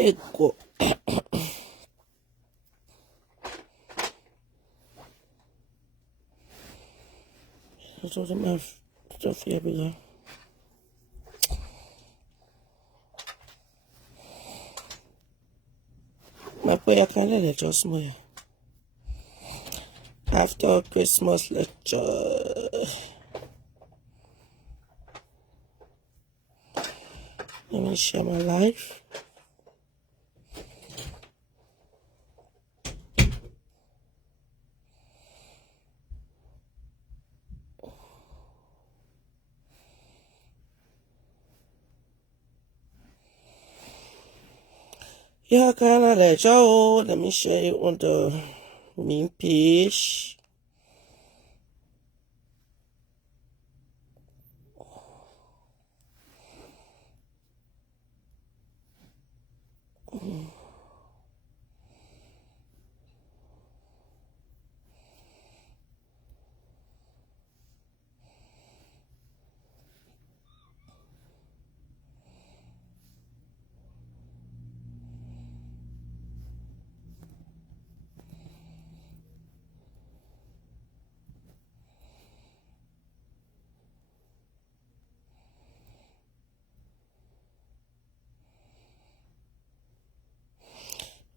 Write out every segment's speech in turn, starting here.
Ecco. Sono ma stuff here bigger. My prayer can let us more. After Christmas lecture. Let me share my life. Yeah, kind of let you. Let me show you on the main page.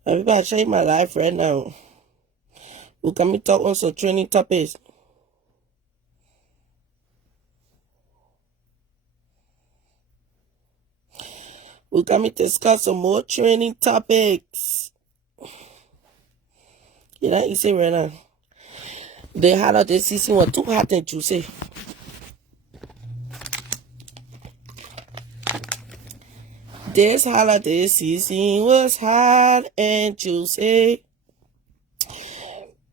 Everybody check my life right now. We can talk on some training topics. We can discuss some more training topics. You know, you say right now. The holiday season was too hot and juicy. This holiday season was hot and juicy.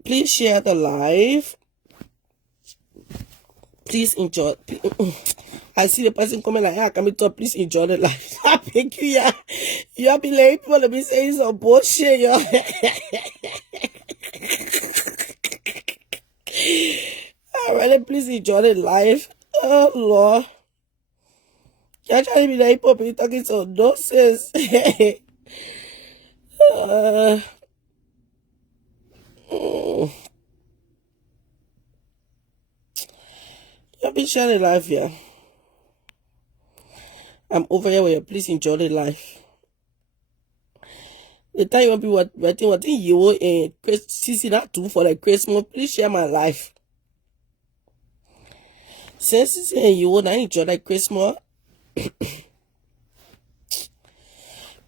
Please share the live. Please enjoy. I see the person coming like, can we talk? Please enjoy the live. Thank you, yeah. Y'all be late people to be saying some bullshit, y'all. Alright, please enjoy the live. Oh, Lord. Y'all trying to be like people be talking some nonsense. Y'all be sharing the live, yeah. I'm over here with you. Please enjoy the life. The time you want people what you will see that too for the Christmas. Please share my life. Since you will not enjoy the Christmas,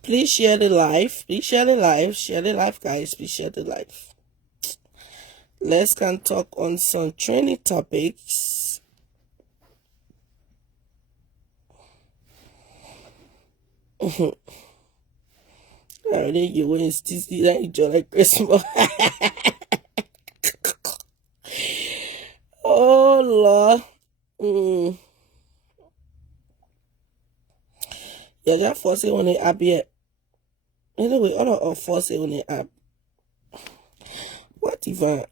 please share the life. Please share the life. Share the life, guys. Please share the life. Let's can talk on some training topics. Already you will still enjoy like Christmas. Oh Lord. Yeah, just force it on the app yet. Anyway, all of force it on the app. What even?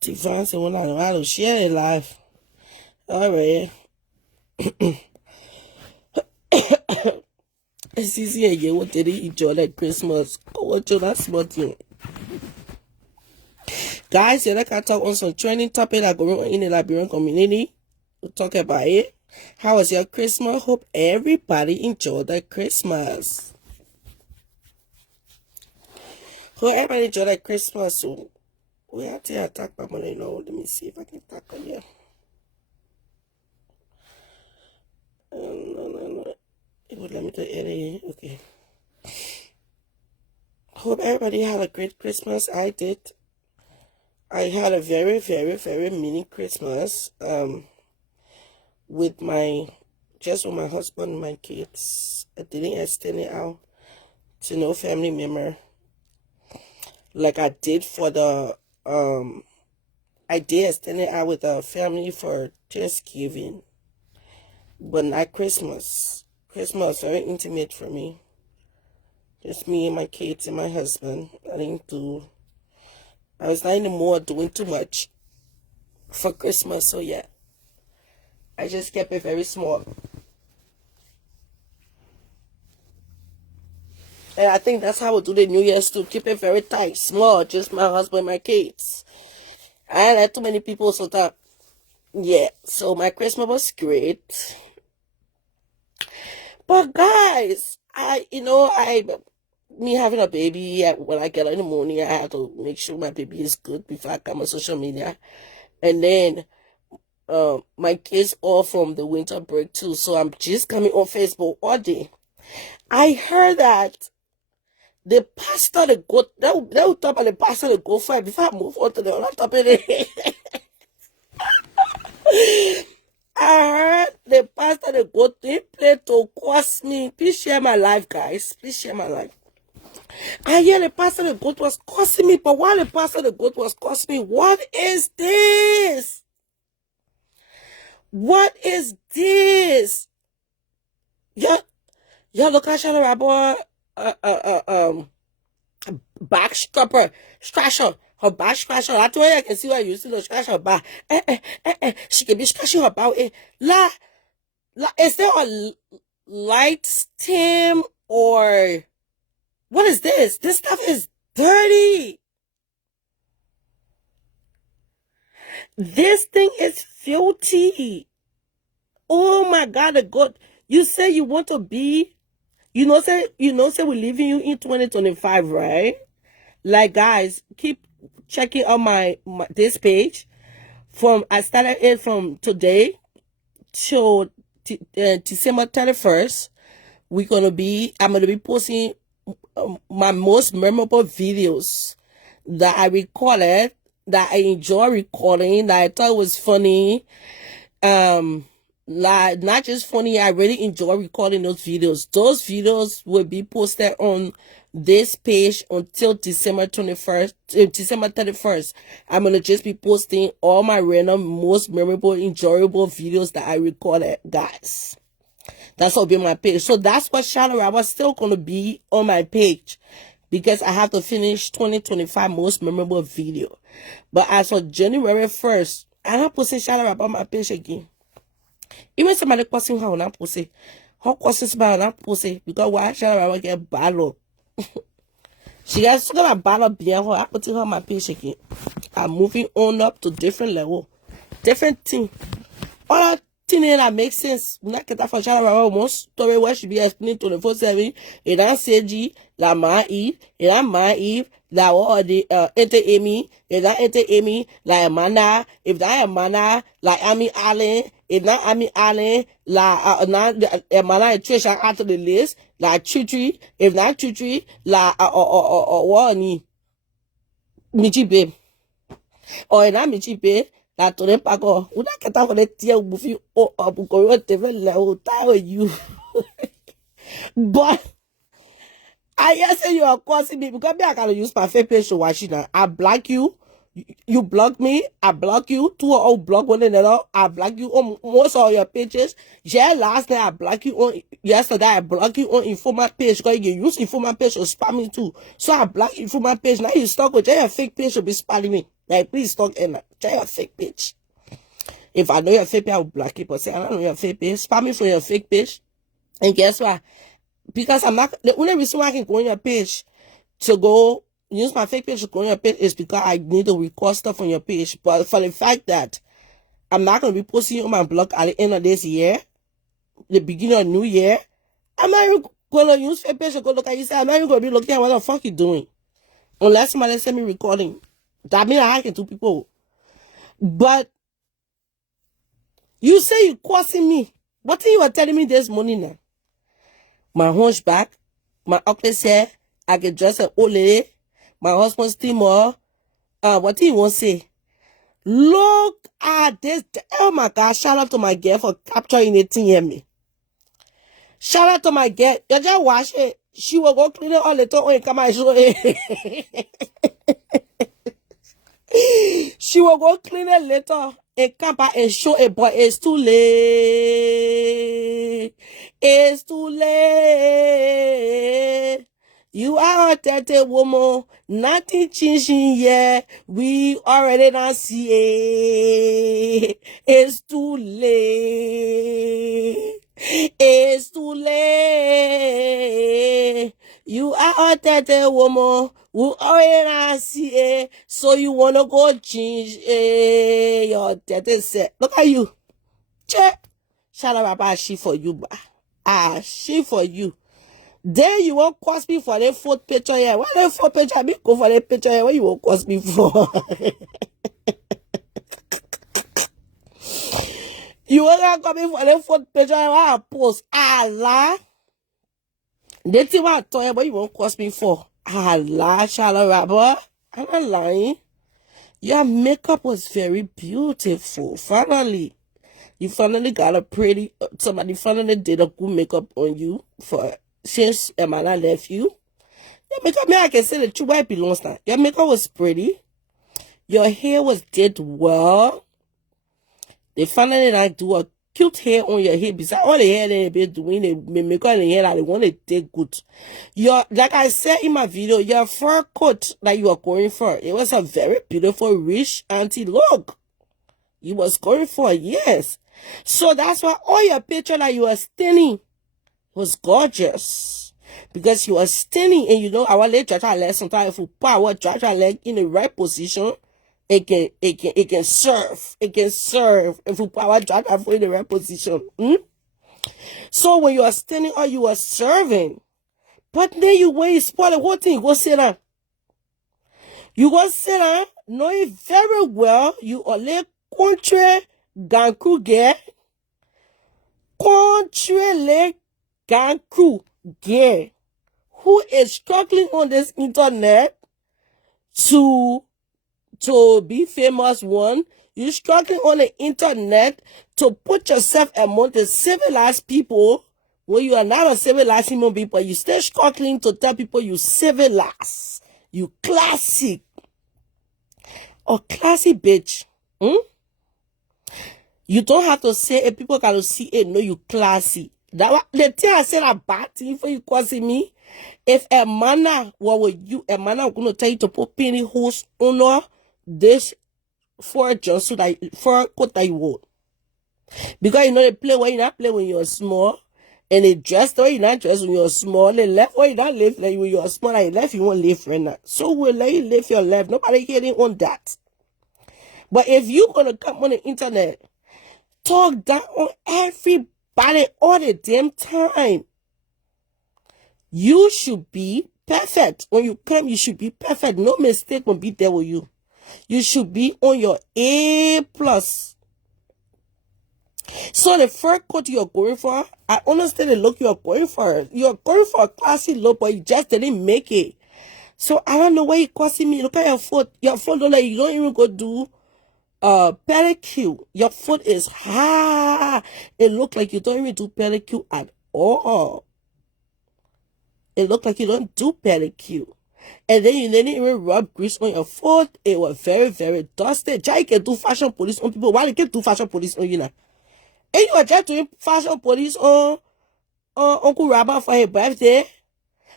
Tiffany said when I know how to share it live. Alright. It's easy again. What did he enjoy like Christmas? What you that small thing? Guys, yeah, like I talk on some training topic that going on in the Liberian community. We'll talk about it. How was your Christmas? Hope everybody enjoyed their Christmas. Hope everybody enjoyed their Christmas. So we have to attack my money now. Let me see if I can attack on here. No. It would let me to edit. Okay. Hope everybody had a great Christmas. I did. I had a very, very, very mini Christmas. With my husband and my kids. I didn't extend it out to no family member like I did for the I did extend it out with a family for Thanksgiving, but not Christmas. Christmas was very intimate for me. Just me and my kids and my husband. I was not anymore doing too much for Christmas, so yeah. I just kept it very small. And I think that's how we do the New Year's too. Keep it very tight, small, just my husband, my kids. I ain't like too many people, so that, yeah. So my Christmas was great. But guys, me having a baby, when I get up in the morning, I have to make sure my baby is good before I come on social media. And then, my kids all from the winter break too, so I'm just coming on Facebook all day. I heard that the pastor, they will talk about the pastor, the go for it before I move on to the other topic. I heard the pastor, the go to play to cost me. Please share my life, guys. Please share my life. I hear the pastor, the goat was costing me, but while the pastor, the goat was costing me, what is this? What is this? Yeah, look at Shallow Rabbi, back scratcher. Her back scratcher. That's why I can see why you used to scratch her back. She can be scratching her back. Is there a light stem or what is this? This stuff is dirty. This thing is filthy. Oh my God, the God. You say you want to be, say we're leaving you in 2025, right? Like, guys, keep checking out my this page. I started it from today till December 31st. I'm gonna be posting my most memorable videos that I recorded, that I enjoy recording, that I thought was funny. Like, not just funny, I really enjoy recording those videos. Those videos will be posted on this page until December 31st. I'm gonna just be posting all my random, most memorable, enjoyable videos that I recorded, guys. That's will be my page. So that's what Shadow was still gonna be on my page, because I have to finish 2025 most memorable video. But as of January 1st, I'm not posting Shadow on my page again. Even somebody posting her on that post, her posting somebody on that post, because why Shadow get battle. She got so got a battle behind her. I put her on my page again. I'm moving on up to different level, different thing. All that thing that makes sense. When I get that for Shadow most story where she be explaining 24/7. It don't say G, la ma Eve, it don't ma Eve, la what the enter Amy, it don't enter Amy, la Amanda, if that Amanda, la Amy Allen, if not Amy Allen, la Amanda Trisha after the list, la Chutri, if not Chutri, la what ni Michi babe. Or in Michi babe. La tore pago. Una que ta for tia bufi o abuko teve level tire you. But I just say you are causing me because me I can use my fake page to watch it now. I block you. You block me. I block you. Two all block one another. I block you on most of your pages. Yeah, last night I block you on. Yesterday I block you on Informer page because you use Informer page to spam me too. So I block Informer page. Now you stuck with your fake page to be spamming me. Like, please stop in that. Try your fake page. If I know your fake page, I will block it. But say I don't know your fake page. Spam me from your fake page. And guess what? Because I'm not, the only reason why I can go on your page to go use my fake page to go on your page is because I need to record stuff on your page. But for the fact that I'm not going to be posting on my blog at the end of this year, the beginning of New Year, I'm not even going to use fake page to go look at you. Say, I'm not even going to be looking at what the fuck you doing. Unless somebody send me recording. That means I can do people. But you say you causing me. What thing you were telling me this morning now? My hunchback, my uncle's hair, I can dress an old lady, my husband's steamer. What do you want to say? Look at this. Oh my God, shout out to my girl for capturing the thing in me. Shout out to my girl. You just watch it. She will go clean it all the time when come and show it. She will go clean it later and come back and show it, but it's too late. It's too late. You are a dirty woman. Nothing changing yet. We already don't see it. It's too late. It's too late. You are a tete woman who already see it, so you wanna go change your tete set. Look at you. Check. Shut up, she for you, she for you. Then you won't cost me for the fourth picture here. Why the fourth picture? I mean, go for the picture here. What you won't cost me for? You won't come in for the fourth picture here. Why I post? Allah. They think what I told you, what you won't cost me for? Allah, shallow rapper. I'm not lying. Your makeup was very beautiful. Finally. You finally got a pretty, somebody finally did a good makeup on you for, since Amanda left you. Your makeup, I can say the truth, where it belongs now. Your makeup was pretty. Your hair was did well. They finally like do a cute hair on your head. Besides all the hair they've been doing, they make up the hair that they want to take good. Your, like I said in my video, your fur coat that you are going for, it was a very beautiful, rich auntie look. You was going for, yes. So that's why all your picture that you were standing was gorgeous. Because you were standing, and you know, our leg try leg sometimes if you put our try leg in the right position, it can serve. It can serve if you put our try in the right position. So when you are standing or you are serving, but then you when you spoil the whole thing, you go sit down. You go sit down, knowing very well you are like country Ganku girl, country leg Ganku girl, who is struggling on this internet to be famous one. You're struggling on the internet to put yourself among the civilized people when you are not a civilized human being, but you still struggling to tell people you civilized, you classic, or classy bitch. You don't have to say it. People got to see it. No, you classy. That the thing I said about thing for you causing me. If a man, what would you? A man, I'm gonna tell you to put penny holes on this for just so that for coat that you want. Because you know they play when you not play when you're small, and they dress the way you not dress when you're small. They left when you not live like when you're small. And left you won't live right now. So we'll let you live your life. Nobody hearing on that. But if you gonna come on the internet, talk down on everybody all the damn time. You should be perfect. When you come, you should be perfect. No mistake will be there with you. You should be on your A+. So the first coat you're going for, I understand the look you're going for. You're going for a classy look, but you just didn't make it. So I don't know why you're causing me. Look at your foot. Your foot look like you don't even go do pedicure. Your foot is high. It look like you don't even do pedicure at all. It looked like you don't do pedicure. And then you didn't even rub grease on your foot. It was very, very dusty. Jai can do fashion police on people. Why they can't do fashion police on you now? And you are just doing fashion police on Uncle Rabba for his birthday.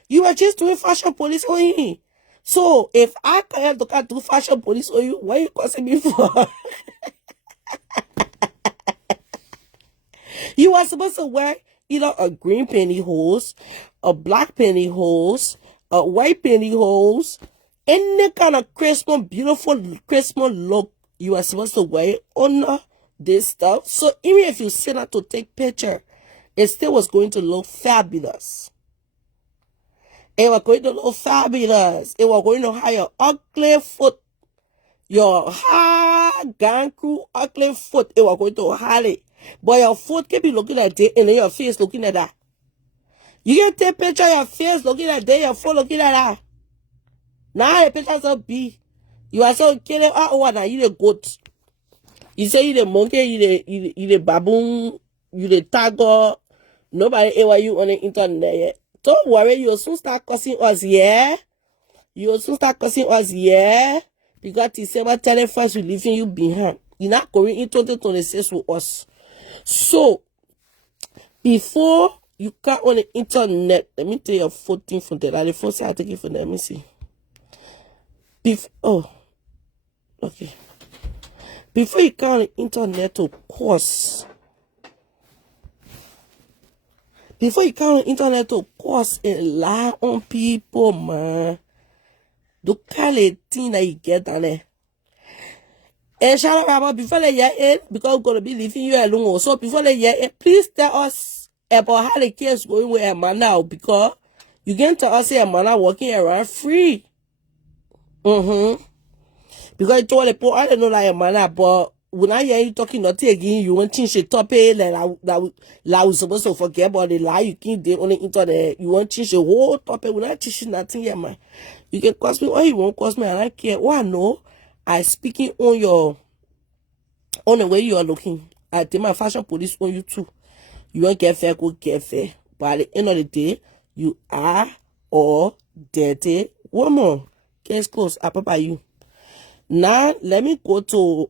You are just doing fashion police on him. So if I can't do fashion police on you, what are you causing me for? You are supposed to wear either a green pantyhose, a black pantyhose, a white pantyhose, any kind of Christmas, beautiful Christmas look you are supposed to wear on this stuff. So even if you sit down to take picture, it still was going to look fabulous. It was going to look fabulous. It was going to have your ugly foot, your hard ganku ugly foot. It was going to have it. But your foot can be looking at it and then your face looking at that. You can take picture of your face looking at that, your foot looking at that. Now the pictures of B. You are so killing out now. You the goat. You say you the monkey, you the baboon, you the tiger. Nobody ever you on the internet yet. Don't worry, you'll soon start cussing us, yeah? You'll soon start cussing us, yeah? Because December 31st, we're leaving you behind. You're not going in 2026 with us. So, before you come on the internet, let me tell you a 14 from there. Like the first thing I'll take it from there. Let me see. Okay. Before you come on the internet to course, force and lie on people, man. The kind of thing that you get down there. And shout out about before they get in, because we're going to be leaving you alone. So before they get in, please tell us about how the case going with Emma now, because you can tell us Emma walking around free. Because you told the poor, I don't know like Emma, but when I hear you talking nothing again, you want to change the topic, like we're supposed to forget about the lie you can do on the internet. You want to change the whole topic. When I teach nothing, yeah, man. You can cost me or you won't cost me, I don't care. Oh, I know. I speaking on the way you are looking. I take my fashion police on you too. You won't get fair, go get fair. But at the end of the day, you are all dirty woman. Case closed. I by you. Now let me go to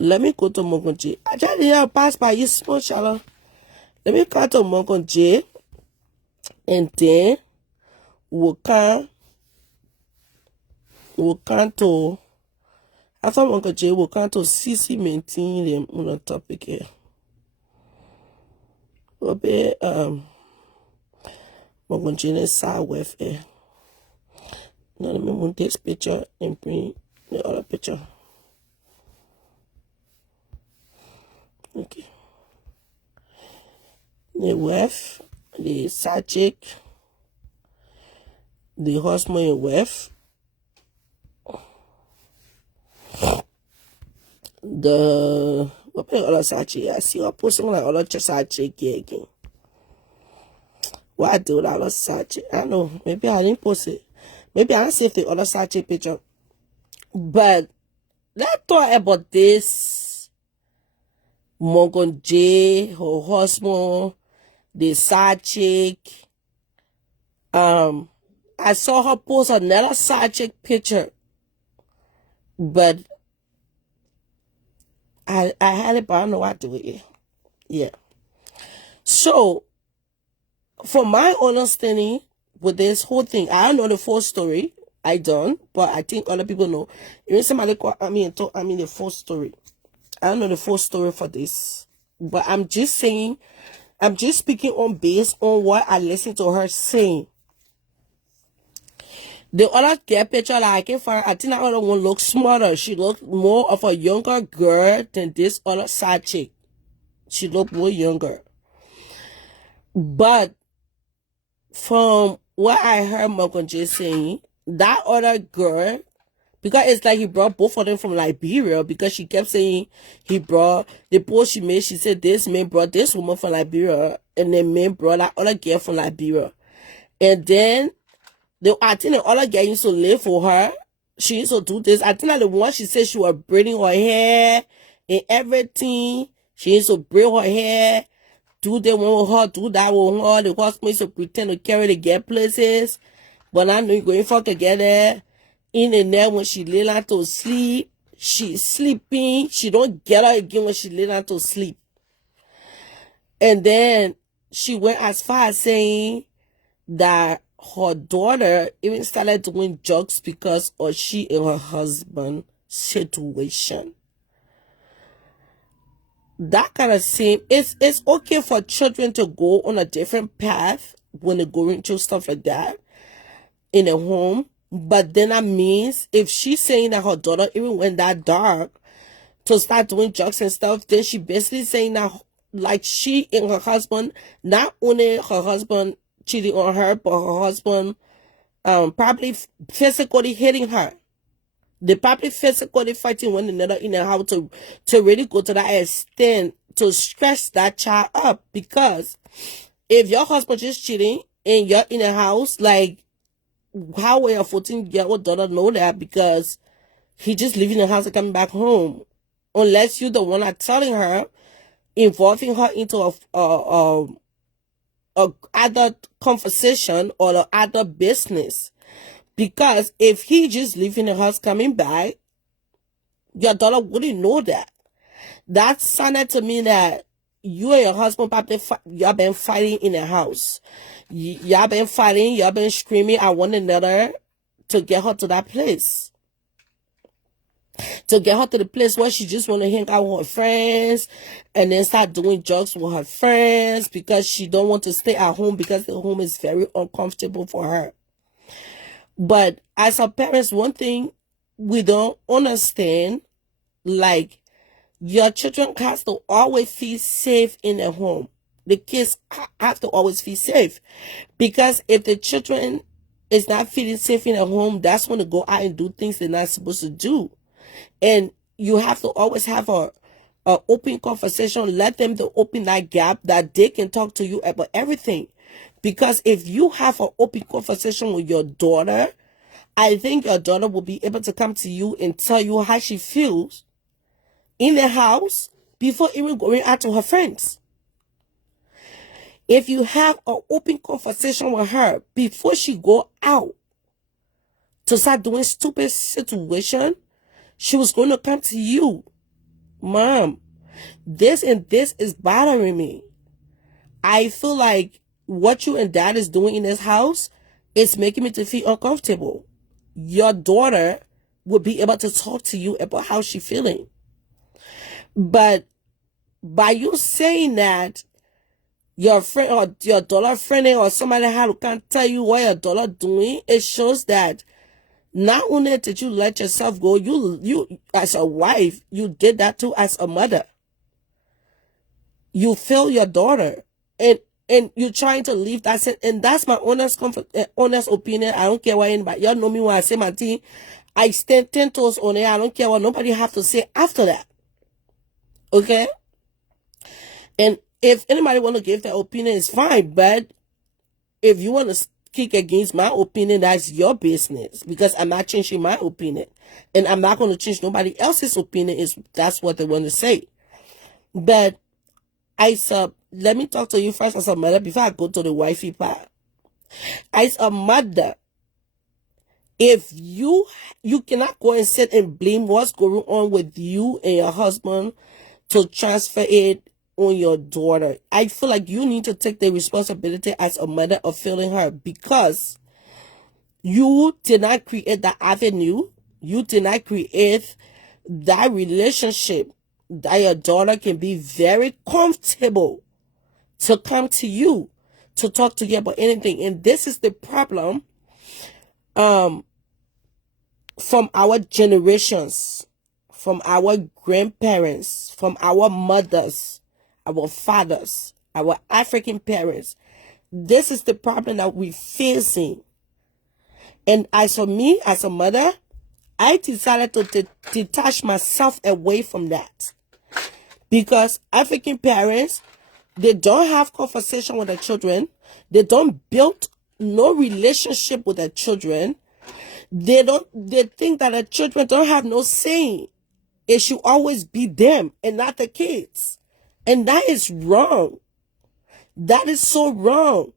Mongonje. I just didn't pass by you small shallow. Let me go to Mongonje, and then we'll come to after Mongonje, we'll come to CC maintain them on the topic here. We'll be Mongonje side with here. Now let me move this picture and bring the other picture. Okay. The wife, the Sidekick, the husband and wife, what the other Sidekick? I see a person like other Sidekick again. What I do with other Sidekick? I know, maybe I didn't post it. Maybe I didn't save the other Sidekick picture. But let's talk about this Mongonje, her husband, the Sidekick. I saw her post another Sidekick picture, but I had it, but I don't know what to do with it. Yeah. So, from my understanding with this whole thing, I don't know the full story. I don't, but I think other people know. Even somebody call the full story. I don't know the full story for this, but I'm just saying, I'm just speaking on based on what I listened to her saying. The other girl picture that I can find, I think that other one looks smarter. She looked more of a younger girl than this other Sidekick. She looked more younger. But from what I heard Mongonje saying, that other girl, because it's like he brought both of them from Liberia, because she kept saying he brought the post she made. She said this man brought this woman from Liberia, and the man brought that other girl from Liberia. And then I think the other girl used to live for her. She used to do this. I think that the one she said she was braiding her hair and everything. She used to braid her hair, do that one with her, do that with her. The husband used to pretend to carry the girl places. But I know you're going fuck together. In and there when she lay down to sleep, she's sleeping. She don't get her again when she lay down to sleep. And then she went as far as saying that her daughter even started doing jokes because of she and her husband situation. That kind of thing, it's okay for children to go on a different path when they're going through stuff like that in a home. But then that means if she's saying that her daughter even went that dark to start doing jokes and stuff, then she basically saying that like she and her husband, not only her husband cheating on her, but her husband probably physically hitting her. They probably physically fighting one another in the house to really go to that extent to stress that child up. Because if your husband just cheating and you're in a house, like, how will your 14-year-old daughter know that? Because he just leaving the house and coming back home, unless you're the one that's telling her, involving her into a other conversation or the other business. Because if he just leaving the house coming back, your daughter wouldn't know that. That sounded to me that you and your husband probably y'all been fighting in the house. Y'all been fighting, y'all been screaming at one another to get her to that place. to get her to the place where she just want to hang out with her friends and then start doing drugs with her friends because she don't want to stay at home because the home is very uncomfortable for her. But as our parents, one thing we don't understand, like, your children has to always feel safe in their home. The kids have to always feel safe, because if the children is not feeling safe in their home, that's when they go out and do things they're not supposed to do. And you have to always have a open conversation. Let them to open that gap that they can talk to you about everything. Because if you have an open conversation with your daughter, I think your daughter will be able to come to you and tell you how she feels in the house before even going out to her friends. If you have an open conversation with her before she go out to start doing stupid situation, she was going to come to you. Mom, this and this is bothering me. I feel like what you and dad is doing in this house is making me to feel uncomfortable. Your daughter will be able to talk to you about how she's feeling. But by you saying that, your friend or your daughter friend or somebody who can't tell you what your daughter doing, it shows that not only did you let yourself go, you as a wife, you did that too as a mother. You fail your daughter, and you're trying to leave that. And that's my honest opinion. I don't care what anybody, y'all know me when I say my thing. I stand 10 toes on it. I don't care what nobody have to say after that. Okay? And if anybody want to give their opinion, it's fine. But if you want to kick against my opinion, that's your business. Because I'm not changing my opinion. And I'm not going to change nobody else's opinion if that's what they want to say. But let me talk to you first as a mother before I go to the wifey part. As a mother, if you cannot go and sit and blame what's going on with you and your husband to transfer it on your daughter. I feel like you need to take the responsibility as a mother of failing her, because you did not create that avenue. You did not create that relationship that your daughter can be very comfortable to come to you to talk to you about anything. And this is the problem from our generations, from our grandparents, from our mothers, our fathers, our African parents. This is the problem that we're facing. And as for me, as a mother, I decided to detach myself away from that. Because African parents, they don't have conversation with their children. They don't build no relationship with their children. They think that the children don't have no say. It should always be them and not the kids. And that is wrong. That is so wrong.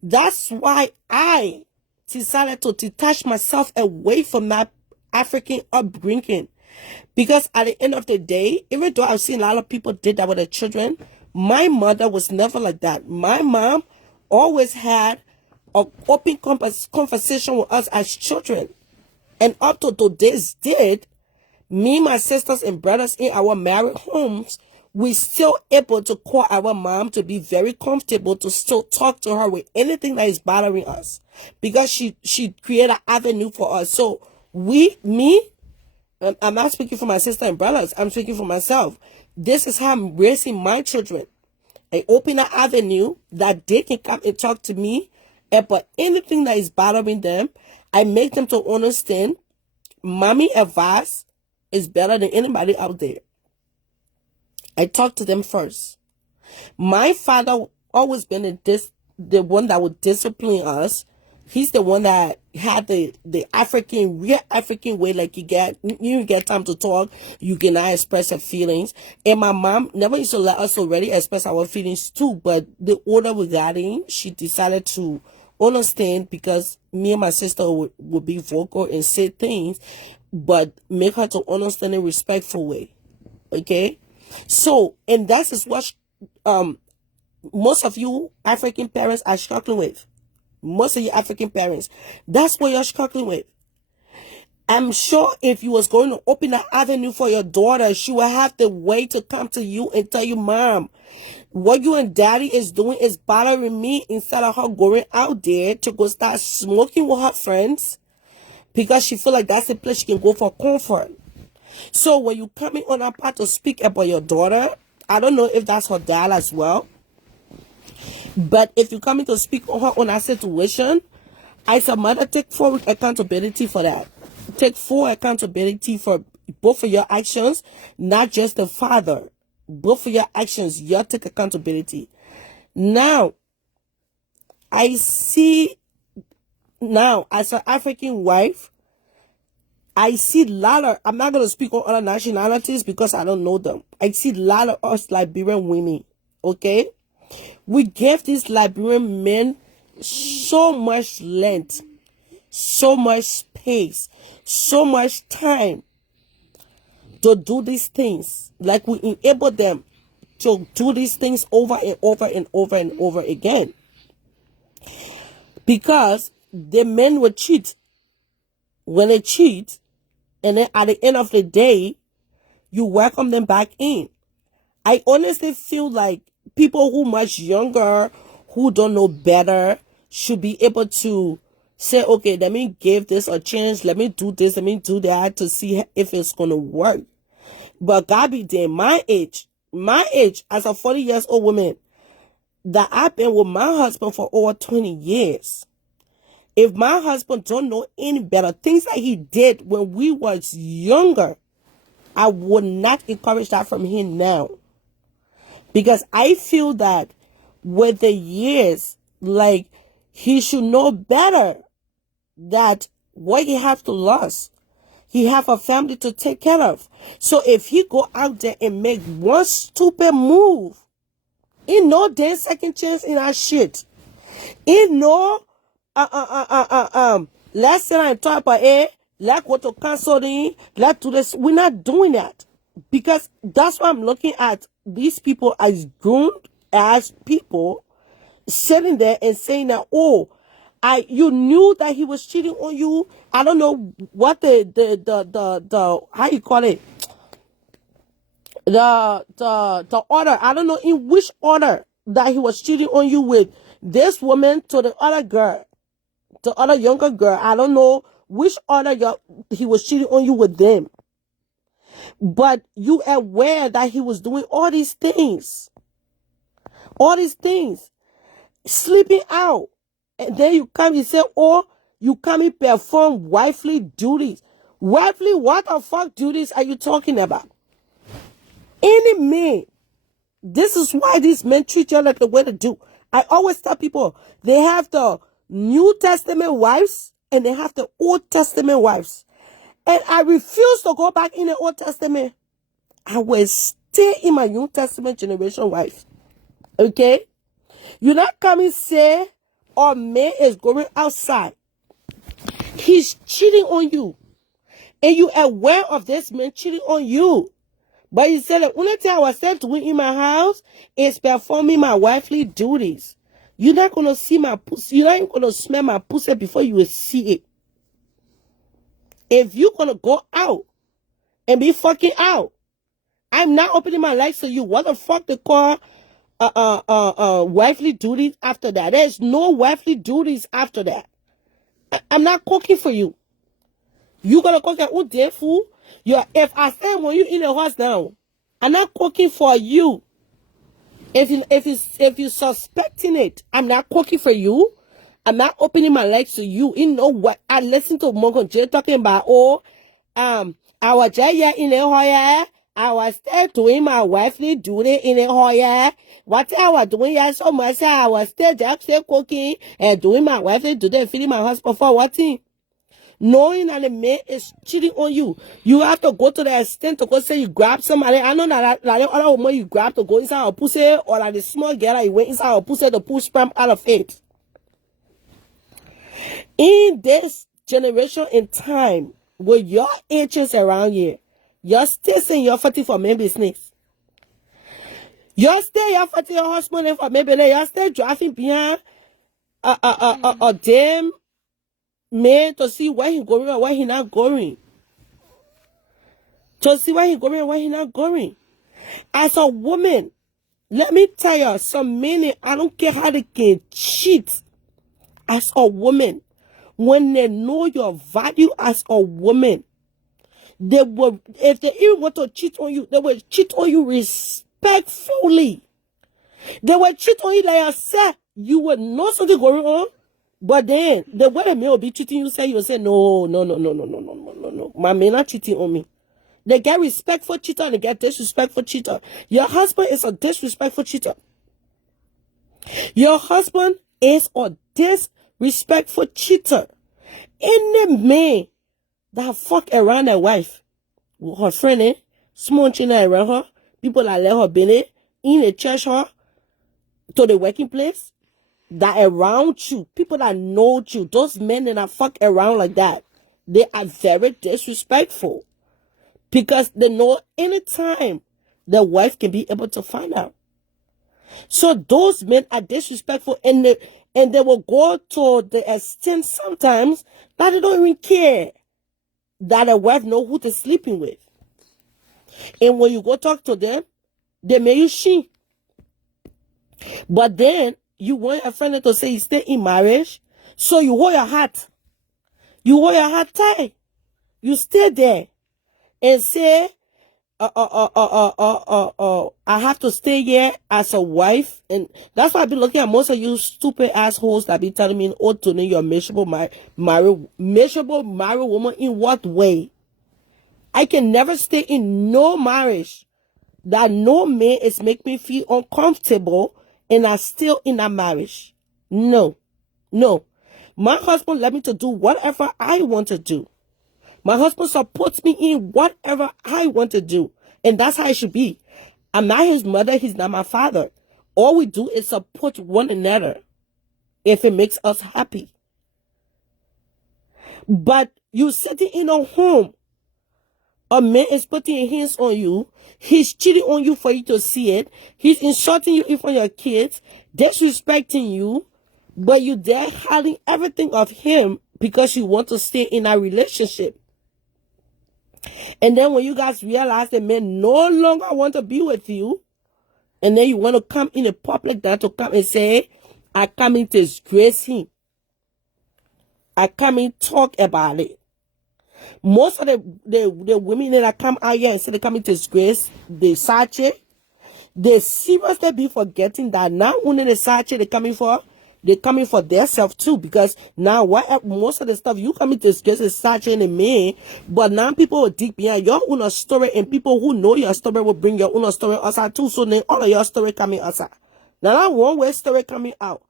That's why I decided to detach myself away from that African upbringing. Because at the end of the day, even though I've seen a lot of people did that with their children, my mother was never like that. My mom always had an open conversation with us as children. And up to today's date, me, my sisters and brothers in our married homes, we still able to call our mom to be very comfortable to still talk to her with anything that is bothering us, because she created an avenue for us. So I'm not speaking for my sister and brothers, I'm speaking for myself. This is how I'm raising my children. I open an avenue that they can come and talk to me about anything that is bothering them. I make them to understand mommy advice is better than anybody out there. I talk to them first. My father always been the one that would discipline us. He's the one that had the real African way, like you get time to talk, you cannot express your feelings. And my mom never used to let us already express our feelings too, but the older we got in, she decided to understand, because me and my sister would be vocal and say things, but make her to understand in a respectful way. Okay? So, and that is what most of you African parents are struggling with. Most of you African parents, that's what you're struggling with. I'm sure if you was going to open an avenue for your daughter, she would have the way to come to you and tell you, Mom, what you and Daddy is doing is bothering me, instead of her going out there to go start smoking with her friends because she feel like that's the place she can go for comfort. So when you coming on that part to speak about your daughter, I don't know if that's her dad as well, but if you coming to speak on her on that situation, as a mother, take full accountability for that. Take full accountability for both of your actions, not just the father. Both of your actions, you take accountability. Now, I see, now, as an African wife, I see a lot of, I'm not going to speak on other nationalities because I don't know them. I see a lot of us Liberian women, okay? We give these Liberian men so much length, so much space, so much time to do these things. Like we enable them to do these things over and over and over and over again. Because the men will cheat. When they cheat, and then at the end of the day, you welcome them back in. I honestly feel like people who much younger, who don't know better, should be able to say, okay, let me give this a chance. Let me do this. Let me do that to see if it's going to work. But God be damn, my age, as a 40 years old woman, that I've been with my husband for over 20 years. If my husband don't know any better, things that he did when we was younger, I would not encourage that from him now. Because I feel that with the years, like, he should know better that what he have to lose, he have a family to take care of. So if he go out there and make one stupid move, in no damn second chance in that shit. In no, let's sit and talk about it, let's go to counseling, let's do this. We're not doing that. Because that's why I'm looking at these people as grown as people sitting there and saying that, oh, you knew that he was cheating on you. I don't know what the how you call it, the order. I don't know in which order that he was cheating on you with this woman to the other girl, the other younger girl. I don't know which order he was cheating on you with them. But you aware that he was doing all these things, sleeping out. And then you come, you say, oh, you come and perform wifely duties. Wifely, what the fuck duties are you talking about? Any man, this is why these men treat you like the way to do. I always tell people, they have the New Testament wives and they have the Old Testament wives. And I refuse to go back in the Old Testament. I will stay in my New Testament generation wife. Okay? You're not coming say, or man is going outside. He's cheating on you. And you are aware of this man cheating on you. But you said the only thing I was said doing in my house is performing my wifely duties. You're not going to see my pussy. You're not even going to smell my pussy before you will see it. If you're going to go out and be fucking out, I'm not opening my legs to you. What the fuck they call wifely duties after that? There's no wifely duties after that. I'm not cooking for you. You gonna cook your own damn food? If I say when you in the house now, I'm not cooking for you. If you suspecting it, I'm not cooking for you. I'm not opening my legs to you. You know what? I listen to Morgan J talking about, I was just here in the hoya. I was still doing my wifely duty in the hoya. What I was doing here so much, I was still cooking and doing my wifely duty and feeding my husband for what thing? Knowing that the man is cheating on you, you have to go to the extent to go say you grab somebody. I know that like the other woman you grab to go inside her pussy, or like the small girl that you went inside her pussy to push sperm out of it. In this generation in time, with your ages around here, you're still saying you're fighting for men business. You're still fighting your husband for men business. You're still driving behind a damn man to see where he going or where he not going. To see where he going and where he not going. As a woman, let me tell you, some men, I don't care how they can cheat. As a woman, when they know your value as a woman, they will, if they even want to cheat on you, they will cheat on you respectfully. They will cheat on you like I said, you will know something going on, but then the way the man will be cheating you, you'll say, no. My man not cheating on me. They get respectful cheater and they get disrespectful cheater. Your husband is a disrespectful cheater. Your husband is a disrespectful cheater. Any man that fuck around their wife, with her friend, small children around her, people that let her be in the church her, to the working place, that around you, people that know you, those men that fuck around like that, they are very disrespectful. Because they know anytime the wife can be able to find out. So those men are disrespectful and they will go to the extent sometimes that they don't even care that a wife know who they're sleeping with. And when you go talk to them, they make you she. But then you want your friend to say you stay in marriage, so you hold your heart. You hold your heart tight. You stay there. And say, I have to stay here as a wife. And that's why I've been looking at most of you stupid assholes that be telling me, oh, Tony, you're a miserable married woman. In what way? I can never stay in no marriage that no man is making me feel uncomfortable and I'm still in that marriage. No. My husband let me to do whatever I want to do. My husband supports me in whatever I want to do. And that's how it should be. I'm not his mother. He's not my father. All we do is support one another if it makes us happy. But you sitting in a home, a man is putting his hands on you. He's cheating on you for you to see it. He's insulting you in front of your kids, disrespecting you. But you there hiding everything of him because you want to stay in a relationship. And then when you guys realize that men no longer want to be with you, and then you want to come in the public that to come and say, I come in to disgrace him. I come in talk about it. Most of the women that come out here and say they come in to disgrace the sachet, they seriously be forgetting that not only the sachet they're coming for themselves too, because now most of the stuff you coming to discuss is such in a man, but now people will dig behind your own story, and people who know your story will bring your own story outside too. So then all of your story coming outside. Now that one way story coming out,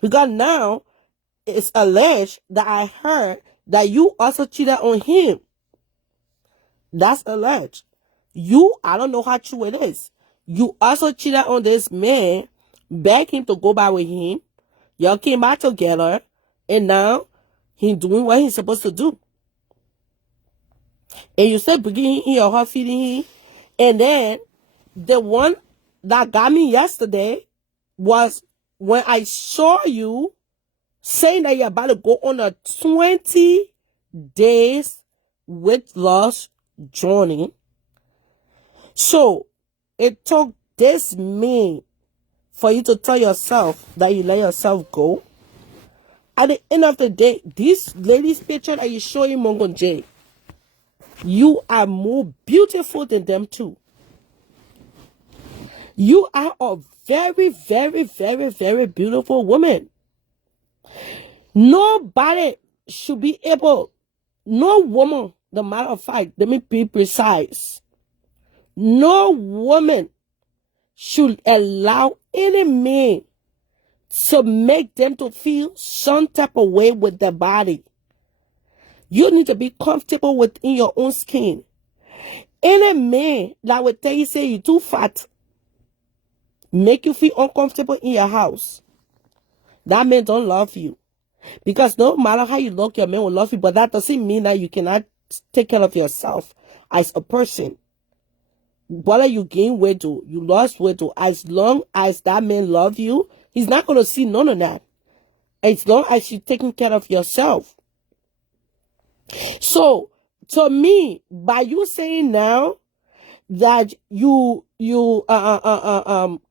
because now it's alleged that I heard that you also cheated on him. That's alleged. I don't know how true it is. You also cheated on this man, begged him to go back with him. Y'all came back together, and now he's doing what he's supposed to do. And you said bringing him in your heart, feeding him. And then the one that got me yesterday was when I saw you saying that you're about to go on a 20 days weight loss journey. So it took this man for you to tell yourself that you let yourself go. At the end of the day, this lady's picture that you show in Mongo J, you are more beautiful than them too. You are a very, very, very, very beautiful woman. Nobody should be able, no woman, the matter of fact, let me be precise. No woman should allow any man to make them to feel some type of way with their body. You need to be comfortable within your own skin. Any man that would tell you, say you're too fat, make you feel uncomfortable in your house, that man don't love you. Because no matter how you look, your man will love you, but that doesn't mean that you cannot take care of yourself as a person. Whether you gain weight or you lost weight, or as long as that man love you, he's not going to see none of that. As long as you're taking care of yourself. So, to me, by you saying now that you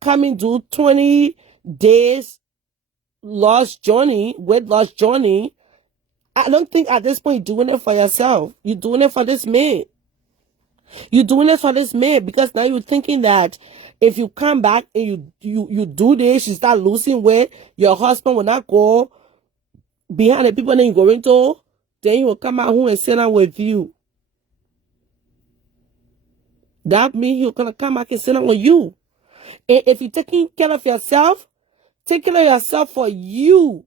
coming do 20 days weight loss journey, I don't think at this point you're doing it for yourself. You're doing it for this man. You're doing it for this man because now you're thinking that if you come back and you do this, you start losing weight, your husband will not go behind the people that you're going to, then he will come out home and sit down with you. That means he's gonna come back and sit down with you. And if you're taking care of yourself, take care of yourself for you.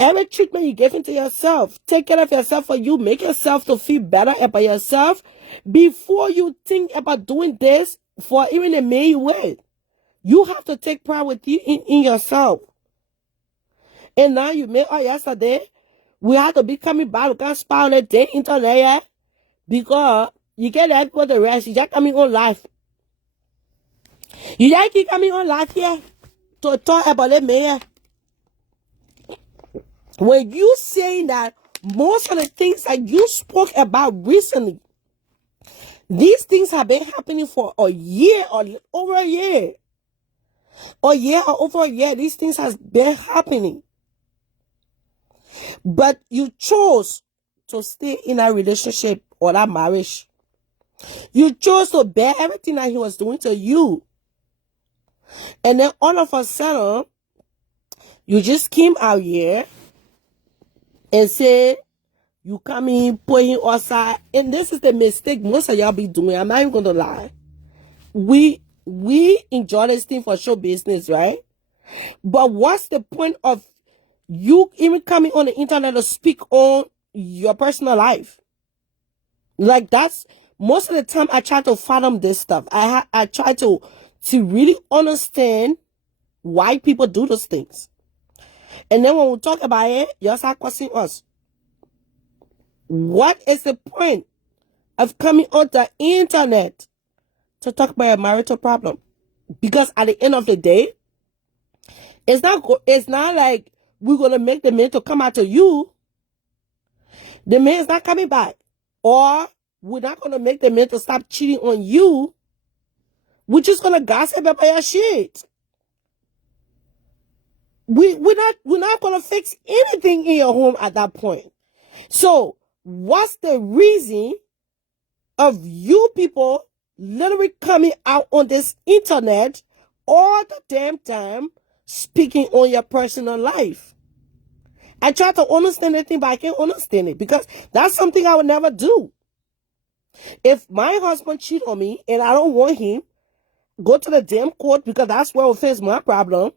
Every treatment you give into yourself, take care of yourself for you. Make yourself to feel better about yourself before you think about doing this for even a man you with. You have to take pride with you in yourself. And now you made yesterday, we have to be coming back. We can't spy on the day internet because you get that for the rest. You just coming on live. You just keep coming on live here to talk about it, man. When you saying that most of the things that you spoke about recently, these things have been happening for a year or over a year. A year or over a year, these things has been happening. But you chose to stay in that relationship or that marriage. You chose to bear everything that he was doing to you. And then all of a sudden, you just came out here and said, you come in, put him outside. And this is the mistake most of y'all be doing. I'm not even going to lie. We enjoy this thing for show business, right? But what's the point of you even coming on the internet to speak on your personal life? Like, that's most of the time I try to fathom this stuff. I try to really understand why people do those things. And then when we talk about it, you start questioning us. What is the point of coming on the internet to talk about a marital problem? Because at the end of the day, it's not like we're going to make the man to come out to you. The man is not coming back. Or we're not going to make the man to stop cheating on you. We're just going to gossip about your shit. We're not going to fix anything in your home at that point. So what's the reason of you people literally coming out on this internet all the damn time speaking on your personal life? I try to understand that thing, but I can't understand it because that's something I would never do. If my husband cheat on me and I don't want him, go to the damn court because that's where we face my problem.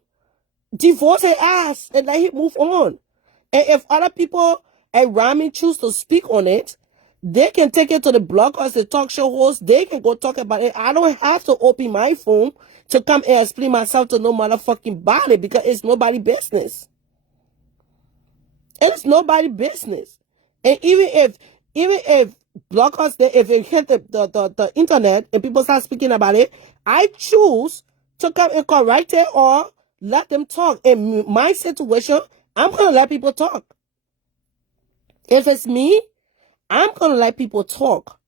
Divorce his ass and let him move on. And if other people around me choose to speak on it, they can take it to the bloggers, the talk show hosts. They can go talk about it. I don't have to open my phone to come and explain myself to no motherfucking body because it's nobody's business. It's nobody's business. And even if bloggers, if they hit the internet and people start speaking about it, I choose to come and correct it or let them talk. In my situation, I'm going to let people talk. If it's me, I'm going to let people talk.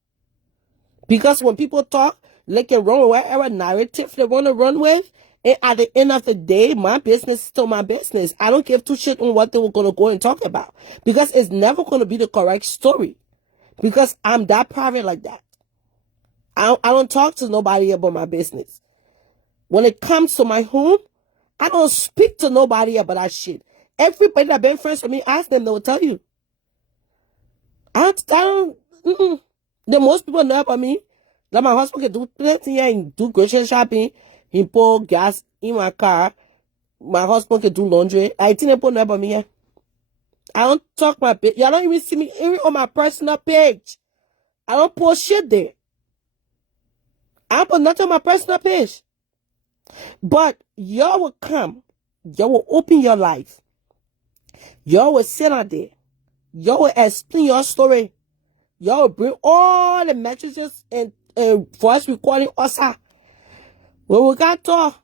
Because when people talk, they can run with whatever narrative they want to run with. And at the end of the day, my business is still my business. I don't give two shit on what they were going to go and talk about. Because it's never going to be the correct story. Because I'm that private like that. I don't talk to nobody about my business. When it comes to my home, I don't speak to nobody about that shit. Everybody that been friends with me, ask them, they will tell you. The most people know about me that my husband can do plenty and do grocery shopping. He pour gas in my car. My husband can do laundry. I think people know about me. I don't talk my page. Y'all don't even see me even on my personal page. I don't post shit there. I don't put nothing on my personal page. But y'all will come. Y'all will open your life. Y'all will sit out there. Y'all will explain your story. Y'all will bring all the messages and voice recording us out. When we got talk,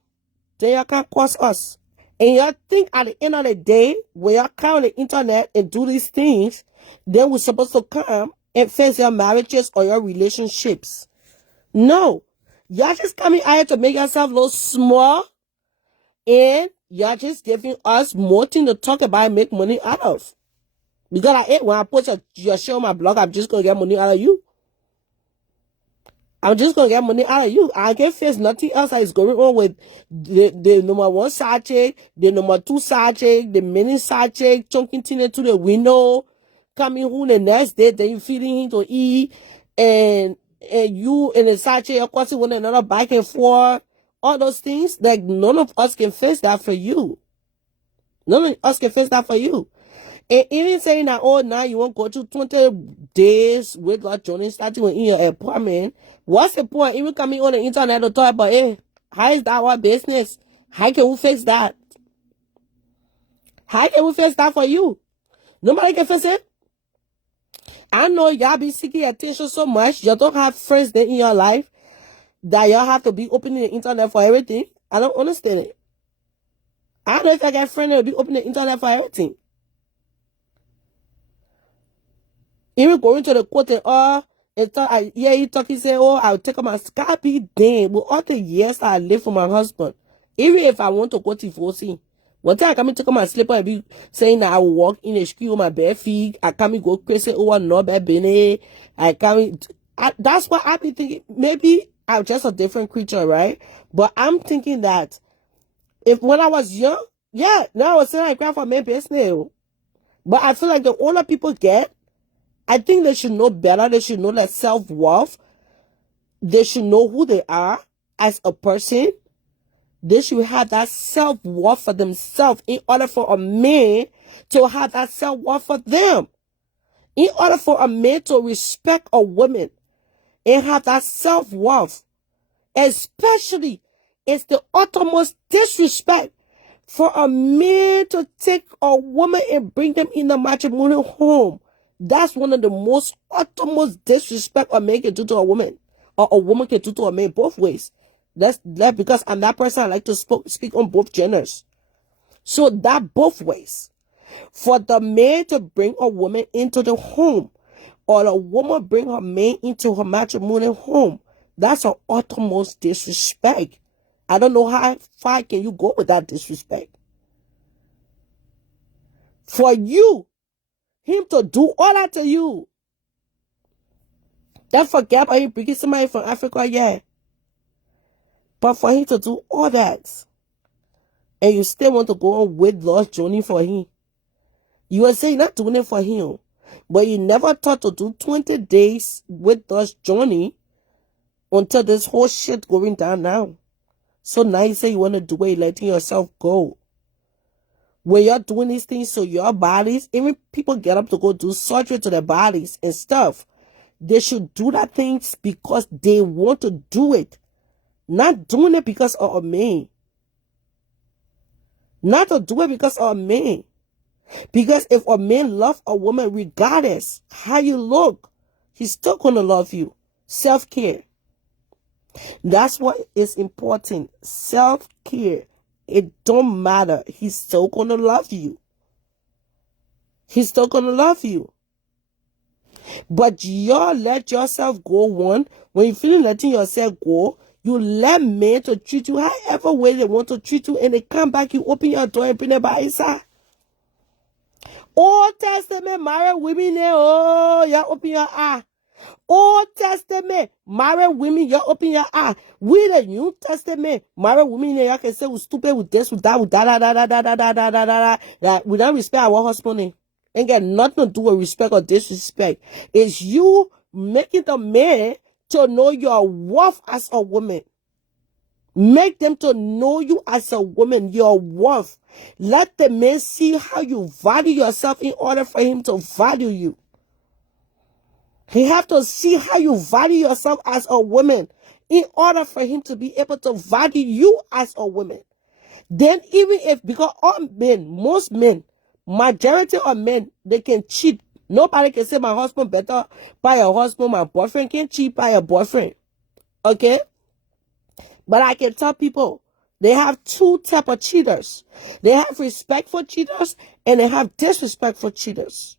then y'all can cross us. And y'all think at the end of the day, when y'all come on the internet and do these things, then we're supposed to come and face your marriages or your relationships. No. Y'all just coming out here to make yourself look small, and y'all just giving us more thing to talk about and make money out of. Because when I post your show on my blog, I'm just going to get money out of you. I'm just going to get money out of you. I can't face nothing else that is going on with the number one side chick, the number two side chick, the mini side chick, chunking thing into the window, coming home the next day, then you feeding him to eat, and you and the side chick, of course, one another back and forth. All those things, like, none of us can face that for you. None of us can face that for you. And even saying that, oh, now you won't go to 20 days with like joining starting in your apartment. What's the point? Even coming on the internet to talk about, hey, how is that our business? How can we fix that? How can we fix that for you? Nobody can fix it. I know y'all be seeking attention so much. You don't have friends in your life that y'all have to be opening the internet for everything. I don't understand it. I don't know if I get friends that will be opening the internet for everything. Even going to the court and all, and he talking, say, oh, I'll take my scalpy. Damn, with all the years I live for my husband, even if I want to go to divorce, one time I come and take my slipper and be saying that I will walk in the street with my bare feet. I come and go crazy over no bad Benny. That's what I be thinking. Maybe I'm just a different creature, right? But I'm thinking that if when I was young, yeah, now I was saying I cry for my business. But I feel like the older people get, I think they should know better. They should know their self-worth. They should know who they are as a person. They should have that self-worth for themselves in order for a man to have that self-worth for them. In order for a man to respect a woman and have that self-worth, especially, it's the uttermost disrespect for a man to take a woman and bring them in the matrimonial home. That's one of the most uttermost disrespect a man can do to a woman, or a woman can do to a man, both ways. That's because I'm that person. I like to speak on both genders. So that both ways. For the man to bring a woman into the home, or a woman bring her man into her matrimonial home, that's an uttermost disrespect. I don't know how far can you go with that disrespect. For you, him to do all that to you. Don't forget about him bringing somebody from Africa, yeah. But for him to do all that, and you still want to go on with Lost journey for him. You are saying not doing it for him, but you never thought to do 20 days with Lost journey until this whole shit going down now. So now you say you want to do it, letting yourself go. When you're doing these things to your bodies, even people get up to go do surgery to their bodies and stuff, they should do that things because they want to do it. Not doing it because of a man. Not to do it because of a man. Because if a man loves a woman, regardless how you look, he's still going to love you. Self-care. That's what is important. Self-care. It don't matter. He's still going to love you. He's still going to love you. But y'all let yourself go one. When you feel letting yourself go, you let men to treat you however way they want to treat you, and they come back, you open your door and bring them by inside. Old Testament married women, oh, you open your eye. Old Testament married women, you open your eye. We the New Testament married women, you can say we stupid with this, with that, with that. Like, we don't respect our husband. Ain't got nothing to do with respect or disrespect. It's you making the man to know your worth as a woman. Make them to know you as a woman, your worth. Let the man see how you value yourself in order for him to value you. He have to see how you value yourself as a woman in order for him to be able to value you as a woman. Then even if, because all men, most men, majority of men, they can cheat. Nobody can say my husband better by your husband. My boyfriend can cheat by your boyfriend. Okay? But I can tell people, They have two type of cheaters. They have respectful cheaters and they have disrespectful cheaters.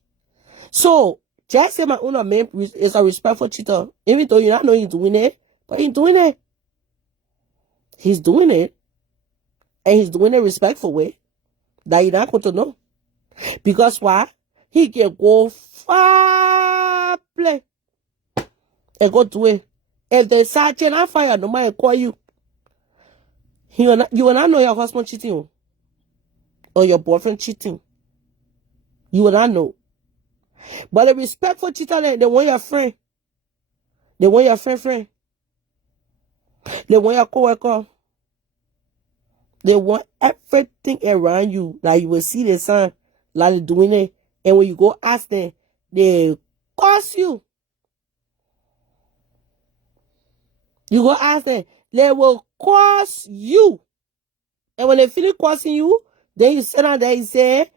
So, just say my owner man is a respectful cheater, even though you not know he's doing it, but he's doing it. He's doing it. And he's doing it respectful way that you're not going to know. Because why? He can go far play and go do it. If they start on fire, no matter call you. You will not know your husband cheating or your boyfriend cheating. You will not know. But the respectful cheater, they want your friend. They want your friend. They want your co-worker. They want everything around you. Like you will see the son like they're doing it. And when you go ask them, they curse you. You go ask them, they will curse you. And when they finish cursing you, then you sit down there and say,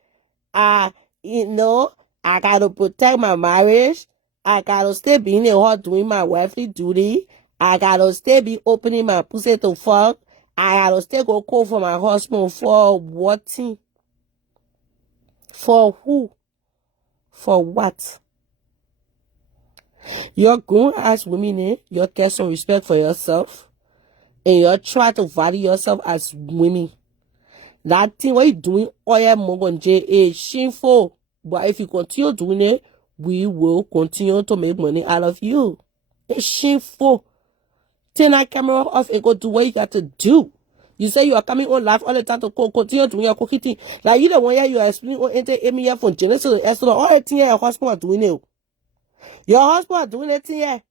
you know, I gotta protect my marriage. I gotta stay being a hard doing my wifely duty. I gotta stay be opening my pussy to fuck. I gotta stay go call for my husband for what? For who? For what? You're grown as women, you get some respect for yourself. And you try to value yourself as women. That thing what you doing all your money is shameful. But if you continue doing it, we will continue to make money out of you. It's shameful. Turn that camera off and go do what you got to do. You say you are coming on live all the time to continue doing your cookie thing. Like you the one here you are explaining on enter from Genesis to Esther. All the thing your husband are doing it. Your husband are doing it here.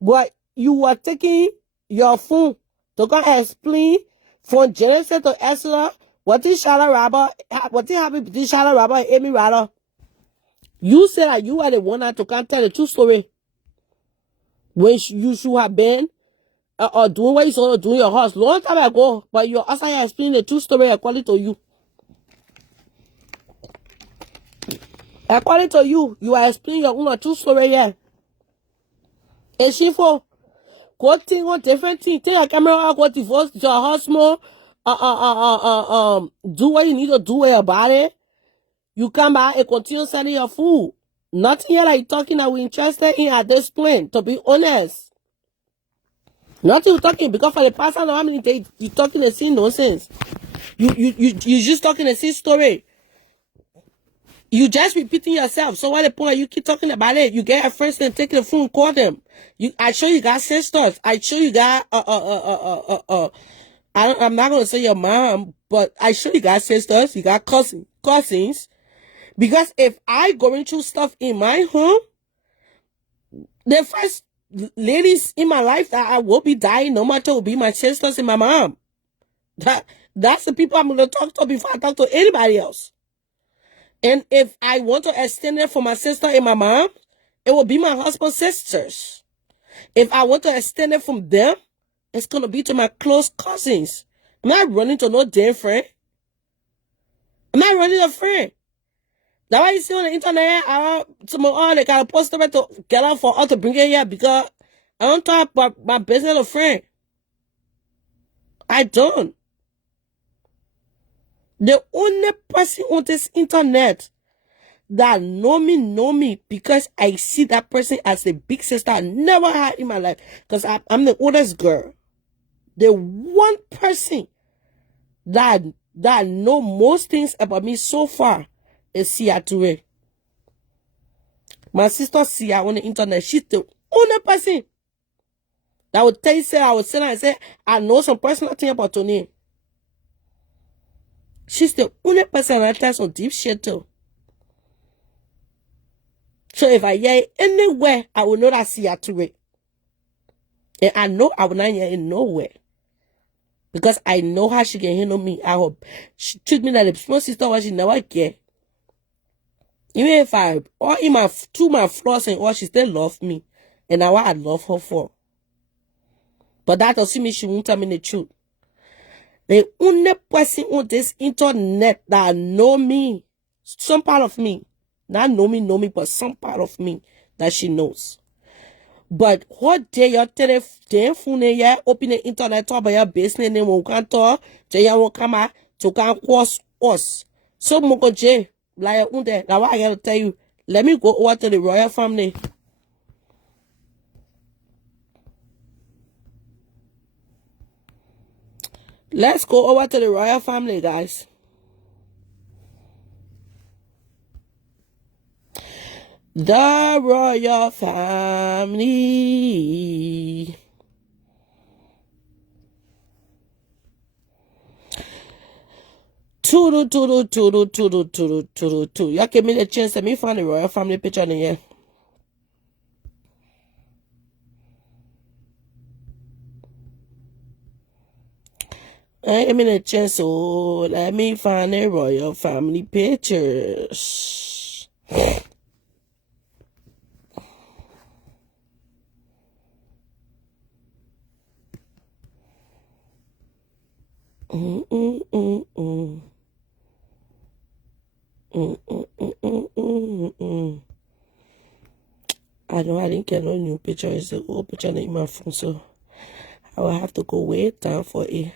But you are taking your phone to go explain from Genesis to Esther what is Shallow Rabba, what is happening between Shallow Rabba and Amy Rada. You said that you are the one that to come tell the true story. When you should have been or doing what you supposed to do in your house long time ago, but you're also explaining the true story according to you. According to you, you are explaining your own true story here. It's shameful. Go think on different things. Take your camera out, go divorce your husband. Do what you need to do with your body. You come back and continue selling your food. Nothing here like talking that we're interested in at this point, to be honest. Nothing talking, because for the past how many days you talking the same nonsense. You just talking the same story. You just repeating yourself. So what the point? You keep talking about it. You get a friends and take the phone, call them. I show you got sisters. I show you got I'm not gonna say your mom, but I show you got sisters. You got cousins. Because if I going through stuff in my home, the first ladies in my life that I will be dying no matter will be my sisters and my mom. That's the people I'm gonna talk to before I talk to anybody else. And if I want to extend it for my sister and my mom, it will be my husband's sisters. If I want to extend it from them, it's gonna be to my close cousins. I'm not running to no damn friend. I'm not running to a friend. That's why you see on the internet, they got a poster to get out for us to bring it here because I don't talk about my business to friend. I don't. The only person on this internet that know me because I see that person as a big sister I never had in my life because I'm the oldest girl. The one person that know most things about me so far is Sia Toure. My sister Sia on the internet, she's the only person that would tell you, say, I would sit down and say, I know some personal thing about Tony. She's the only person that tells some deep shit too. So if I hear it anywhere, I will know that Sia Toure. And I know I will not hear it nowhere. Because I know how she can handle me. I hope she treat me like a small sister what she never get. Even if I, or in my, through my flaws and all, she still love me. And now I love her for. But that doesn't mean she won't tell me the truth. The only person on this internet that know me, some part of me, not know me, but some part of me that she knows. But what day your telephone ya open the internet about your business name won't come to ya won't come out to come cross us. So Moko J, like unde, now I gotta tell you, let me go over to the royal family. Let's go over to the royal family, guys. The royal family. Two. Y'all give me the chance. Let me find the royal family picture in here. Give me the chance. So let me find the royal family pictures. I know I didn't get no new picture. It's the old picture in my phone, so I will have to go way down for it.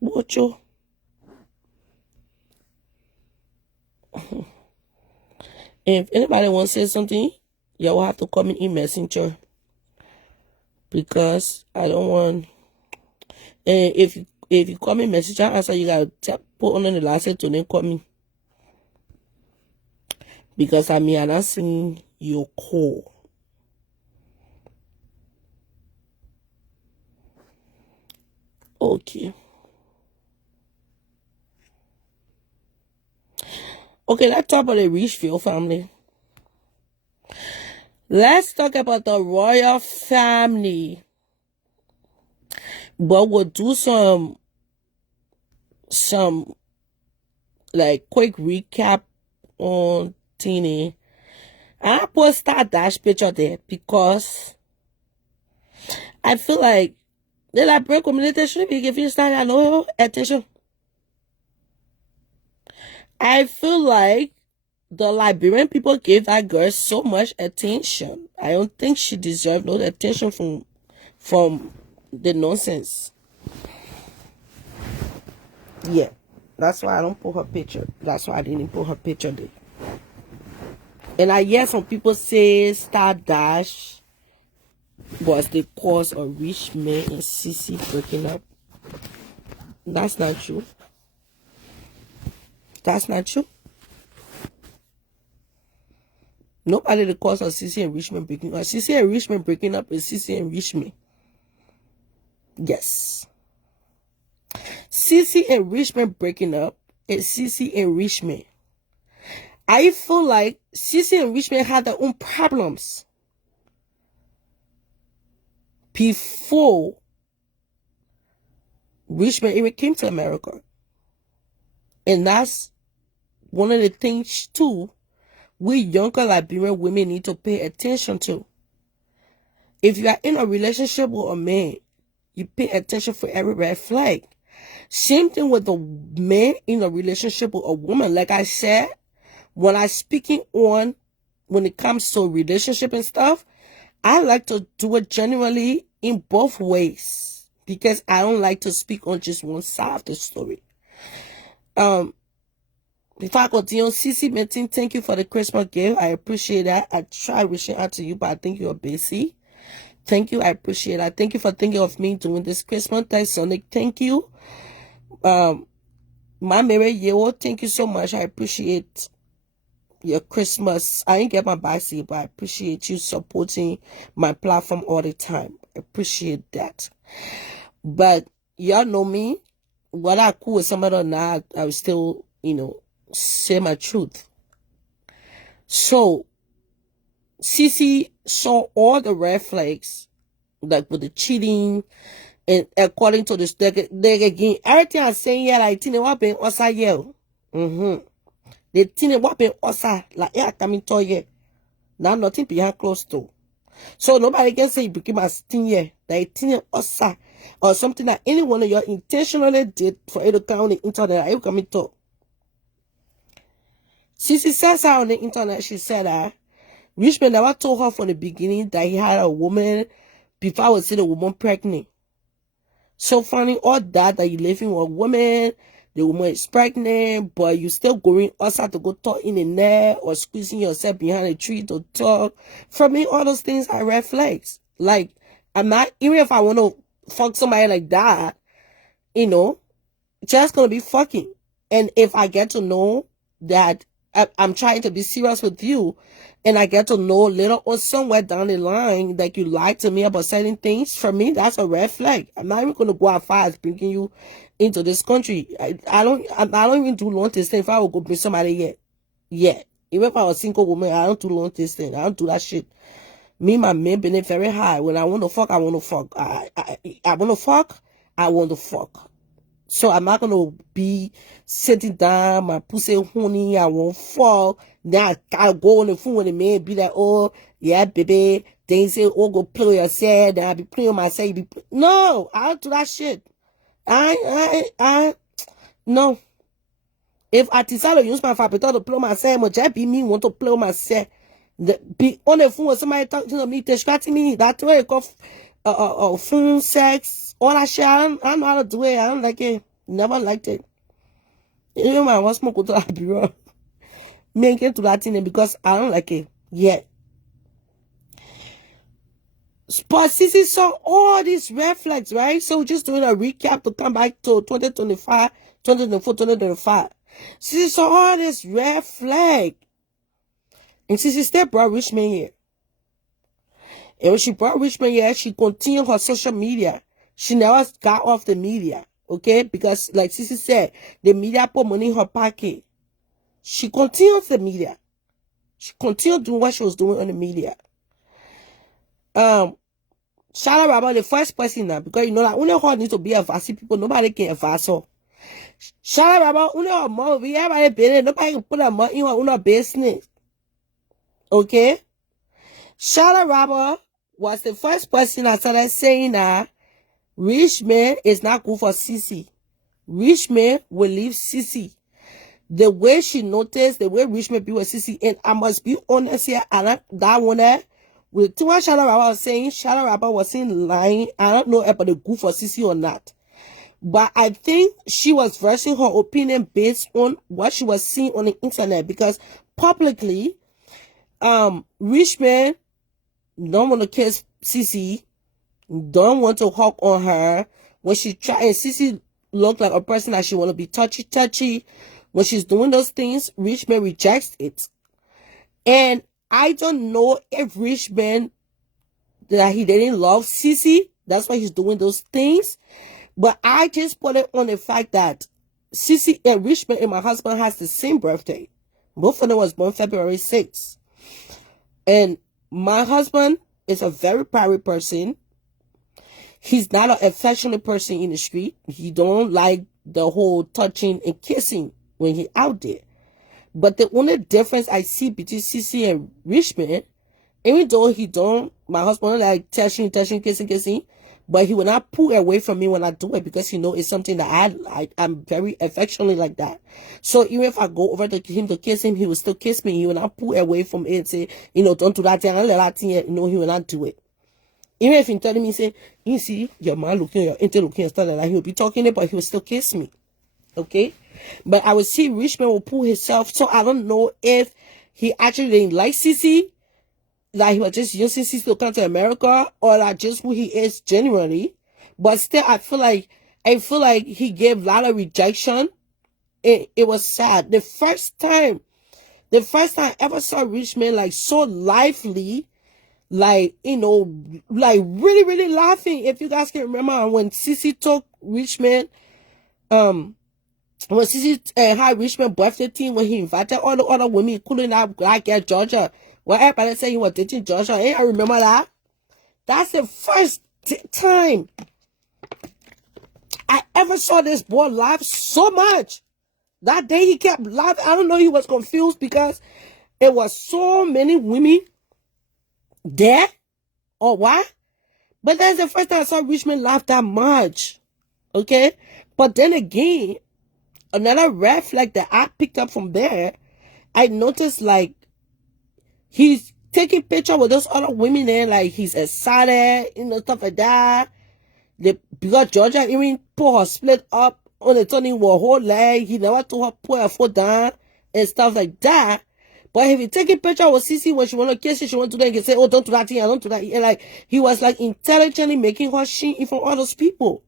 Mucho. If anybody wants to say something, you will have to call me in Messenger. Because I don't want... And if you call me Messenger, answer, you got to put on the last to then call me. Because I mean, I'm not seeing your call. Okay. Okay, let's talk about the Richfield family. Let's talk about the royal family. But we'll do some like quick recap on Tini. I put that dash picture there because I feel like the Liberian community should be giving Start no attention. I feel like the Liberian people gave that girl so much attention. I don't think she deserved no attention from the nonsense. Yeah, that's why I don't put her picture. That's why I didn't put her picture there. And I hear some people say Star Dash was the cause of Richman and Sissy breaking up. That's not true. That's not true. Nobody the cause of Sissy and Richman breaking up. Sissy and Richman breaking up is Sissy and Richman. Yes. Sissy and Richman breaking up is Sissy and Richman. I feel like Sissy and Richman had their own problems before Richman even came to America. And that's one of the things too we younger Liberian women need to pay attention to. If you are in a relationship with a man, you pay attention for every red flag. Same thing with the man in a relationship with a woman. Like I said, when I'm speaking on when it comes to relationship and stuff, I like to do it genuinely in both ways because I don't like to speak on just one side of the story. If I continue, CC Meeting, thank you for the Christmas gift. I appreciate that. I try reaching out to you, but I think you're busy. Thank you. I appreciate it. Thank you for thinking of me doing this Christmas. Thanks, Sonic. Thank you. My Mary Yeo, thank you so much. I appreciate your Christmas. I didn't get my bicycle, but I appreciate you supporting my platform all the time. I appreciate that. But y'all know me. What I cool with somebody or not, I will still, say my truth. So, Sissy saw all the red flags, like with the cheating, and according to this, they again, everything I'm saying here, like, Tine, what been osa yell? The Tine, what been osa, like, yeah, coming to ye. Now, nothing behind close to. So, nobody can say, you became a sting here, like, Tine osa. or something that any one of you intentionally did for it to come on the internet, you come and talk. Sissy says her on the internet, she said that Richman never told her from the beginning that he had a woman before I would see the woman pregnant. So funny, all that you're living with a woman, the woman is pregnant, but you still going outside to go talk in the net or squeezing yourself behind a tree to talk. For me, all those things are red flags. Like, I'm not, even if I want to fuck somebody like that, you know, just gonna be fucking. And if I get to know that I'm trying to be serious with you, and I get to know a little or somewhere down the line that you lied to me about certain things, for me, that's a red flag. I'm not even going to go as far as bringing you into this country. I don't even do long distance if I will go bring somebody yet. Yeah. Even if I was a single woman, I don't do long distance. I don't do that shit. Me, my men been it very high. When I want to fuck, I want to fuck. I want to fuck, I want to fuck. So I'm not going to be sitting down, my pussy honey, I won't fall. Then I gotta go on the phone with the man, be like, oh, yeah, baby. Then you say, oh, go play with yourself. Then I be playing with myself. No, I don't do that shit. No. If I decide to use my fabricator to play with myself, it just be me want to play with myself. Be on the phone with somebody talking to me, distracting me. That's where it goes, phone sex, all that shit. I don't know how to do it. I don't like it. Never liked it. Even my husband go to that bureau. Me get to that thing because I don't like it. Yeah. But Sissy saw all these red flags, right? So we're just doing a recap to come back to 2025, 2024, 2025. Sissy saw all this red flag. And Sissy still brought Richman here. And when she brought Richman here, she continued her social media. She never got off the media. Okay? Because like Sissy said, the media put money in her pocket. She continued the media. She continued doing what she was doing on the media. Shout out about the first person now, because you know that only her need to be advancing people, nobody can advance her. Shout out about only her mom, we everybody business, nobody can put her money in her own business. Okay? Shout out Robert was the first person that started saying that Richman is not good for Sissy. Richman will leave Sissy. The way she noticed, the way Richman be with Sissy, and I must be honest here, and that one there, with too much Shadow Rapper was saying, Shadow Rapper was saying lying. I don't know about the good for Sissy or not. But I think she was voicing her opinion based on what she was seeing on the internet, because publicly, Richman don't want to kiss Sissy, don't want to hug on her. When she try, and Sissy looked like a person that she want to be touchy. When she's doing those things, Richman rejects it. And I don't know if Richman, that he didn't love Sissy, that's why he's doing those things. But I just put it on the fact that Sissy and Richman and my husband has the same birthday. Both of them was born February 6th. And my husband is a very private person. He's not an affectionate person in the street. He don't like the whole touching and kissing when he out there. But the only difference I see between Sissy and Richman, even though he don't, my husband like touching, kissing, but he will not pull away from me when I do it, because he know it's something that I'm very affectionate like that. So even if I go over to him to kiss him, he will still kiss me. He will not pull away from it and say, don't do that thing, let that thing, he will not do it. Even if he's telling me, say, you see, your man looking, your inter looking, and stuff like that, he will be talking it, but he will still kiss me. Okay? But I will see Richman will pull himself, so I don't know if he actually didn't like Sissy, like he was just using Sissy to come to America, or like just who he is genuinely. But still, I feel like he gave a lot of rejection. It was sad. The first time I ever saw Richman like so lively, like, like really, really laughing. If you guys can remember when Sissy took Richman, when Sissy had Richman birthday team, when he invited all the other women, including that guy at Georgia, where everybody said he was dating Georgia. Hey, I remember that. That's the first time I ever saw this boy laugh so much. That day he kept laughing. I don't know, he was confused because it was so many women there, or what? But that's the first time I saw Richman laugh that much. Okay? But then again, another red flag that I picked up from there, I noticed like he's taking picture with those other women there, like he's excited, stuff like that. Because Georgia even put her split up on the turning with her whole leg. He never told her put her foot down and stuff like that. But if he taking picture with Cece when she want to kiss her, she want to do that, he can say, oh, don't do that thing, don't do that. And like, he was like intelligently making her shame in front of all those people.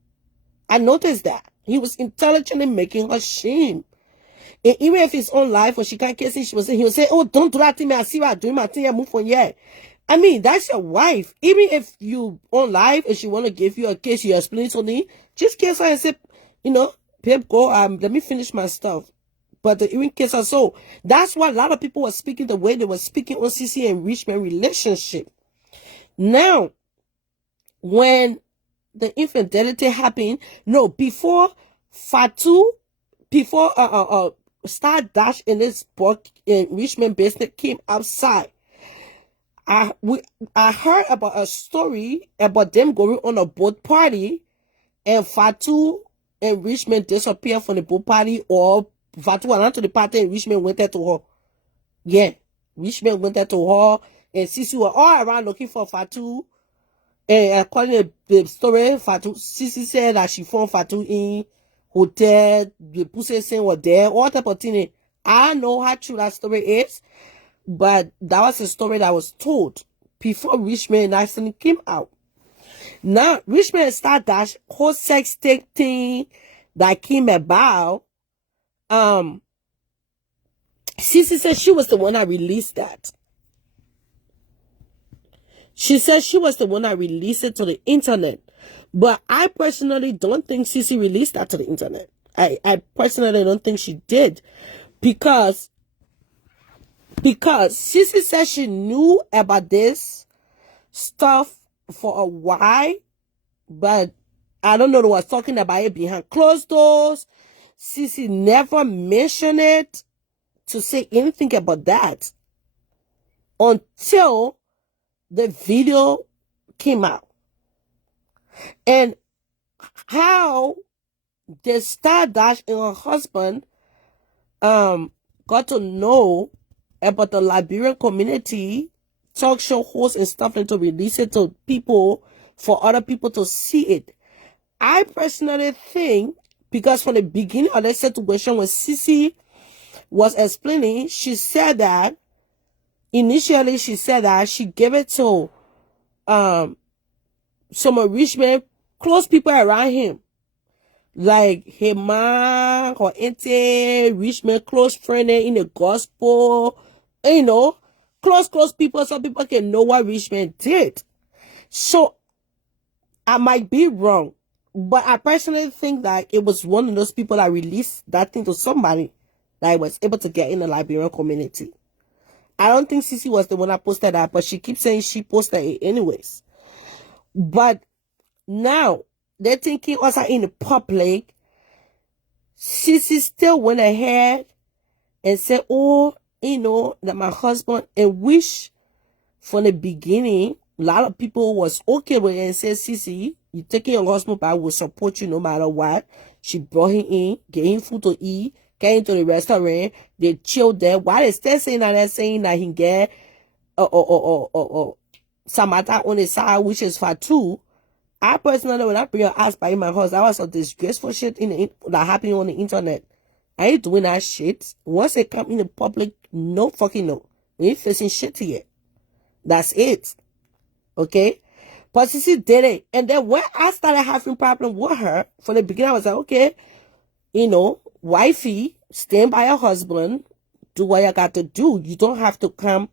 I noticed that. He was intelligently making her shame. And even if his own life, when she can't kiss him, he would say, oh, don't do that thing, man. I see what I'm doing, my thing, I move on, yeah. I mean, that's your wife. Even if you on live and she want to give you a kiss, you explain something, just kiss her and say, babe, go, let me finish my stuff. But the even kiss her. So that's why a lot of people were speaking the way they were speaking on CC and Richman relationship. Now, when the infidelity happened, no, before Fatu, before Star Dash in this book in Richman business came outside, I heard about a story about them going on a boat party and Fatu and Richman disappeared from the boat party, or Fatu went to the party and Richman went there to her. Yeah, Richman went there to her and Sisi were all around looking for Fatu. And according to the story, Sisi said that she found Fatu in hotel, the pussy saying was there, all type of thing. I don't know how true that story is, but that was a story that was told before Richman actually came out. Now, Richman started that whole sex tape thing that came about. Sisi said she was the one that released that. She said she was the one that released it to the internet. But I personally don't think Sisi released that to the internet. I personally don't think she did. Because Sisi said she knew about this stuff for a while. But I don't know who was talking about it behind closed doors. Sisi never mentioned it to say anything about that until the video came out. And how the Star Dash and her husband got to know about the Liberian community, talk show hosts and stuff, and to release it to people for other people to see it. I personally think, because from the beginning of that situation when Sisi was explaining, she said that initially she said that she gave it to some of Richman close people around him, like her mom, her auntie, Richman close friend in the gospel, close people, so people can know what Richman did. So I might be wrong, but I personally think that it was one of those people that released that thing to somebody that was able to get in the Liberian community. I don't think Sisi was the one that posted that, but she keeps saying she posted it anyways. But now they're thinking also in the public. Sisi still went ahead and said, oh, that my husband, and which from the beginning, a lot of people was okay with it and said, Sisi, you taking your husband back, will support you no matter what. She brought him in, gave him food to eat, came to the restaurant, they chilled there. Why they still saying that? They're saying that he get Samata on the side, which is Fatu. I personally, when I bring your ass by in my house, that was a disgraceful shit that happened on the internet. I ain't doing that shit. Once they come in the public, no fucking no. We ain't facing shit here. That's it. Okay? But Sisi did it. And then when I started having problem with her, from the beginning, I was like, okay, wifey, stand by your husband, do what you got to do. You don't have to come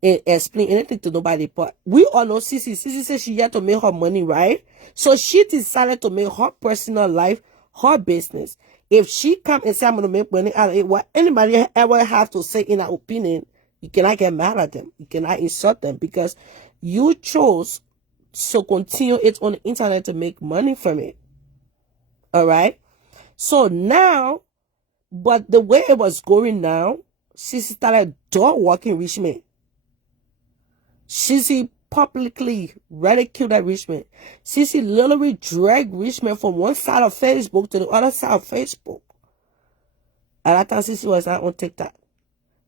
and explain anything to nobody. But we all know Sisi. Sisi said she had to make her money, right? So she decided to make her personal life her business. If she come and say, I'm going to make money out of it, what anybody ever have to say in her opinion, you cannot get mad at them. You cannot insult them because you chose to continue it on the internet to make money from it. All right? So now, but the way it was going now, Sisi started dog walking Richman. Sisi publicly ridiculed at Richman. Sissy literally dragged Richman from one side of Facebook to the other side of Facebook. At that time, Sissy was not on TikTok.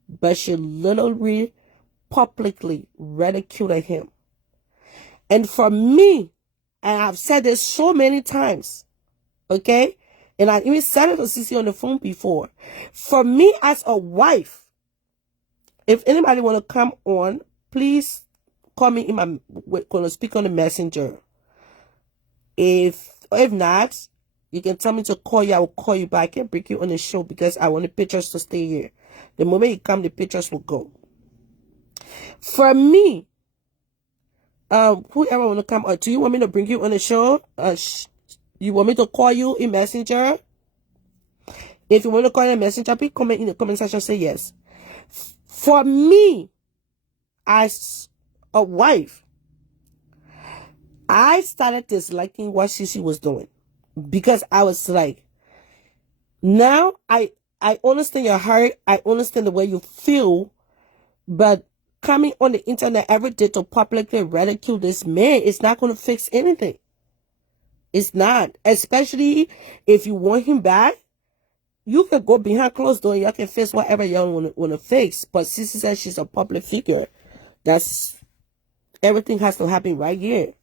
But she literally publicly ridiculed him. And for me, and I've said this so many times, okay? And I even said it to Sissy on the phone before. For me as a wife, if anybody want to come on, please call me in my, going to speak on the messenger. If not, you can tell me to call you. I will call you back and bring you on the show because I want the pictures to stay here. The moment you come, the pictures will go. For me, whoever want to come, do you want me to bring you on the show? You want me to call you in messenger? If you want to call in messenger, please comment in the comment section, say yes. For me, as a wife, I started disliking what Sissy was doing because I was like, now I understand your heart, I understand the way you feel, but coming on the internet every day to publicly ridicule this man is not going to fix anything. It's not. Especially if you want him back, you can go behind closed door and you can fix whatever you want to fix. But Sissy says she's a public figure. That's everything has to happen right here.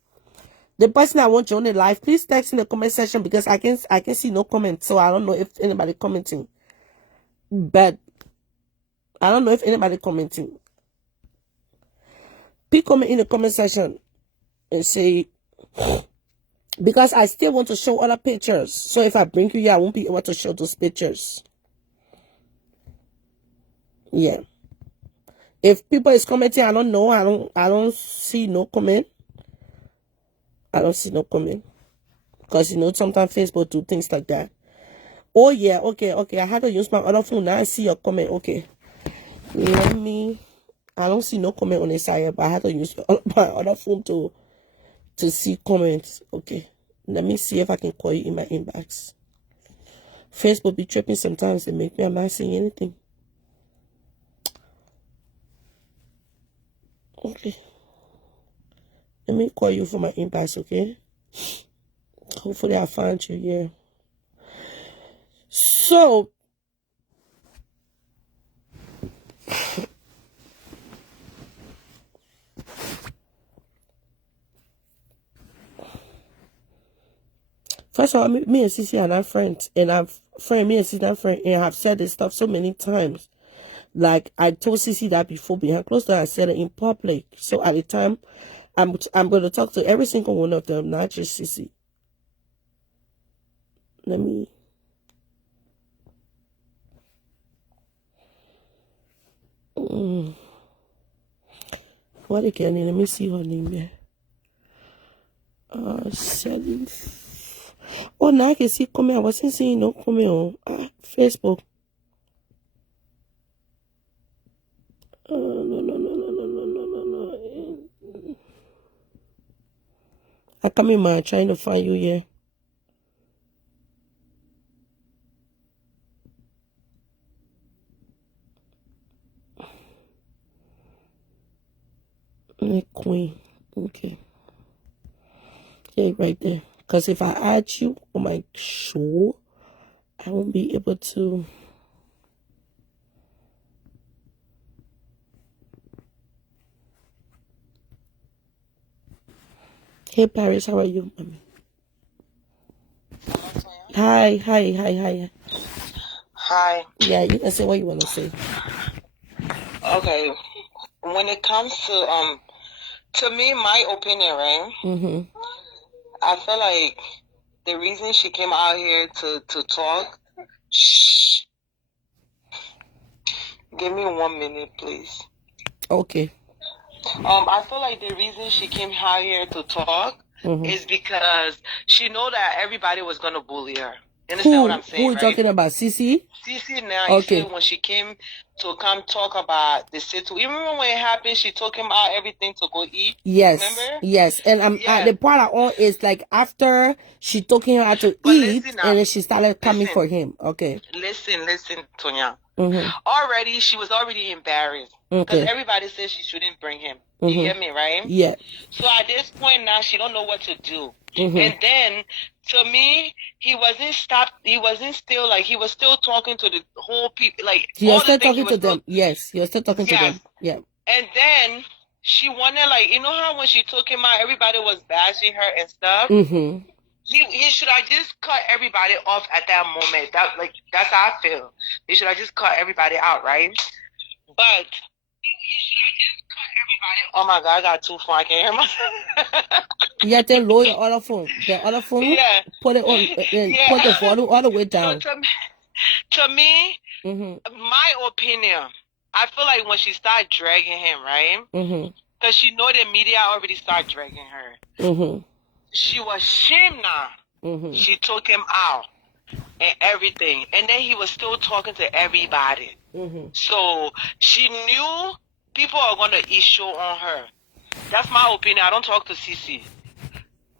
The person I want to join the live, please text in the comment section because I can see no comments, so I don't know if anybody commenting. But I don't know if anybody commenting. Please comment in the comment section and say, because I still want to show other pictures. So if I bring you here, I won't be able to show those pictures. Yeah. If people is commenting, I don't know. I don't see no comment. I don't see no comment. Because you know sometimes Facebook do things like that. Oh yeah, okay. I had to use my other phone. Now I see your comment. Okay. Let me, I don't see no comment on this side, but I had to use my other phone to see comments. Okay. Let me see if I can call you in my inbox. Facebook be tripping sometimes. They make me, I'm not seeing anything. Okay. Let me call you for my inbox, okay? Hopefully I'll find you here. So, first of all, me and Sissy are not friends. And me and Sissy are not friends. And I've said this stuff so many times. Like, I told Sissy that before behind closed door. I said it in public. So, at the time, I'm going to talk to every single one of them, not just Sissy. Let me... What again? Let me see her name here. Selling. Oh, now I can see comment. I wasn't seeing no comment on Facebook. No. I come in my trying to find you here. Queen. Okay. Okay, right there. Because if I add you on my show, I won't be able to. Hey, Paris, how are you, mommy? Hi. Hi. Yeah, you can say what you want to say. Okay. When it comes to me, my opinion, right? I feel like the reason she came out here to talk. Shh. Give me 1 minute, please. Okay. I feel like the reason she came out here to talk is because she know that everybody was gonna bully her. You understand what I'm Who saying, you right? talking about? Cece? Cece now, you Okay. see, when she came to come talk about the situation, you remember when it happened, she took him out, everything to go eat? Yes. Remember? Yes. And the part I on is like after she took him out to But eat, listen now, and then she started coming for listen, him. Okay. listen, Tonya. Mm-hmm. Already, she was already embarrassed because Okay. everybody said she shouldn't bring him. You hear me, right? Yeah. So at this point now, she don't know what to do. Mm-hmm. And then, to me, he wasn't stopped. He wasn't still like he was still talking to the whole people, like He was all the still things he talking was to still. them. Yes. He was still talking to Yes. them. Yeah. And then she wanted, like, you know how when she took him out, everybody was bashing her and stuff. Mm-hmm. He should have just cut everybody off at that moment. That's how I feel. He should have just cut everybody out, right? But oh my God, I got too far. I can't hear myself. Yeah, then lower your other phone. The other phone, Yeah. put it on and Yeah. put the volume all the way So down. to me, Mm-hmm. my opinion, I feel like when she started dragging him, right? Mm-hmm. Because she know the media already started dragging her. Mm-hmm. She was ashamed now. Mm-hmm. She took him out and everything. And then he was still talking to everybody. Mm-hmm. So she knew people are going to issue on her. That's my opinion. I don't talk to Cece.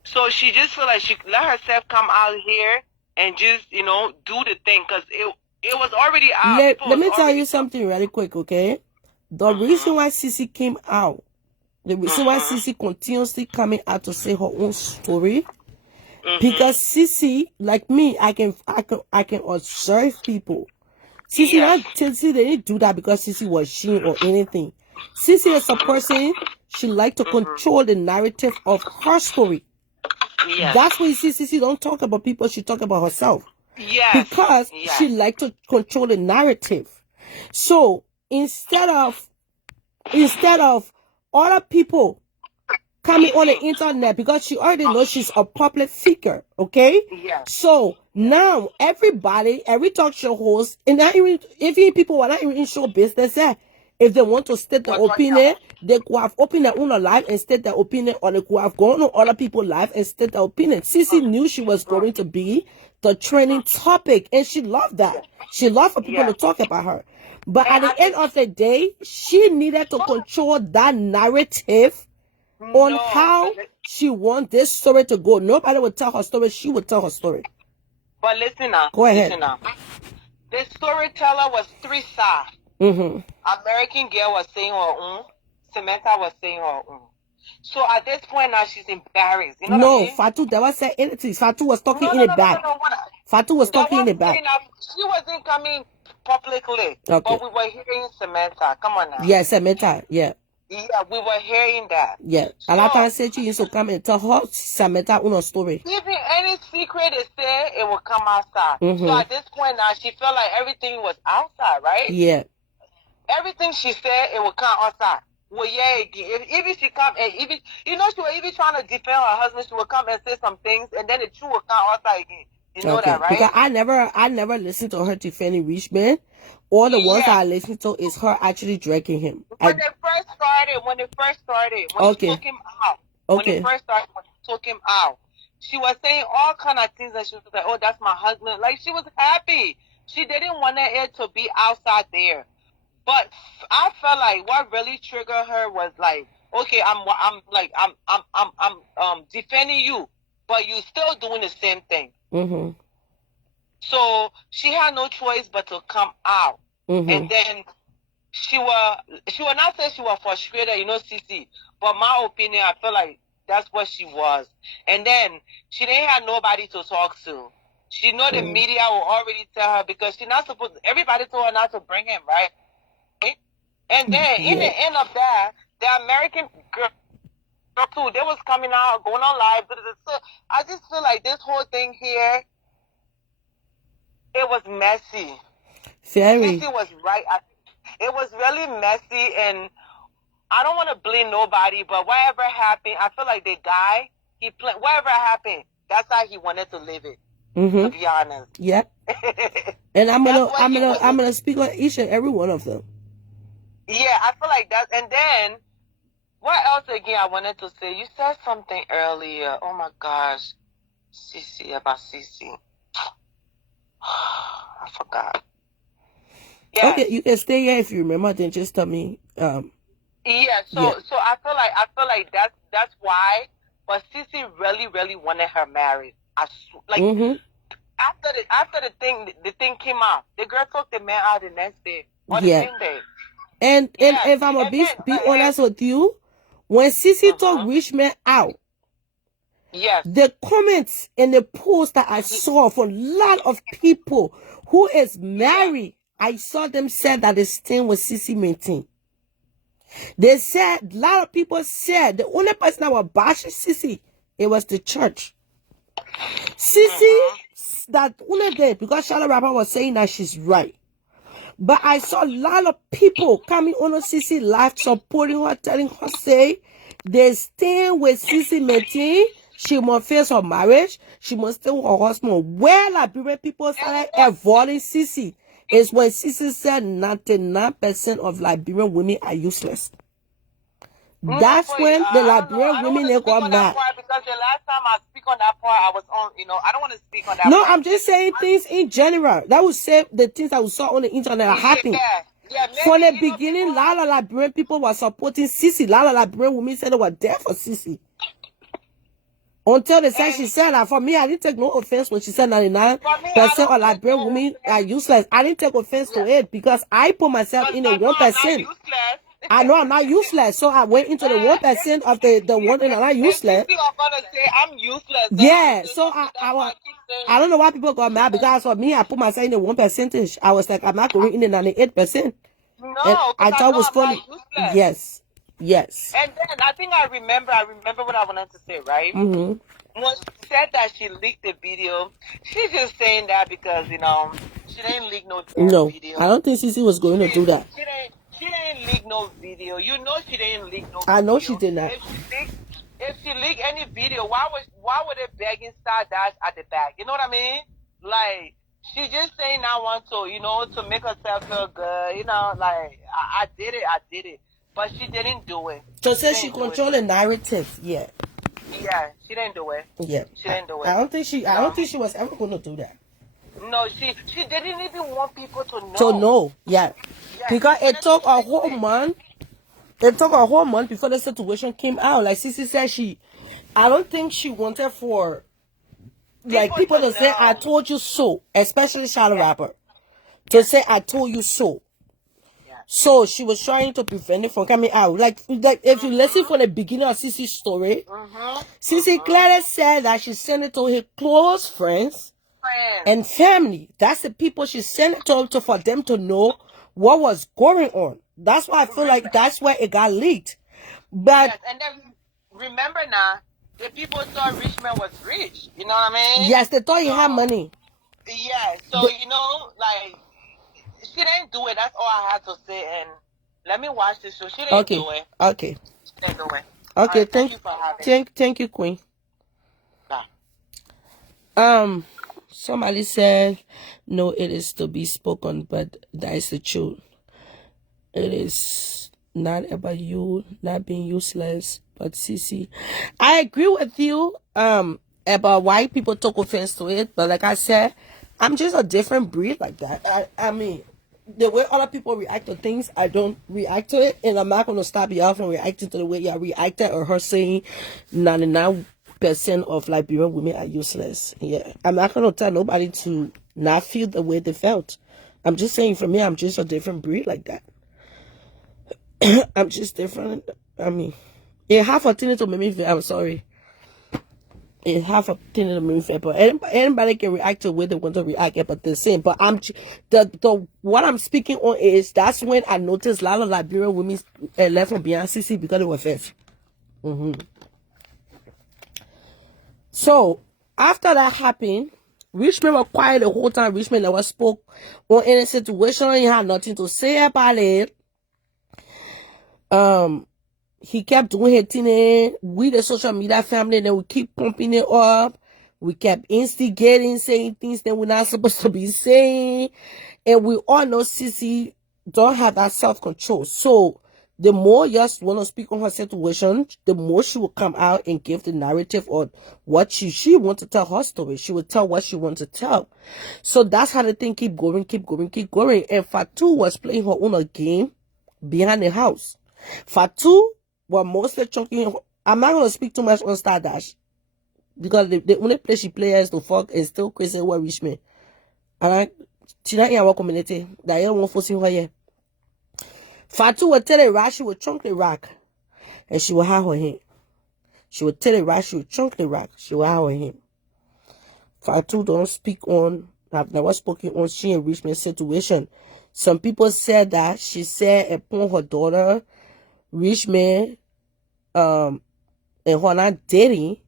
So she just feel like she let herself come out here and just, do the thing. Because it was already out. Let me tell you something really quick, okay? The reason why Sissy came out, the reason why Sissy continuously coming out to say her own story, because Sissy, like me, I can observe people. Sissy, Yes. Sissy, they didn't do that because Sissy was she or anything. Sissy is a person, she like to control the narrative of her story. Yes. That's why you see Sissy don't talk about people, she talk about herself. Yes. Because she like to control the narrative. So instead of other people coming on the internet, because she already knows she's a public figure, okay? Yes. So now every talk show host, and not even people are not even in show business, if they want to state their opinion, they could have opened their own live and state their opinion, or they could have gone on other people's live and state their opinion. Sissy knew she was going to be the trending topic, and she loved that. She loved for people to talk about her. But at the end of the day, she needed to control that narrative on how she wants this story to go. Nobody would tell her story. She would tell her story. But listen now. Go ahead. Listen now. The storyteller was three sides. American Girl was saying her own. Samantha was saying her own. So at this point now, she's embarrassed. You know what I mean? Fatu never said anything. Fatu was talking in the back. Fatu was talking in the back. She wasn't coming publicly. Okay. But we were hearing Samantha. Come on now. Yeah, Samantha. Yeah. Yeah, we were hearing that. Yeah. A lot of times said she used to come and tell her Samantha una story. Even any secret is there, it will come outside. So at this point now, she felt like everything was outside, right? Yeah. Everything she said, it will come outside. Well, yeah, if she come and even, she was even trying to defend her husband, she would come and say some things, and then the truth will come outside again. You know that, right? Because I never listened to her defending Richman. All the ones that I listened to is her actually dragging him. When they first started, when she took him out, when she took him out, she was saying all kind of things, and she was like, "Oh, that's my husband." Like, she was happy. She didn't want it to be outside there. But I felt like what really triggered her was like, okay, I'm defending you, but you still doing the same thing. So she had no choice but to come out, and then she will not say she was frustrated, Cece. But my opinion, I feel like that's what she was. And then she didn't have nobody to talk to. She know the media will already tell her because she's not supposed. Everybody told her not to bring him, right? And then in the end of that, the American girl too, they was coming out, going on live. So I just feel like this whole thing here, it was messy. Very. Cece was right. It was really messy, and I don't want to blame nobody, but whatever happened, I feel like the guy, whatever happened, that's how he wanted to live it. To be honest. Yep. And I'm gonna speak on each and every one of them. Yeah, I feel like that. And then, what else again I wanted to say? You said something earlier. Oh my gosh. Cece, about Cece. I forgot. Yes. Okay, you can stay here if you remember. Then just tell me. Yeah. So Yeah. so I feel like that's why. But Sissy really wanted her married. Like after the thing came out, the girl took the man out the next day or the same day. And if I'm gonna be honest with you, when Sissy took Richman out, the comments and the posts that I saw from a lot of people who is married, I saw them say that they stand with Sissy maintain. They said, a lot of people said the only person that was bashing Sissy, it was the church. Sissy, that only day, because Charlotte Rapper was saying that she's right. But I saw a lot of people coming on Sissy live supporting her, telling her, say, they stand with Sissy maintain. She must face her marriage. She must stay with her husband. Where Liberian people started avoiding Sissy is when Sissy said 99% of Liberian women are useless. That's when the Liberian women they got mad. Because the last time I speak on that part, I was on, I don't want to speak on that No, part. I'm just saying things in general. That would say the things that we saw on the internet are happening. From the beginning, a lot of Liberian people were supporting Sissy. A lot of Liberian women said they were there for Sissy. Until they said, she said that. For me, I didn't take no offense when she said 99% of Liberian women are useless. I didn't take offense to it because I put myself in the 1%. I know I'm not useless, so I went into the 1% of the one and I'm not useless. People are gonna say I'm useless. Yeah, so I don't know why people got mad because for me, I put myself in the 1%. I was like, I'm not going in the 98%. No, I thought it was funny. Yes. And then I think I remember what I wanted to say, right? When she said that she leaked the video, she's just saying that because she didn't leak no video. I don't think Sissy was going to do that. She didn't leak no video. You know she didn't leak no video. I know she did not. If she leaked any video, why would it begging Stardust at the back? You know what I mean? Like, she just saying I want to, to make herself feel good. Like, I did it. But she didn't do it. So say she controlled the narrative, Yeah, she didn't do it. Yeah. She didn't do it. I don't think she was ever going to do that. No, she didn't even want people to know. To know, yeah. Because it took a whole month. It took a whole month before the situation came out. Like Sissy said, I don't think she wanted for like people to say, I told you so, especially Charlotte Rapper. To say, I told you so. So she was trying to prevent it from coming out. Like if you listen from the beginning of Sissy's story, Sissy clearly said that she sent it to her close friends and family. That's the people she sent it to for them to know what was going on. That's why I feel like that's where it got leaked. But and then remember now, the people thought Richman was rich. You know what I mean? Yes, they thought he had money. Yeah, so like, she didn't do it. That's all I had to say. And let me watch this show. She didn't do it. Okay. She didn't do it. Okay, right, thank you for having me. Thank you, Queen. Yeah. Somebody said, no, it is to be spoken, but that is the truth. It is not about you not being useless, but Sissy. I agree with you about why people took offense to it, but like I said, I'm just a different breed like that. I mean, the way other people react to things, I don't react to it, and I'm not going to stop y'all from reacting to the way y'all reacted or her saying 99% of Liberian women are useless. Yeah, I'm not going to tell nobody to not feel the way they felt. I'm just saying, for me, I'm just a different breed like that. I'm just different. I mean, it half a thing to make me feel. I'm sorry. It half a thing to make me feel. But anybody can react to the way they want to react. But the same. But I'm what I'm speaking on is that's when I noticed a lot of Liberian women left from beyond Sissy because they were fifth. So after that happened, Richman was quiet the whole time. Richman never spoke on any situation. He had nothing to say about it. He kept doing his thing with the social media family, and then we keep pumping it up. We kept instigating, saying things that we're not supposed to be saying. And we all know Sissy don't have that self-control. So The more Yas want to speak on her situation, the more she will come out and give the narrative on what she wants to tell her story. She will tell what she wants to tell. So that's how the thing keep going. And Fatu was playing her own game behind the house. Fatu was mostly chunking. I'm not going to speak too much on Stardust because the only place she plays to fuck is still crazy with Richman. Alright? She not in our community. That you don't want to force her here. Fatu would tell the rock, she would chunk the rock, and she would have her hand. She would tell the rock, she would chunk the rock, she would have her hand. Fatu don't speak on, I've never spoken on she and Richman's situation. Some people said that she said upon her daughter, Richman, and her not dating,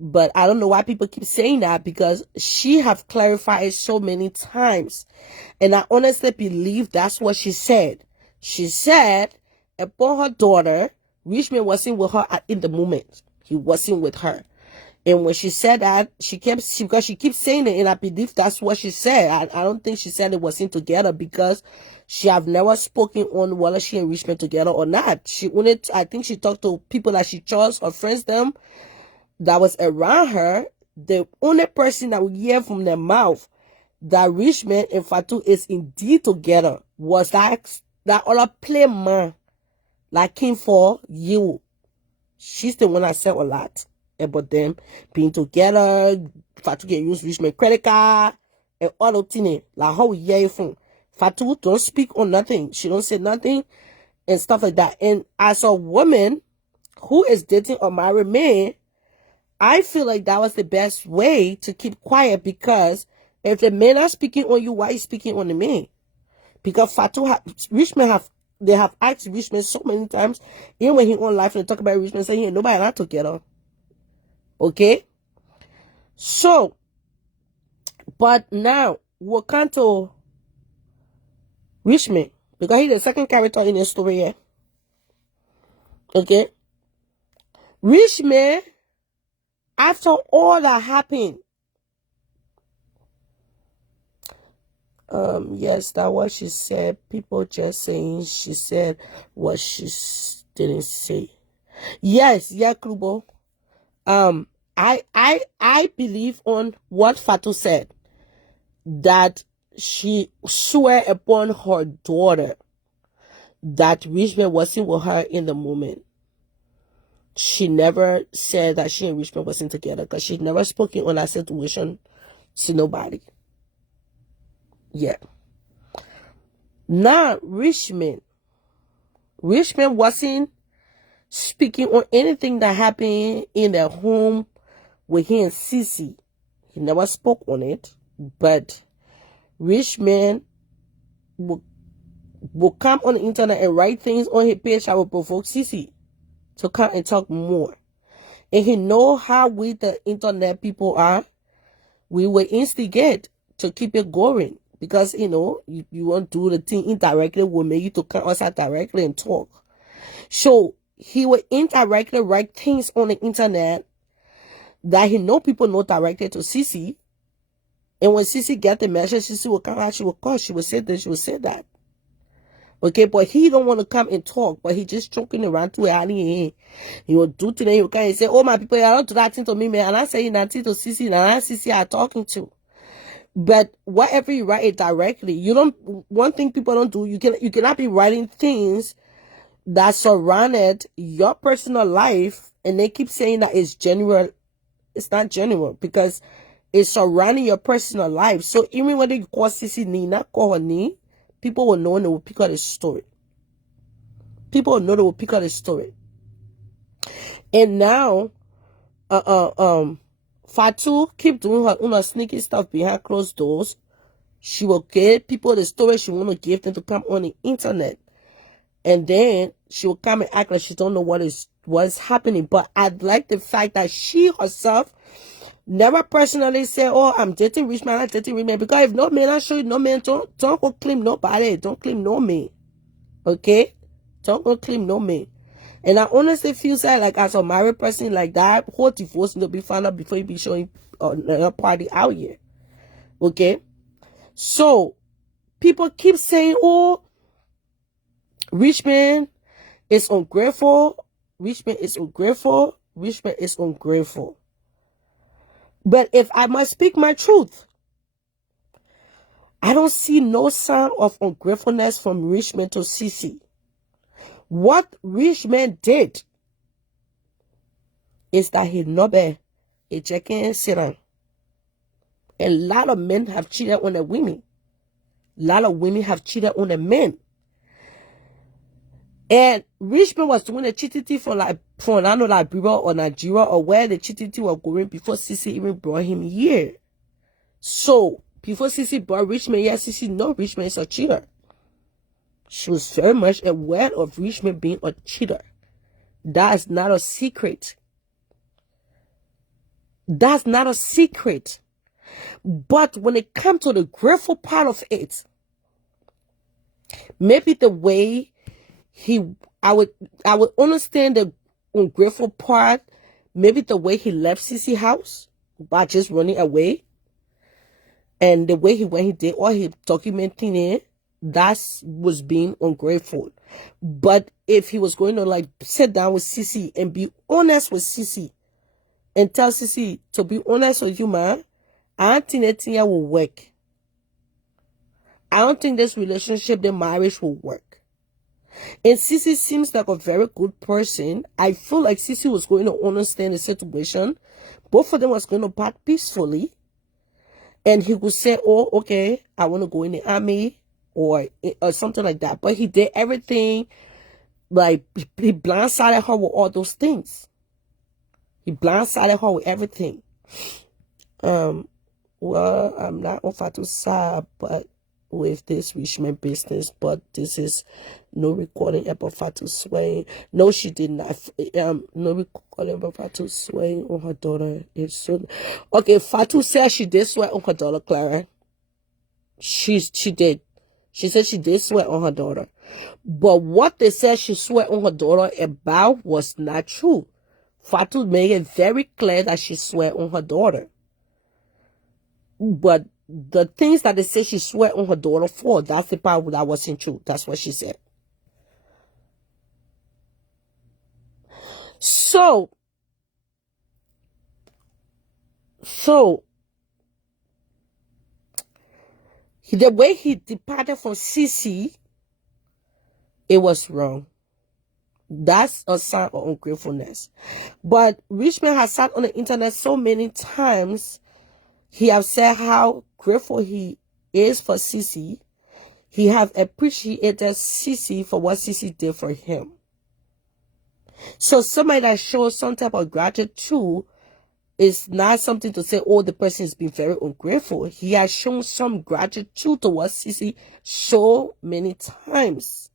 but I don't know why people keep saying that because she have clarified so many times. And I honestly believe that's what she said. She said upon her daughter, Richman wasn't with her in the moment. He wasn't with her. And when she said that, because she keeps saying it, and I believe that's what she said. I don't think she said it wasn't together because she have never spoken on whether she and Richman together or not. I think she talked to people that she chose, her friends, them, that was around her. The only person that would hear from their mouth that Richman and Fatu is indeed together was that other play man that came for you. She's the one that said a lot about them being together. Fatu can use Richman credit card and all of things. Like how we hear it from Fatu don't speak on nothing. She don't say nothing and stuff like that. And as a woman who is dating a married man, I feel like that was the best way to keep quiet, because if the men are speaking on you, why are you speaking on the man? Because they have asked Richman so many times, even when he on live and they talk about Richman, saying he ain't nobody not together. Okay? So, but now we'll come to Richman, because he's the second character in the story here. Okay? Richman, after all that happened, yes, that what she said. People just saying she said what she didn't say. Yes, yeah, Klubo. I believe on what Fatu said, that she swear upon her daughter that Richman wasn't with her in the moment. She never said that she and Richman wasn't together, because she never spoken on that situation to nobody. Yeah. Now, Richman wasn't speaking on anything that happened in their home with him and Sissy. He never spoke on it, but Richman will come on the internet and write things on his page that will provoke Sissy to come and talk more. And he know how we, the internet people, are. We will instigate to keep it going. Because, you know, you want to do the thing indirectly, will make you to come outside directly and talk. So, he will indirectly write things on the internet that he know people know directly to Sissy. And when Sissy get the message, Sissy will come out, she will call, she will say this, she will say that. Okay, but he don't want to come and talk, but he just joking around to it. He will do today, he will come and say, oh, my people, I don't do that thing to me, man. And I say nothing to Sissy, and I Sissy are talking to. But whatever you write it directly, one thing people don't do, you cannot be writing things that surrounded your personal life, and they keep saying that it's genuine. It's not genuine, because it's surrounding your personal life. So even when they call Sissy Nina, call her Ni, people will know and they will pick out the story. People will know, they will pick out the story. And now, Fatu keep doing her own sneaky stuff behind closed doors. She will give people the story she want to give them to come on the internet. And then she will come and act like she don't know what's happening. But I like the fact that she herself never personally say, oh, I'm dating Richman, I'm dating Richman. Because if no man, I show you, no man, don't go claim nobody. Don't claim no man. Okay? Don't go claim no man. And I honestly feel like as a married person like that, whole divorce need to be found out before you be showing a party out here. Okay? So, people keep saying, oh, Richman is ungrateful. Richman is ungrateful. Richman is ungrateful. But if I must speak my truth, I don't see no sign of ungratefulness from Richman to Sissy. What Richman did is that he nobe a chicken sit down. A lot of men have cheated on the women. A lot of women have cheated on the men. And Richman was doing the cheating for Liberia or Nigeria or where the cheating was going before Sissy even brought him here. So before Sissy brought Richman here, Sissy know Richman is a cheater. She was very much aware of Richman being a cheater. That is not a secret. That's not a secret. But when it comes to the grateful part of it, maybe the way I would understand the ungrateful part, maybe the way he left Sissy's house by just running away, and the way he did all his documenting it, that was being ungrateful. But if he was going to like sit down with Sissy and be honest with Sissy and tell Sissy, to be honest with you, man, I don't think that thing will work. I don't think this relationship, the marriage will work. And Sissy seems like a very good person. I feel like Sissy was going to understand the situation. Both of them was going to part peacefully. And he would say, oh, okay, I want to go in the army or something like that. But he did everything, like he blindsided her with all those things. He blindsided her with everything. Well, I'm not on Fatu's side, but with this Richman business, but this is no recording about Fatu swaying. No, she did not. No recording about Fatu swaying on her daughter. It's so okay. Fatu said she did swear on her daughter, Clara. She did. She said she did swear on her daughter, but what they said she swear on her daughter about was not true. Fatu made it very clear that she swear on her daughter. But the things that they say she swear on her daughter for, that's the part that wasn't true. That's what she said. So the way he departed from Sissy, it was wrong. That's a sign of ungratefulness. But Richman has sat on the internet so many times. He has said how grateful he is for Sissy. He have appreciated Sissy for what Sissy did for him. So somebody that shows some type of gratitude is not something to say, oh, the person has been very ungrateful. He has shown some gratitude towards Sissy so many times.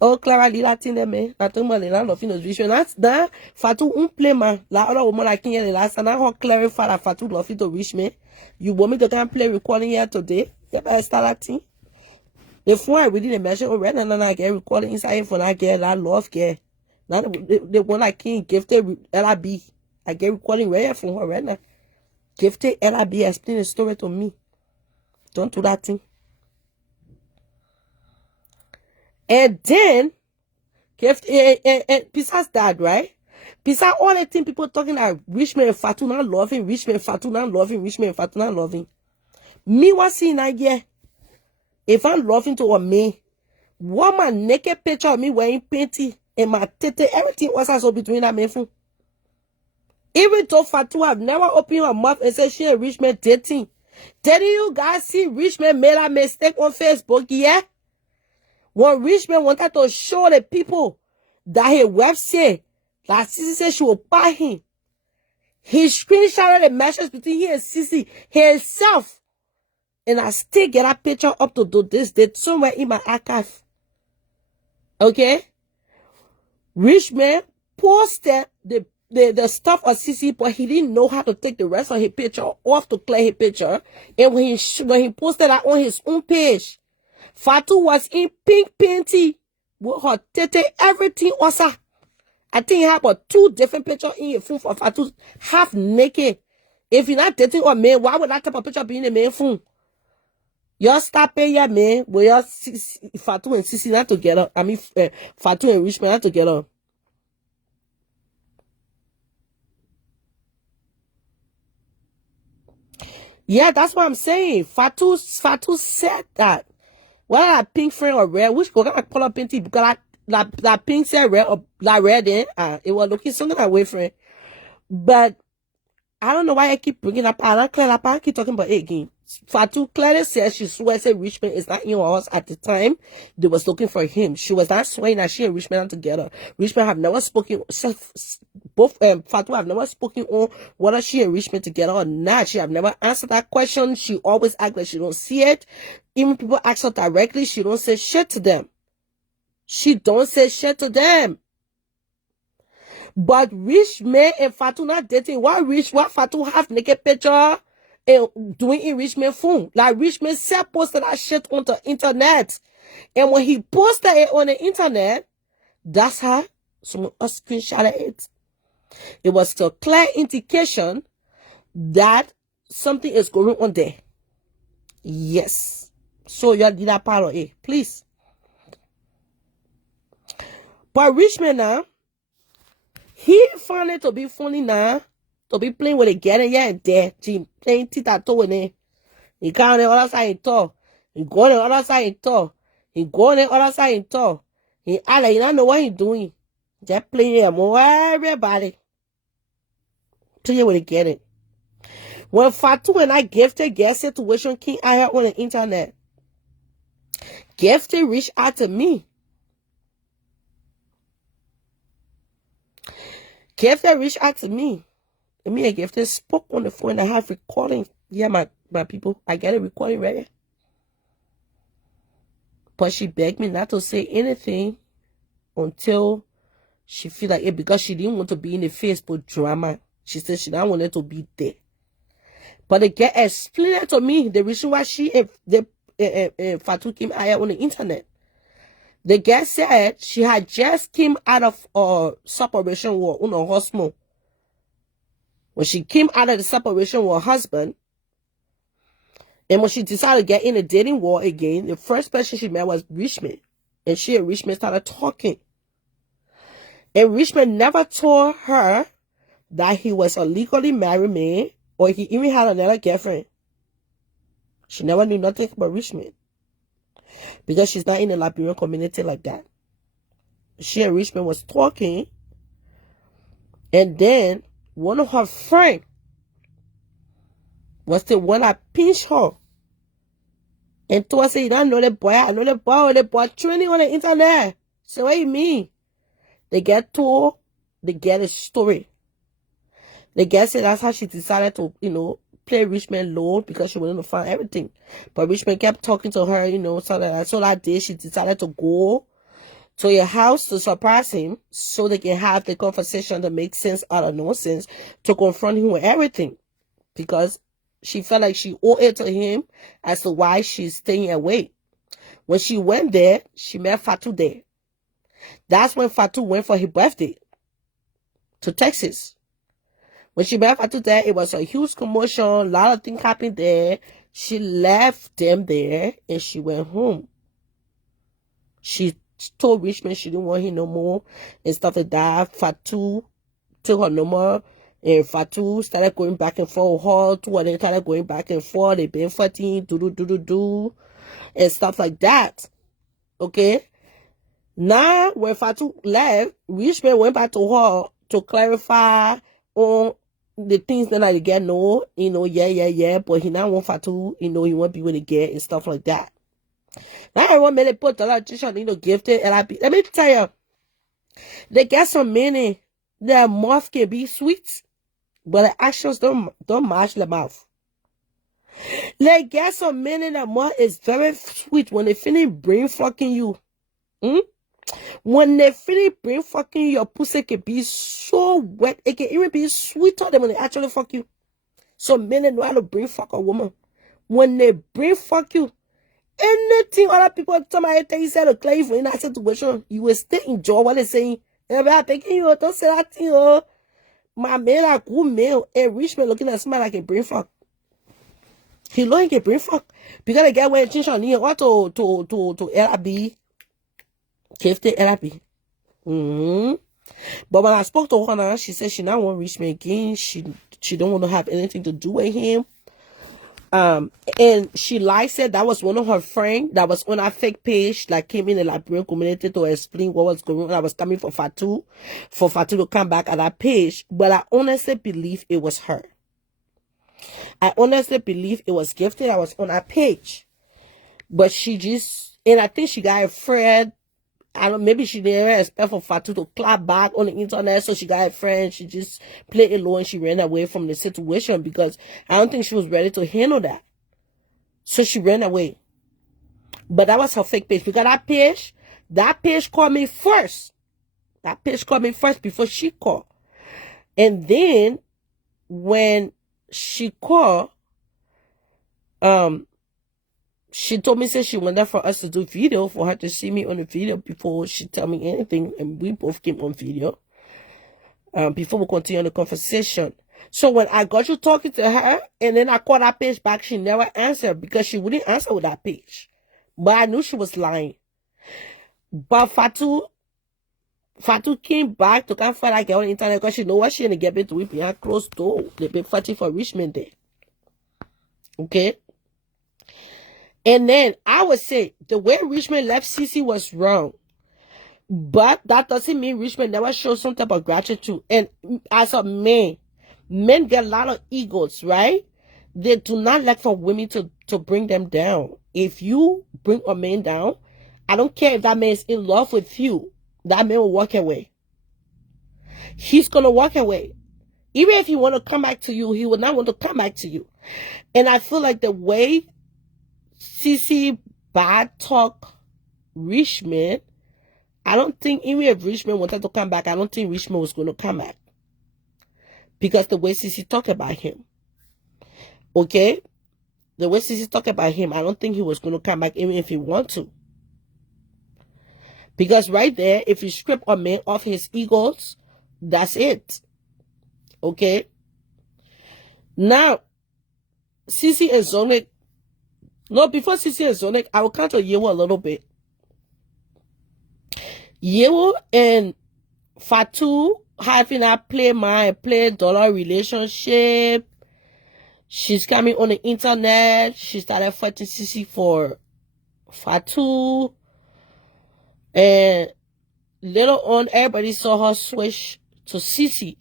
Oh, Clara, li Latin de me. Latin man, la love in vision. That's that. Fatu play man. La other woman like in the last and I want clarify that Fatu love to Richman. You want me to come play recording here today? Yeah, but I start Latin. If I really the measure already, and then I get recording inside for I get that love get. Now the one I can't gifted LIB. I get recording right here from her right now. Gifted LIB explain the story to me. Don't do that thing. And then, Pisa's dad, right? Pisa, all the thing people talking about Richman and Fatu not loving, Richman, Fatu not loving, Richman, Fatu not loving. Me was seeing that, yeah. If I'm loving to a me, what my naked picture of me wearing panty and my tete, everything was also between that man. Even though Fatu have never opened her mouth and said she and Richman dating. Did you guys see Richman made a mistake on Facebook, yeah? When Richman wanted to show the people that his website, that Sissy said she would buy him, he screenshotted the message between he and Sissy himself. And I still get that picture up to do this date somewhere in my archive. Okay? Richman posted the stuff of Sissy, but he didn't know how to take the rest of his picture off to clear his picture. And when he posted that on his own page, Fatu was in pink panty with her tete, everything also. I think he had about 2 different pictures in your phone for Fatu, half naked. If you're not dating a man, why would that type of picture be in the main phone? Y'all stop paying your man. Where y'all Fatu and Sisi not together. I mean, Fatu and Richman not together. Yeah, that's what I'm saying. Fatu said that. Whether that pink friend or red, which go gonna pull up into because that pink said red or that red then it was looking something away friend. But I don't know why I keep bringing up. I don't clear up. I keep talking about it again. Fatu clearly says she swears that Richman is not in her house at the time they was looking for him. She was not swearing that she and Richman are together. Richman have never spoken. Both Fatu have never spoken on whether she and Richman together or not. She have never answered that question. She always act like she don't see it. Even people ask her directly, she don't say shit to them. She don't say shit to them. But Richman and Fatu not dating. Why Fatu have naked picture and doing in Richman phone? Like Richman said posted that shit on the internet. And when he posted it on the internet, that's how someone screenshotted it. It was a clear indication that something is going on there. Yes. So y'all did that part of it, please. But Richman now, he found it to be funny now, to be playing with a girl and yeah, there, playing tit-a-toe in it. He go on the other side and talk. He go on the other side and talk. He go on the other side and talk. He act like he don't know what he doing. Just playing with everybody. Playing with a girl. When Fatu and I gifted girl situation came out on the internet, gifted reached out to me. Gifted reached out to me. And me and Gifted spoke on the phone. I have recording. Yeah, my people. I get a recording right here. But she begged me not to say anything until she feel like it because she didn't want to be in the Facebook drama. She said she didn't want it to be there. But the girl explained it to me the reason why she Fatu came out on the internet. The girl said she had just came out of separation with her husband. When she came out of the separation with her husband, and when she decided to get in a dating war again, the first person she met was Richman. And she and Richman started talking. And Richman never told her that he was a legally married man or he even had another girlfriend. She never knew nothing about Richman. Because she's not in the Liberian community like that. She and Richman was talking. And then one of her friends was the one that pinched her. And told her, you don't know the boy. I know the boy training on the internet. So what you mean? They get told, they get a story. The girl said that's how she decided to, play Richman low because she wanted to find everything. But Richman kept talking to her, so that day she decided to go to your house to surprise him so they can have the conversation to make sense out of nonsense, to confront him with everything. Because she felt like she owed it to him as to why she's staying away. When she went there, she met Fatu there. That's when Fatu went for his birthday to Texas. When she met Fatu there, it was a huge commotion. A lot of things happened there. She left them there and she went home. She told Richman she didn't want him no more and stuff like that. Fatu took her number and Fatu started going back and forth with her. Two of them started going back and forth. They been fighting, do, and stuff like that. Okay? Now, when Fatu left, Richman went back to her to clarify on the things that I get no, yeah, but he now want Fatu, he won't be with the girl and stuff like that. Now everyone made it put a lot of attention, gifted, and let me tell you, they get some meaning. Their mouth can be sweet, but the actions don't match the mouth. They get some meaning. Their mouth is very sweet when they finish brain fucking you. When they finish brain fucking you, your pussy can be so wet. It can even be sweeter than when they actually fuck you. So men know how to brain fuck a woman. When they brain fuck you, anything other people tell me you said to clear for in that situation, you will still enjoy what they're saying. And I'm thinking you don't say that thing, oh. My man, a good male, a rich man looking at somebody like a brain fuck. He know he can bring fuck. Because the guy went change on here, what to LRB. Gifted LRB. But when I spoke to her now, she said she not want Richman again. She don't want to have anything to do with him. And she lied, said that was one of her friends that was on her fake page that came in the Liberian community to explain what was going on. I was coming for Fatu to come back at that page. But I honestly believe it was her. I honestly believe it was Gifted that was on her page. But she just, and I think she got afraid. I don't, maybe she didn't expect for Fatu to clap back on the internet, so she got a friend. She just played it low and she ran away from the situation because I don't think she was ready to handle that. So she ran away. But that was her fake page. Because that page called me first. That page called me first before she called. And then when she called, she told me, said she wanted for us to do video, for her to see me on the video before she tell me anything. And we both came on video. Before we continue the conversation. So when I got you talking to her, and then I called that page back, she never answered because she wouldn't answer with that page. But I knew she was lying. But Fatu came back to come find that girl on the internet because she know what she gonna get into it behind closed door. They been fighting for Richman there. Okay? And then I would say the way Richman left Cece was wrong. But that doesn't mean Richman never showed some type of gratitude. And as a man, men get a lot of egos, right? They do not like for women to bring them down. If you bring a man down, I don't care if that man is in love with you, that man will walk away. He's going to walk away. Even if he want to come back to you, he will not want to come back to you. And I feel like the way Cece bad talk Richman, I don't think even if Richman wanted to come back, I don't think Richman was going to come back. Because the way Cece talked about him. Okay? The way Cece talked about him, I don't think he was going to come back even if he wanted to. Because right there, if you strip a man off his egos, that's it. Okay? Now, Cece and Zonik. No, before Cece and Zonik, I will count on Yewo a little bit. Yewo and Fatu having a play dollar relationship. She's coming on the internet. She started fighting Cece for Fatu. And later on, everybody saw her switch to Cece.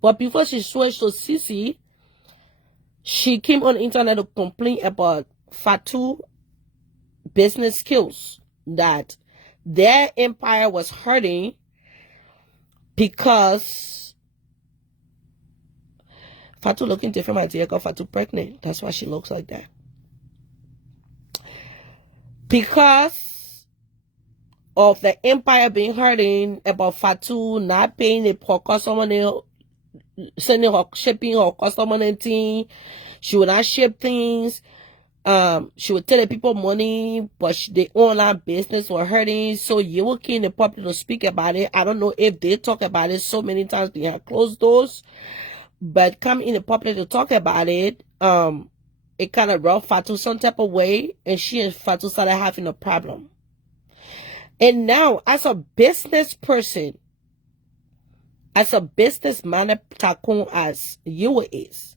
But before she switched to Cece, she came on the internet to complain about Fatu business skills. That their empire was hurting because Fatu looking different, my dear, got Fatu pregnant. That's why she looks like that. Because of the empire being hurting about Fatu not paying the customer, sending her, shipping her customer anything. She would not ship things. She would tell the people money, but the online business was hurting. So you were in the public to speak about it. I don't know if they talk about it so many times behind closed doors, but come in the public to talk about it. It kind of rubbed Fatu some type of way, and she and Fatu started having a problem. And now, as a business person, as a businessman, tycoon as you is,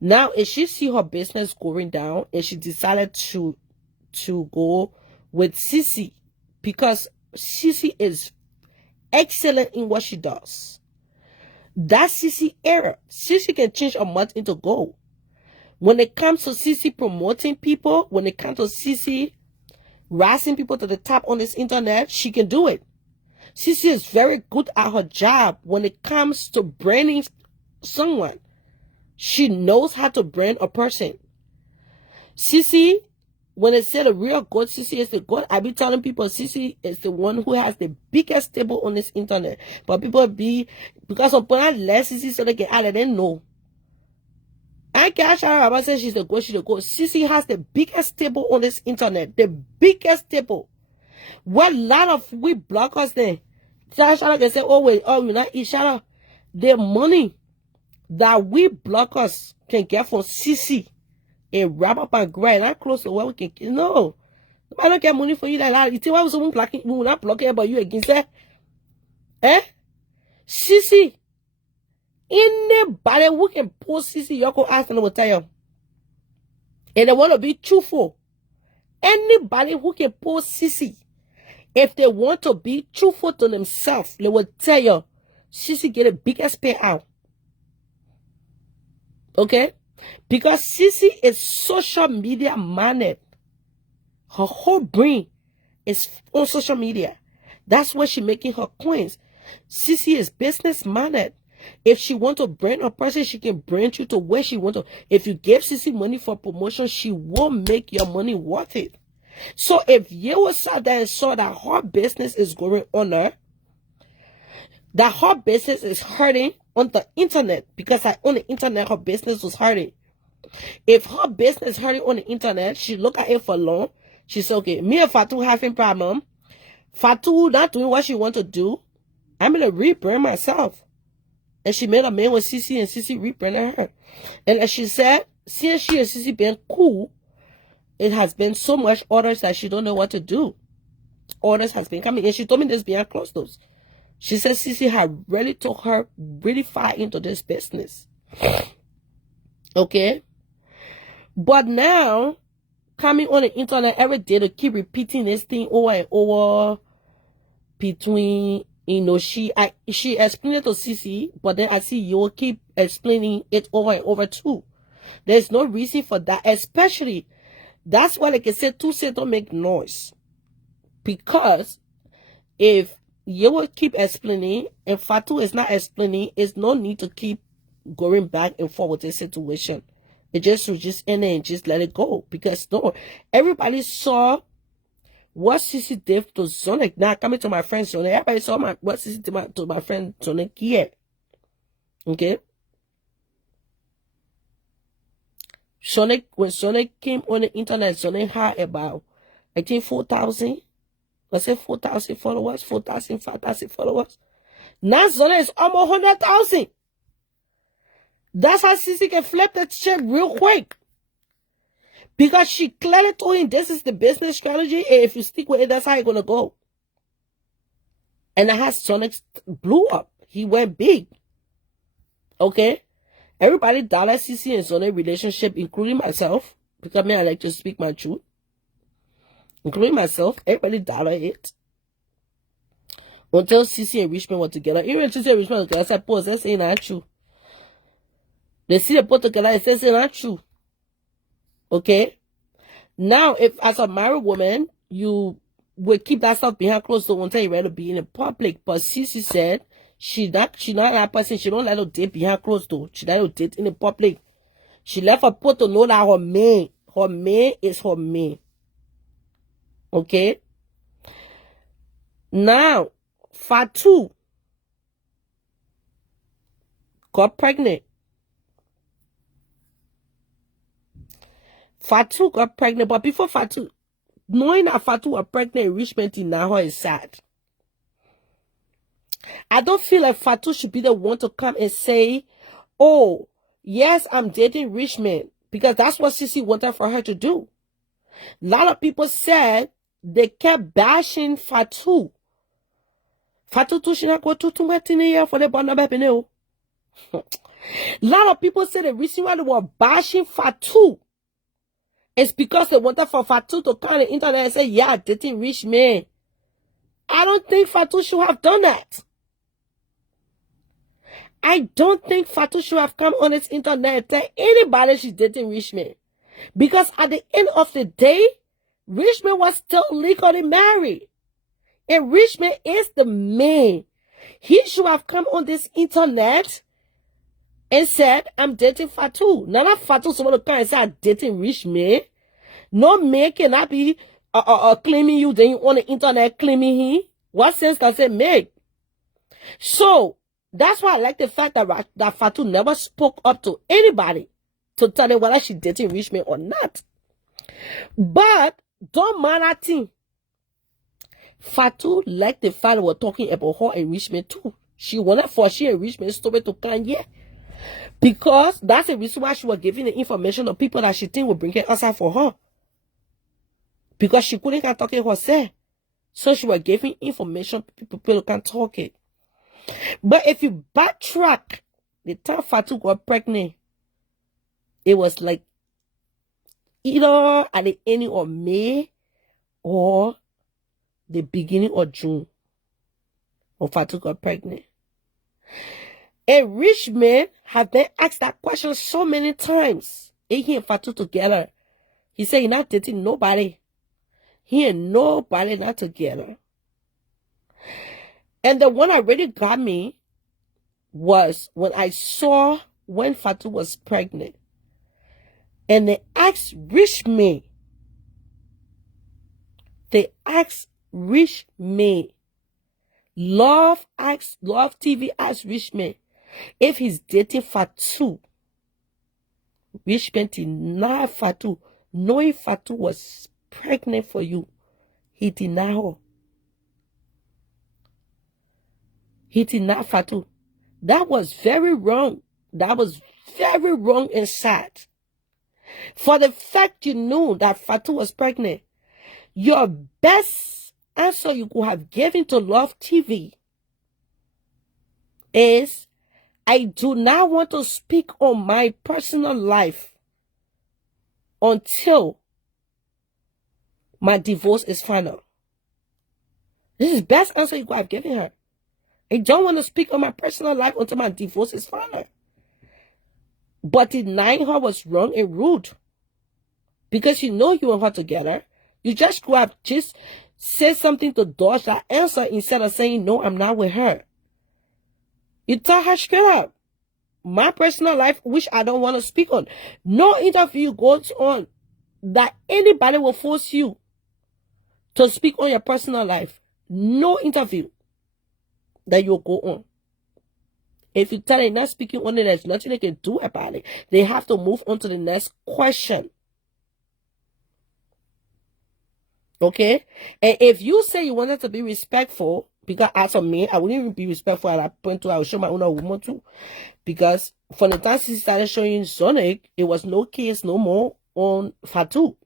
now if she see her business going down and she decided to go with Cece, because Cece is excellent in what she does. That's Cece era. Cece can change a mud into gold. When it comes to Cece promoting people, when it comes to Cece rising people to the top on this internet, she can do it. Cece is very good at her job when it comes to branding someone. She knows how to brand a person. Cece, when they say the real God, Cece is the God, I be telling people Cece is the one who has the biggest table on this internet. But people because of putting less Cece so they get out of them, no. I can't shout about saying she's the God, she's the God. Cece has the biggest table on this internet. The biggest table. What lot of we bloggers there? Shout out and say, oh wait, oh you not shout out. The money that we bloggers can get from Cece and wrap up and grind and close to where we can. No. I don't get money for you like that. You think why was someone blocking, we will not blocking about you against that? Eh? Sissy. Anybody who can post Sissy, you can ask them what tell you. And they want to be truthful. Anybody who can post Sissy, if they want to be truthful to themselves, they will tell you, Sissy get the biggest payout. Okay? Because Sissy is social media minded. Her whole brain is on social media. That's where she's making her coins. Sissy is business minded. If she want to brand a person, she can brand you to where she want to. If you give Sissy money for promotion, she will make your money worth it. So if you sat there and saw that her business is going on her, that her business is hurting on the internet, because on the internet her business was hurting. If her business hurting on the internet, she look at it for long. She said, okay, me and Fatu having problem. Fatu not doing what she want to do. I'm going to rebrand myself. And she made a man with Sissy, and Sissy rebranded her. And as she said, since she and Sissy been cool, it has been so much orders that she don't know what to do. Orders has been coming. And she told me this behind closed doors. She said Sissy had really took her really far into this business. Okay? But now, coming on the internet every day to keep repeating this thing over and over between, you know, she explained it to Sissy, but then I see you will keep explaining it over and over too. There's no reason for that, especially, that's why like I said, two say don't make noise. Because if you will keep explaining and Fatu is not explaining, there's no need to keep going back and forth with this situation. It just should just end it and just let it go. Because no, everybody saw what Sissy did to Sonic. Now coming to my friend Sonic, everybody saw what Sissy did to my friend Sonic here. Okay? Sonic, when Sonic came on the internet, Sonic had about, I think 4,000. Let's say 4,000 followers, 4,000, 5,000 followers. Now Sonic is almost 100,000. That's how Sissy can flip that shit real quick. Because she clearly told him this is the business strategy, and if you stick with it, that's how you're gonna go. And that has Sonic blew up. He went big. Okay? Everybody dollar Sissy and Sonic relationship, including myself, because I like to speak my truth. Including myself, everybody dollar it. Until Sissy and Richman were together. Even Sissy and Richman were together, I said, pause, that's ain't not true. They see the both together, it says it's not true. Okay? Now, if as a married woman, you will keep that stuff behind closed doors until you're ready to be in the public. But Sissy said she not that person. She don't let her date behind closed doors. She let her date in the public. She left her put to know that her man is her man. Okay? Now, Fatu got pregnant. Fatu got pregnant, but before Fatu, knowing that Fatu was pregnant, Richman in now is sad. I don't feel like Fatu should be the one to come and say, oh, yes, I'm dating Richman, because that's what Sissy wanted for her to do. A lot of people said they kept bashing Fatu. Fatu too, she not go too much in the year for the bond number. A lot of people said the reason why they were bashing Fatu is because they wanted for Fatu to come on the internet and say, yeah, dating Richman. I don't think Fatu should have done that. I don't think Fatu should have come on this internet and tell anybody she's dating Richman. Because at the end of the day, Richman was still legally married. And Richman is the man. He should have come on this internet and said, I'm dating Fatu. None of Fatu someone to come and say, I'm dating Richman. No man cannot be claiming you, then you on the internet claiming him. What sense does it make? So, that's why I like the fact that Fatu never spoke up to anybody to tell them whether she dating Richman or not. But, don't mind that thing. Fatu liked the fact that we're talking about her and Richman too. She wanted for she and Richman story to come here. Because that's the reason why she was giving the information to people that she think will bring it outside for her. Because she couldn't can talk it herself. So she was giving information people can talk it. But if you backtrack, the time Fatu got pregnant, it was like either at the ending of May or the beginning of June when Fatu got pregnant. And Richman have been asked that question so many times. He and Fatu together. He said he's not dating nobody. He and nobody not together. And the one that really got me was when I saw when Fatu was pregnant. And they asked Richman. They asked Richman. Love TV asked Richman if he's dating Fatu. Richman denied Fatu, knowing Fatu was pregnant for you. He denied her. He denied Fatu. That was very wrong. That was very wrong and sad. For the fact you knew that Fatu was pregnant, your best answer you could have given to Love TV is, I do not want to speak on my personal life until my divorce is final. This is the best answer you could have given her. I don't want to speak on my personal life until my divorce is final. But denying her was wrong and rude. Because you know you and her together. You just could have just said something to dodge that answer instead of saying, no, I'm not with her. You tell her straight up. My personal life, which I don't want to speak on. No interview goes on that anybody will force you to speak on your personal life. No interview that you'll go on. If you tell them not speaking on it, there's nothing they can do about it. They have to move on to the next question. Okay? And if you say you wanted to be respectful, because as a man, I wouldn't even be respectful at that point too. I would show my own woman too. Because from the time she started showing Sonic, it was no case no more on Fatu.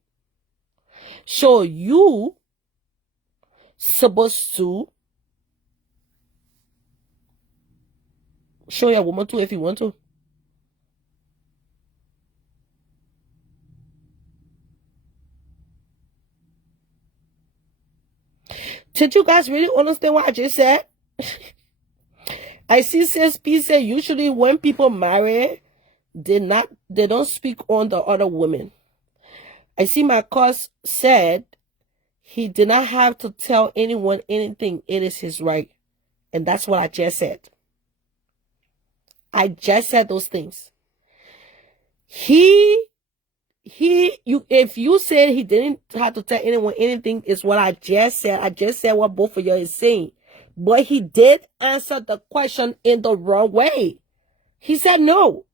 So you supposed to show your woman too if you want to. Did you guys really understand what I just said? I see CSP say usually when people marry, they don't speak on the other women. I see my cuz said he did not have to tell anyone anything. It is his right. And that's what I just said. I just said those things. If you said he didn't have to tell anyone anything, is what I just said. I just said what both of you is saying. But he did answer the question in the wrong way. He said no.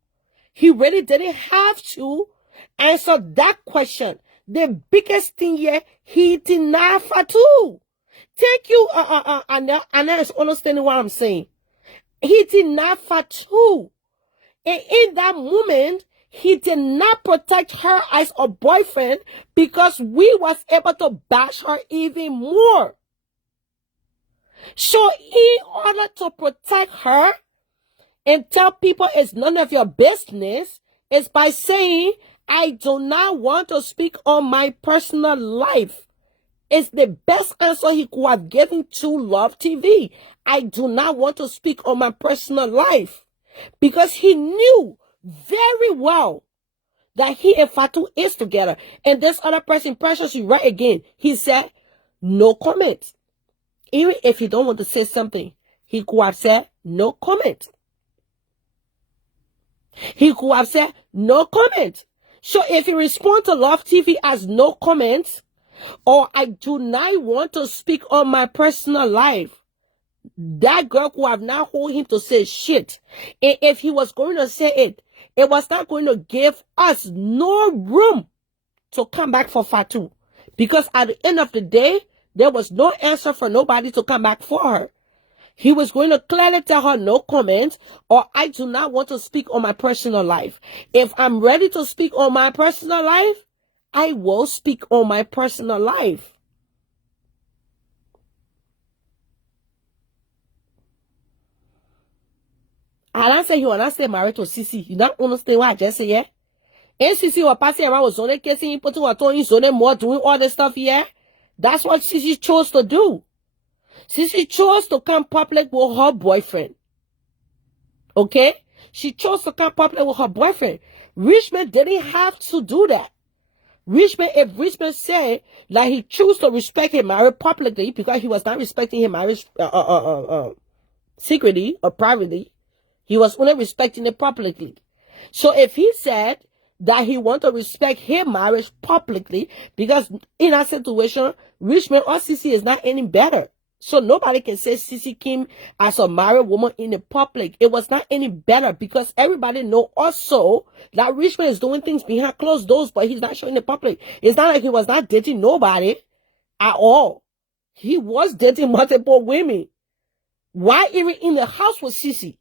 He really didn't have to answer that question. The biggest thing here, he denied Fatu. Thank you, Anna is understanding what I'm saying. He denied Fatu. And in that moment, he did not protect her as a boyfriend because we was able to bash her even more. So in order to protect her and tell people it's none of your business, is by saying, I do not want to speak on my personal life. It's the best answer he could have given to Love TV. I do not want to speak on my personal life. Because he knew very well that he and Fatu is together. And this other person pressures you right again. He said, no comment. Even if he don't want to say something, he could have said, no comment. He could have said, no comment. So if you respond to Love TV as no comment, or I do not want to speak on my personal life, that girl could have not hold him to say shit. And if he was going to say it, it was not going to give us no room to come back for Fatu. Because at the end of the day, there was no answer for nobody to come back for her. He was going to clearly tell her no comment, or I do not want to speak on my personal life. If I'm ready to speak on my personal life, I will speak on my personal life. I don't say you want to stay married to Sisi. You don't understand what I just said, yeah? And Sisi was passing around with Zone kissing, putting her tongue in Zone more, doing all this stuff, yeah? That's what Sisi chose to do. Sisi chose to come public with her boyfriend. Okay? She chose to come public with her boyfriend. Richman didn't have to do that. Richman, if Richman said that he chose to respect his marriage publicly because he was not respecting his marriage secretly or privately, he was only respecting it publicly. So if he said that he want to respect his marriage publicly, because in that situation, Richman or Sisi is not any better. So nobody can say Sisi came as a married woman in the public. It was not any better because everybody know also that Richman is doing things behind closed doors, but he's not showing the public. It's not like he was not dating nobody at all. He was dating multiple women. Why even in the house with Sisi?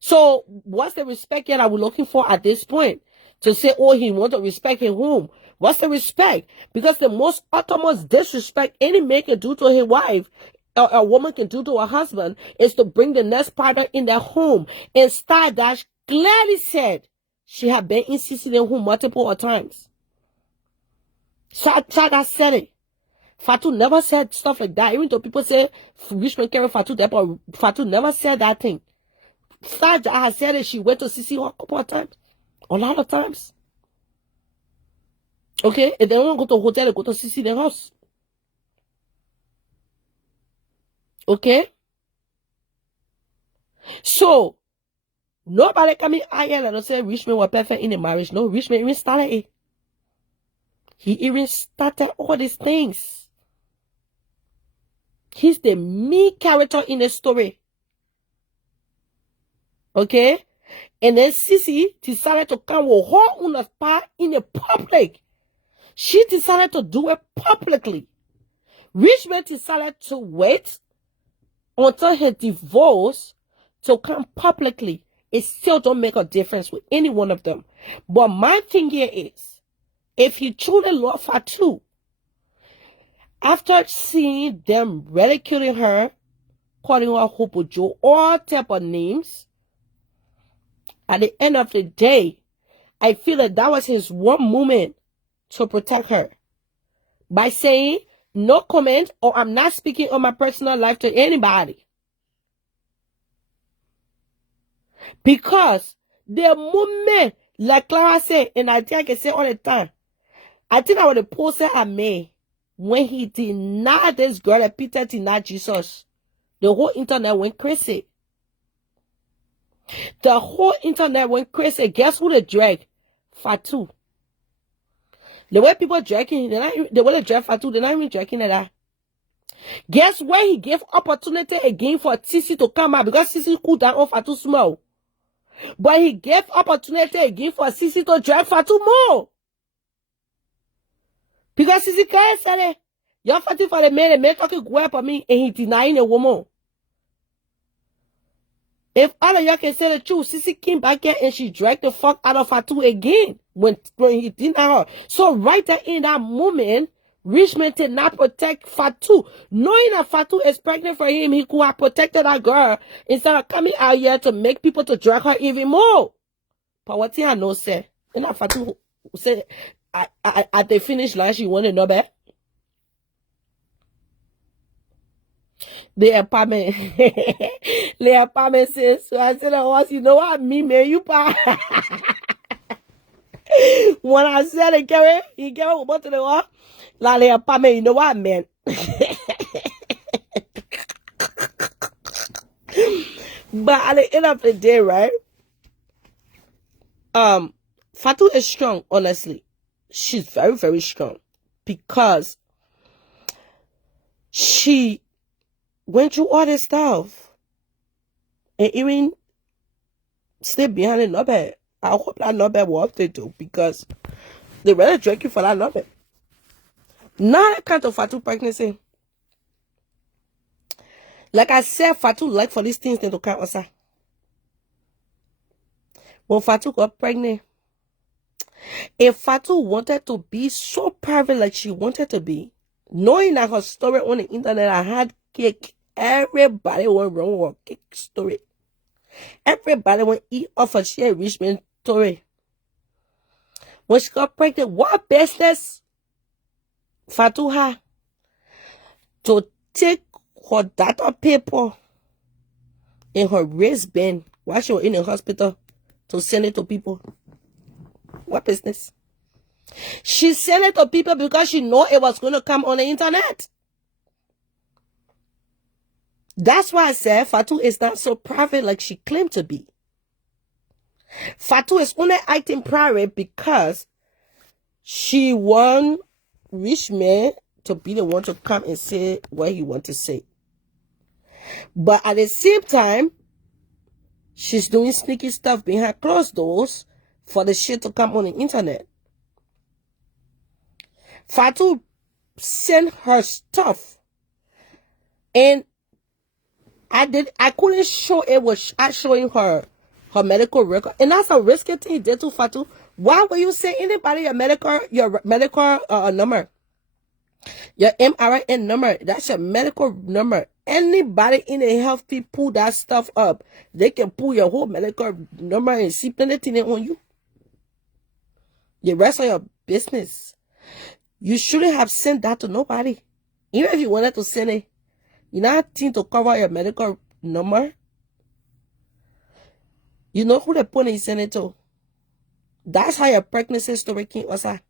So what's the respect that we're looking for at this point? To say, oh, he wants to respect his home. What's the respect? Because the most uttermost disrespect any man can do to his wife, or a woman can do to her husband, is to bring the next partner in their home. And Stardust clearly said she had been in Sicily's home multiple times. Stardust said it. Fatu never said stuff like that. Even though people say Richman carried Fatu there, but Fatu never said that thing. Stardust has said that she went to Sicily a couple of times. A lot of times. Okay? And they don't go to a hotel, they go to Sicily house. Okay? So, nobody coming out here and say Richman was perfect in the marriage. No, Richman even started it. He even started all these things. He's the main character in the story. Okay? And then Sisi decided to come with her own part in the public. She decided to do it publicly. Richman decided to wait until her divorce to come publicly. It still don't make a difference with any one of them. But my thing here is, if he truly loved Fatu, after seeing them ridiculing her, calling her Hopo Joe, all type of names, at the end of the day, I feel that that was his one moment to protect her. By saying, no comment, or I'm not speaking on my personal life to anybody. Because the moment, like Clara said, and I think I can say all the time, I think I would have posted a man when he denied this girl that Peter denied Jesus. The whole internet went crazy. The whole internet went crazy. Guess who they drag? Fatu. The way people dragging, the way they drag Fatu, they're not even dragging at that. Guess where he gave opportunity again for Sisi to come out because Sisi cooled down on Fatu small. But he gave opportunity again for Sisi to drag Fatu more. Because Sisi Claire said it. You're fighting for the man talking go up on me and he denying a woman. If all of y'all can say the truth, Sisi came back here and she dragged the fuck out of Fatu again when he denied her. So right there in that moment, Richman did not protect Fatu. Knowing that Fatu is pregnant for him, he could have protected that girl instead of coming out here to make people to drag her even more. But what I know said, and that Fatu said at the finish line, she wanted to know better. The apartment, the apartment says, so I said, oh, you know what, me, man, you pa. When I said it, Gary, he gave a to the wall. Like the apartment, you know what, man. But at the end of the day, right? Fatu is strong, honestly. She's very, very strong. Because she went through all this stuff. And even stay behind the number. I hope that number will update too. Because they really drinking for that number. Now that kind of Fatu pregnancy. Like I said, Fatu like for these things to come outside. When Fatu got pregnant, if Fatu wanted to be so private like she wanted to be, knowing that her story on the internet, I had cake. Everybody went wrong with her cake story. Everybody went eat off of she Richman story. When she got pregnant, what business Fatu had to take her data paper in her wristband while she was in the hospital to send it to people? What business? She sent it to people because she knew it was going to come on the internet. That's why I said Fatu is not so private like she claimed to be. Fatu is only acting private because she want Richman to be the one to come and say what he want to say. But at the same time, she's doing sneaky stuff behind closed doors for the shit to come on the internet. Fatu sent her stuff, and I couldn't show it was showing her medical record, and that's a risky thing he did to Fatu. Why would you say anybody your medical number, your MRN number? That's your medical number. Anybody in the health field pull that stuff up, they can pull your whole medical number and see plenty on you. The rest of your business. You shouldn't have sent that to nobody. Even if you wanted to send it, you're not think to cover your medical number. You know who the point you send it to. That's how your pregnancy story came outside.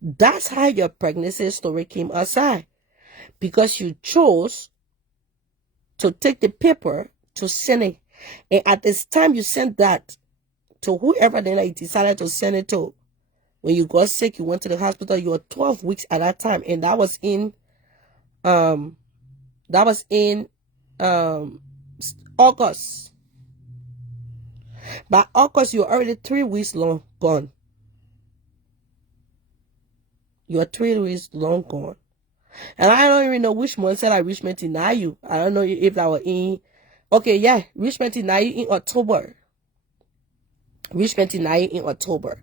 That's how your pregnancy story came outside. Because you chose to take the paper to send it. And at this time you sent that to whoever then you decided to send it to. When you got sick, you went to the hospital, you were 12 weeks at that time. And that was in August. By August, you were already 3 weeks long gone. You are 3 weeks long gone. And I don't even know which month said I Richman deny you. I don't know if that was in... Okay, yeah. Richman deny you in October. Richman deny you in October.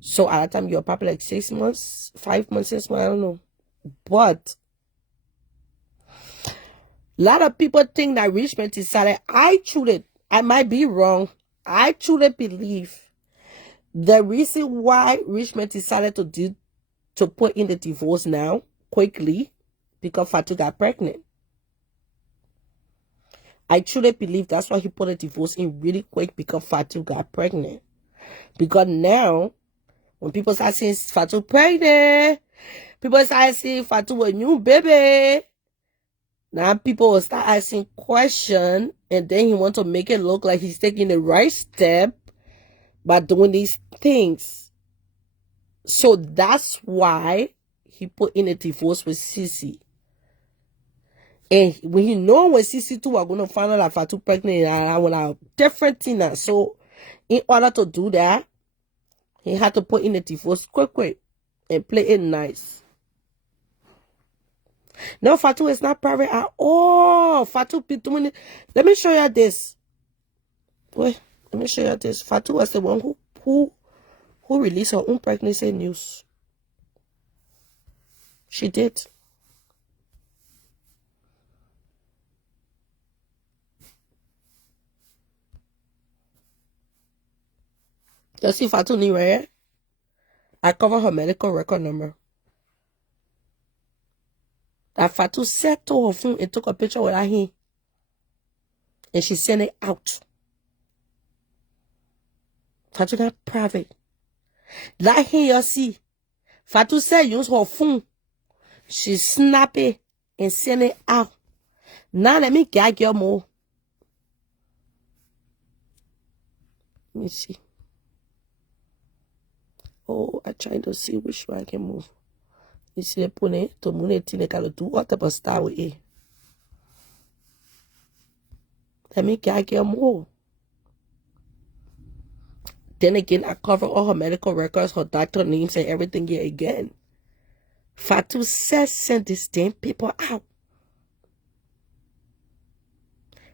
So at that time, you were probably like 6 months, 5 months, 6 months, I don't know. But a lot of people think that Richman decided, I might be wrong. I truly believe the reason why Richman decided to put in the divorce now, quickly, because Fatu got pregnant. I truly believe that's why he put a divorce in really quick, because Fatu got pregnant. Because now, when people start saying Fatu pregnant, people start saying Fatu a new baby. Now people will start asking questions, and then he want to make it look like he's taking the right step by doing these things. So that's why he put in a divorce with Sissy. And when he know when Sissy too are going to find out that Fatu pregnant, I want a different thing now. So in order to do that, he had to put in a divorce quick and play it nice. No, Fatu is not private at all. Fatu be doing it. Let me show you this. Wait, let me show you this. Fatu was the one who released her own pregnancy news. She did. You see Fatu ni right here? I cover her medical record number. That Fatu said to her phone and took a picture with her hand. And she sent it out. Fatu got private. That hand you see. Fatu said use her phone. She snap it and send it out. Now let me gag you more. Let me see. Oh, I'm trying to see which way I can move. You see the pune to mune tine kalo do what type of style with it. Let me gag you more. Then again, I cover all her medical records, her doctor names, and everything here again. Fatu says send this damn paper out.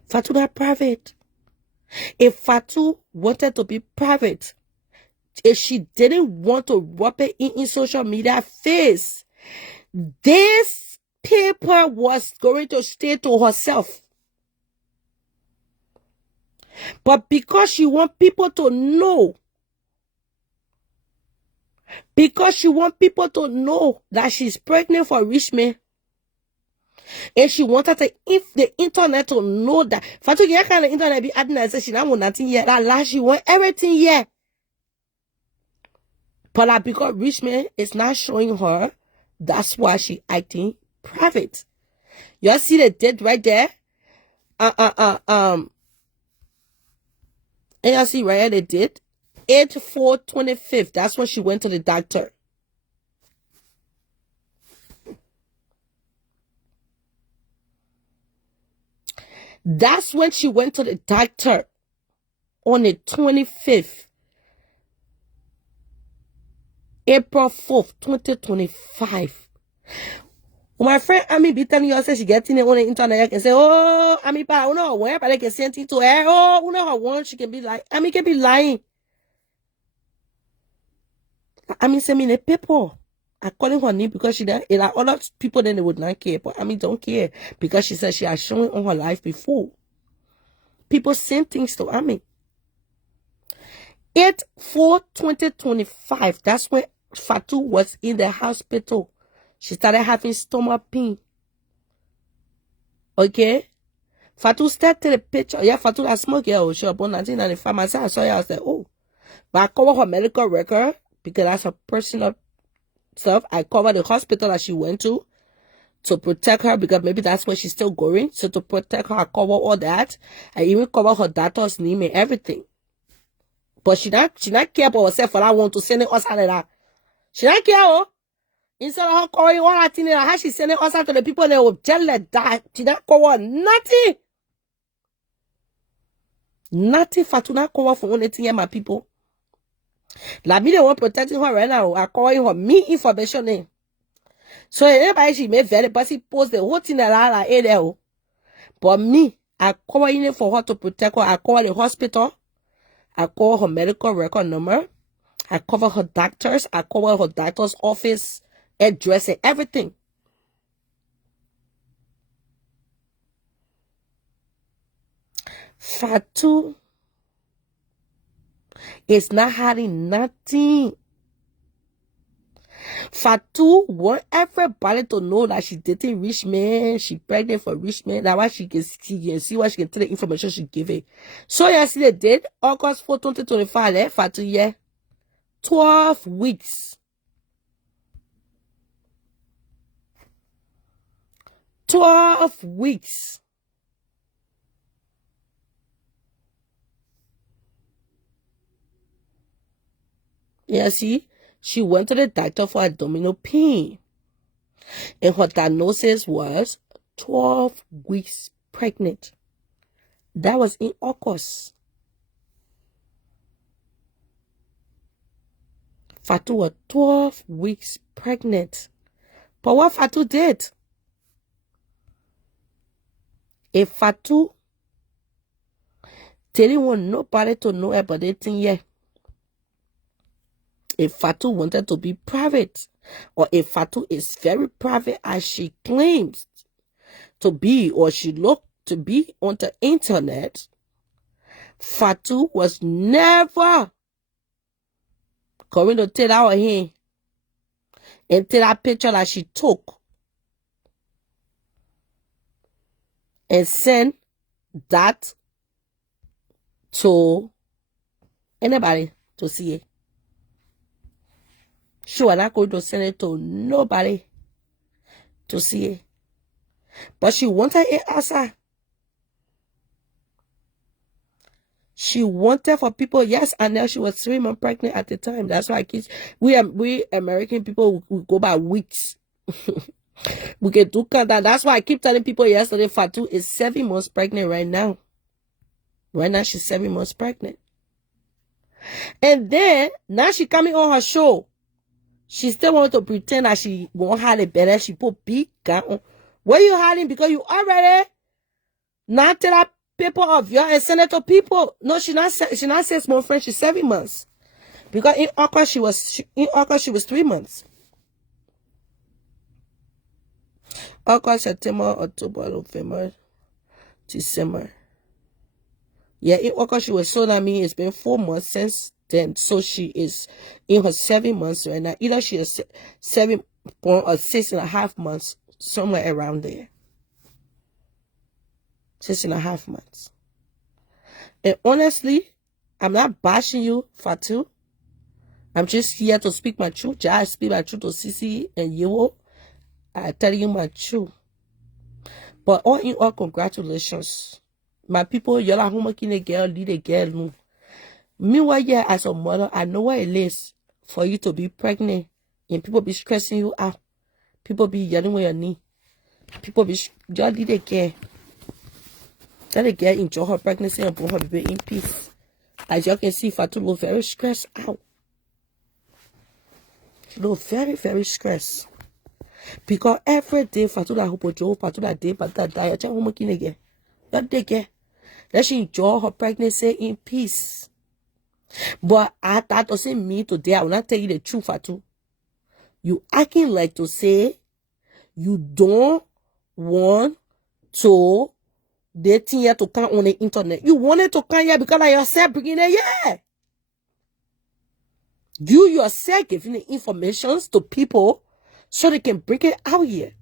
Fatu not private. If Fatu wanted to be private, if she didn't want to rub it in social media face, this paper was going to stay to herself. But because she wants people to know, that she's pregnant for Richman, and she wanted the internet to know that Fatu get kind of internet be adding and say she don't want nothing yet. That last she want everything yet. But because Richman is not showing her, that's why she acting private. You see the date right there? And you see right here the date? 8/4/25. That's when she went to the doctor. That's when she went to the doctor on the 25th. April 4th, 2025. My friend Ami be telling you, say she getting it on the internet. I can say, oh, Ami, pa, you know where, but I can send it to her. Oh, you know her one, she can be like, Ami can be lying. Ami send me the paper. I calling her name because she done, like other people then they would not care, but Ami don't care because she said she has shown on her life before. People send things to Ami. 8/4/2025. That's when Fatu was in the hospital. She started having stomach pain. Okay? Fatu started the picture. Yeah, Fatu a small girl. She was born 1995. I saw her. I was like, oh. But I cover her medical record because that's her personal stuff. I cover the hospital that she went to protect her because maybe that's where she's still going. So to protect her, I cover all that. I even cover her daughter's name and everything. But she not care about herself for that one to send us out of that. She not care, oh. Instead of her calling all that thing, how she sending us out to the people that will tell her that she not cover nothing. Nothing Fatu not cover for anything here, my people. Like me, they want protecting her right now. I calling her me information in. So anybody she may very but she post the whole thing that I there. But me, I cover it for her to protect her. I cover the hospital. I cover her medical record number. I cover her doctors. I cover her doctor's office, address, and everything. Fatu is not hiding nothing. Fatu want everybody to know that she dating Richman. She pregnant for Richman. That's why she can see what she can tell the information she give it. So yesterday date, August 4, 2025, Fatu, yeah. 12 weeks. 12 weeks. Yeah, see? She went to the doctor for abdominal pain. And her diagnosis was 12 weeks pregnant. That was in August. Fatu was 12 weeks pregnant. But what Fatu did? If Fatu didn't want nobody to know about that thing yet, if Fatu wanted to be private, or if Fatu is very private as she claims to be, or she looked to be on the internet, Fatu was never going to take out her hand and take that picture that she took and send that to anybody to see it. She was not going to send it to nobody to see it. But she wanted it outside. She wanted for people, yes, and now she was 3 months pregnant at the time. That's why we American people, we go by weeks. We can do that. That's why I keep telling people yesterday, Fatu is 7 months pregnant right now. Right now, she's 7 months pregnant. And then, now she coming on her show. She still want to pretend that she won't hide it better. She put big gun on. What are you hiding? Because you already not tell that paper of yours and send it to people. No, she not 6 months, friend. She's 7 months. Because in August she was 3 months. August, September, October, November, December. Yeah, in August she was, so that means it's been 4 months since then. So she is in her 7 months right now. Either she is 7 or 6.5 months, somewhere around there. 6.5 months. And honestly, I'm not bashing you, Fatu. I'm just here to speak my truth. I speak my truth to Sisi and you. I tell you my truth. But all in all, congratulations. My people, y'all are home making a girl, lead a girl. Meanwhile, yeah, as a mother, I know what it is for you to be pregnant and people be stressing you out. People be yelling with your knee. People be, y'all lead a girl. Let the girl enjoy her pregnancy and born her baby in peace. As y'all can see, Fatu look very stressed out. She look very, very stressed. Because every day, Fatu la hope Joe, Fatu la day, but that diet, you're home again. That day, girl. Let she enjoy her pregnancy in peace. But that doesn't mean today I will not tell you the truth, Fatu. You acting like to say you don't want to dating here to come on the internet. You wanted to come here because of yourself bringing it here. You yourself giving the information to people so they can bring it out here.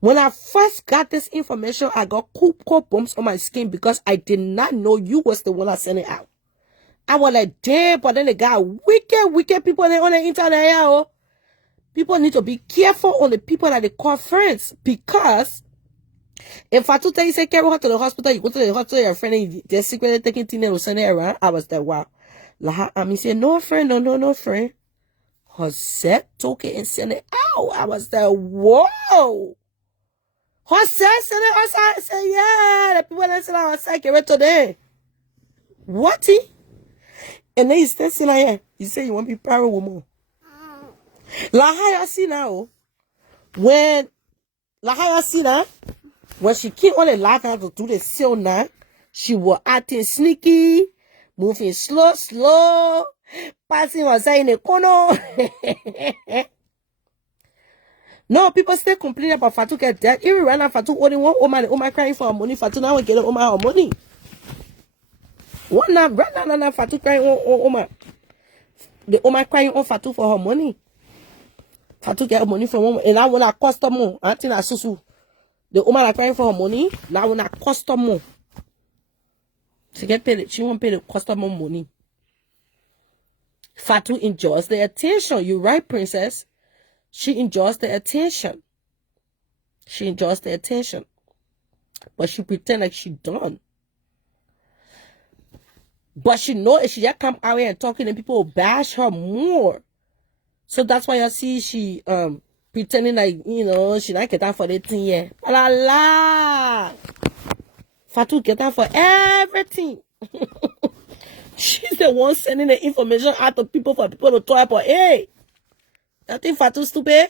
When I first got this information, I got cold bumps on my skin because I did not know you was the one that sent it out. I was like, damn, but then they got wicked people on the internet, yo. People need to be careful on the people that they call friends, because if I tell you, say, carry her to the hospital, you go to the hospital, your friend, and they're secretly taking things and sending it around. I was like, wow. I mean, say, no friend, no friend. Her set took it and sent it out. I was like, whoa. Her set sent it outside. I said, yeah, the people that sent it outside, get it today. What? And then he's still sitting here. He said, you want to be private woman. Like how you see now, when she came on the live to do the sale now, she was acting sneaky, moving slow, passing outside in the corner. No, people still complaining about Fatu get dead. Even right now, Fatu only one woman, the woman crying for her money. Fatu now get her money. One now, right now, Fatu crying on woman. The woman crying on Fatu for her money. Fatu get her money from woman, and now when I customer, I think I susu. The woman are crying for her money. Now when I customer, she get paid. She won't pay the customer money. Fatu enjoys the attention. You right, princess? She enjoys the attention. She enjoys the attention, but she pretend like she done. But she know if she just come out here and talking, and people will bash her more. So that's why you see she pretending like, you know, she not get that for the thing, yeah. La. Fatu get that for everything. She's the one sending the information out to people for people to talk about. Hey, I think Fatu stupid.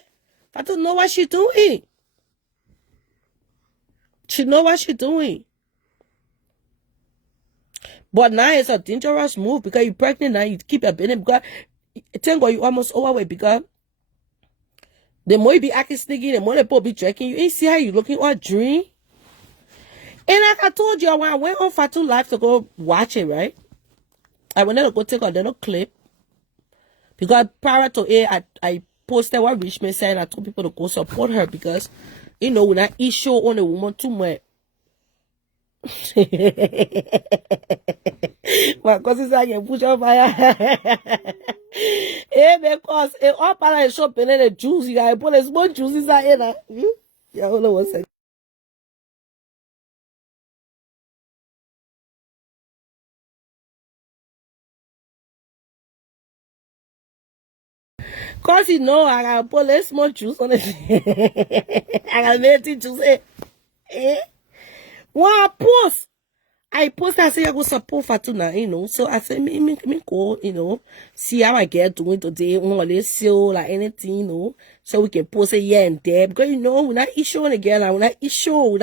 Fatu know what she doing. She know what she doing. But now it's a dangerous move because you're pregnant now. You keep your business because thank God you almost overweight, because the more you be acting sneaky, the more the people be drinking. You ain't see how you looking all dream. And like I told you, when I went on Fatu Live to go watch it, right? I wanted to go take a little clip. Because prior to it, I posted what Richman said, and I told people to go support her because, you know, when I issue on a woman too much. My cousin said I can push on fire. Because it all part of shop and then the juice, you got put a small juice inside here. Yeah, hold on 1 second. Cause you know I got put a small juice on it. I got made it juice. One post. I posted, I said, I go support Fatu now, you know. So I said, me go, you know, see how I get doing today, let's sell like anything, you know, so we can post it here and there. Because, you know, when I issue again, when I issue.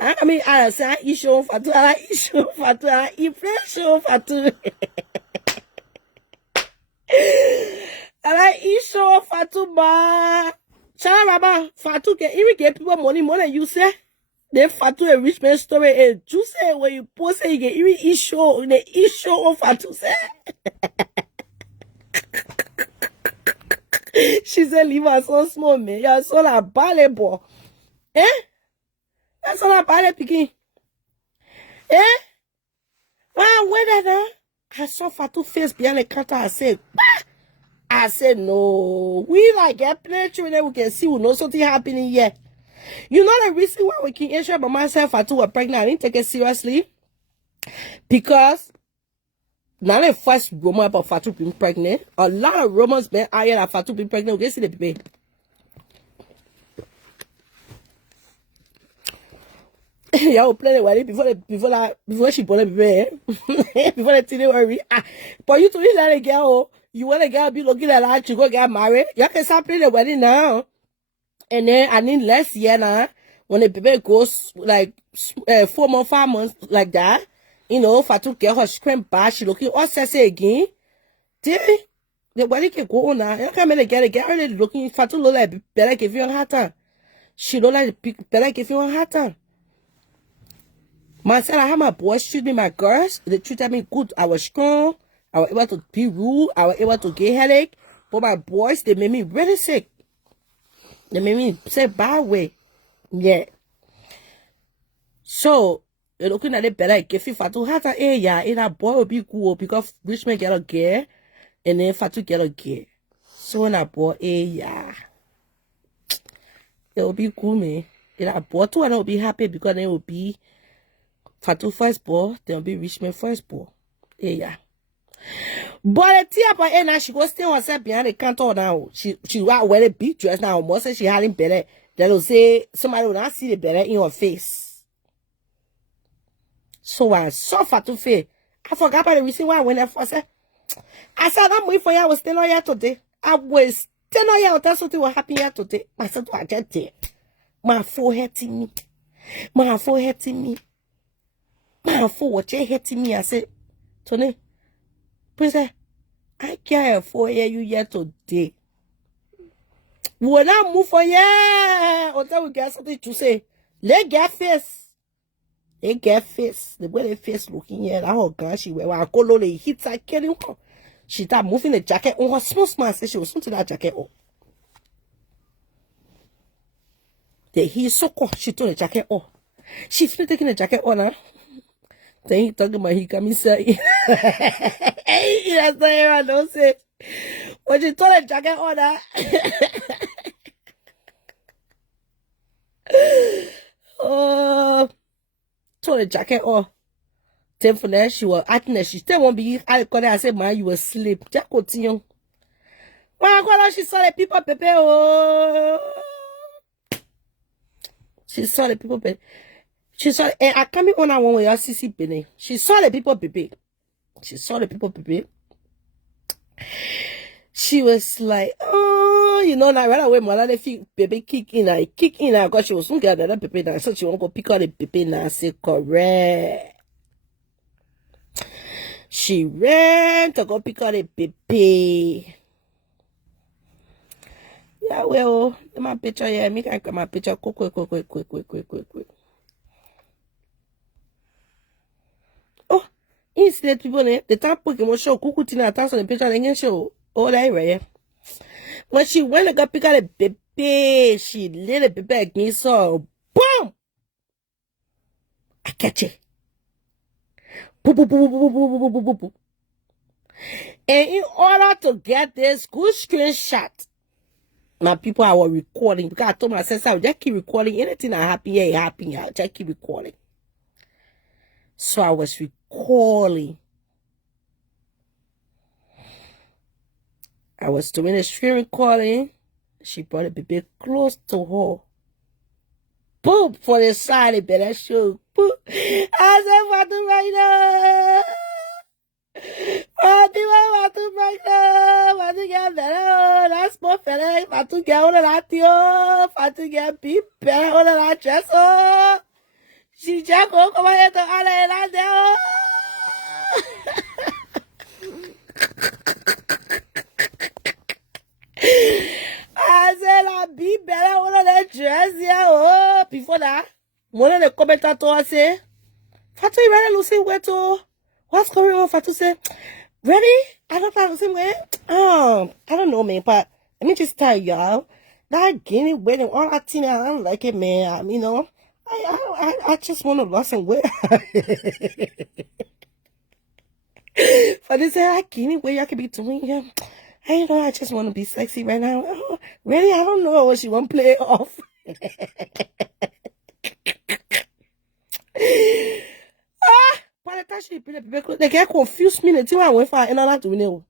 I mean, I say, I issue Fatu, I issue Fatu, I issue Fatu. I issue Fatu, ma. Baba, Fatu can even get people money more than you say. They Fatu a Richman story and you say when you post it, you get even issue the issue of Fatu say. She said, leave us so small, man. You're so like ballet boy. Eh? That's all about ballet picking. Eh? Ah, where that? I saw Fatu face behind the counter. I said, no. We like get penetrated. We can see we know something happening here. You know the reason why we can ensure by myself Fatu were pregnant. I didn't take it seriously. Because now the first rumor about Fatu being pregnant, a lot of rumors been out that Fatu being pregnant. We can see the baby. Y'all play the wedding before she born a baby. Before the teen worry. But you told that girl, you want a girl be looking at that you go get married. You can start playing the wedding now. And then I need less year now. When the baby goes like 4 months, 5 months like that, you know, Fatu get her scream back, she looking all sexy again. Then the wedding can go on now. You can't make it get early looking. Fatu look like better give you a hard time. She look like better give you a hard time. Myself, I had my boys treat me, my girls. They treated me good. I was strong. I was able to be rude. I was able to get headache. But my boys, they made me really sick. They made me say bad way. Yeah. So, you're looking at it better. If you Fatu had an area, and that boy will be cool because Richman get a gear, and then Fatu get a gear. So, when that boy, yeah. It will be cool, man. And that boy too, and I will be happy because they will be Fatu first ball, then will be Richman first ball. Yeah. But the tea about now she was still herself behind the counter now. She was wearing a big dress now. Most say she having better. They will say somebody will not see the better in her face. So I saw Fatu face. I forgot about the reason why I went there for. I said I'm waiting for you. I was still not here today. I was still not here. That's something will happen here today. I said I just there. My forehead hurting me. My forehead hurting me. My forehead hurting me. I said, Tony. Princess, I care for you yet today. When I move for you, until we get something to say, let get face. They get face. The way they face looking here, oh gosh, she wear a color, they hit I killing her. She started moving the jacket on her small said she was something that jacket on. The he so cold, she took the jacket off. She finished taking the jacket on her. Then he talking about he come inside. Hey, that's not here, I don't say. When she told the jacket on her. Oh, told the jacket on. Then for that, she was acting that she still won't be. I called her, I said, man, you will sleep. Just continue. Well, she saw the people, Pepe. Oh. She saw the people, Pepe. She saw, and I come in on one way, CC Penny. She saw the people, baby. She saw the people, baby. She was like, oh, you know, now right away, my little feet, baby, kick in, because she was soon get another baby now. So she won't go pick out the baby now. I say, correct. She ran to go pick out the baby. Yeah, well, my picture, yeah, me can get my picture quick. Oh, instead people the time Pokemon show Kukutina attacks on the picture again show. Oh, that right. When she went and got pick out a baby, she lit a baby again, so boom! I catch it. Boop. And in order to get this good screenshot, my people I was recording because I told myself I would just keep recording anything that happen here, it happen here. Just keep recording. So I was recording. I was doing a screen recording. She brought the baby close to her. Boom! For the side, the better show I said, Fatu right now. Fatu right now. Fatu get better. That's more better. Fatu get on that yo. Fatu get be better on that dress. Oh. She just go come here to all that there. I said, I'll be better on that dress. Yeah. Oh. Before that, one of the commentators say, Fatu, you ready to lose weight too? What's going on? Fatu say, ready? I don't know the way. I don't know, man, but let me just tell y'all that gaining weight and all that thing, I don't like it, man. You know, I just want to lose some weight. Fatu say, I gaining weight, I could be doing him. I know, I just want to be sexy right now. Oh, really? I don't know what she want to play off. By the time she they get confused me until I went for another to know.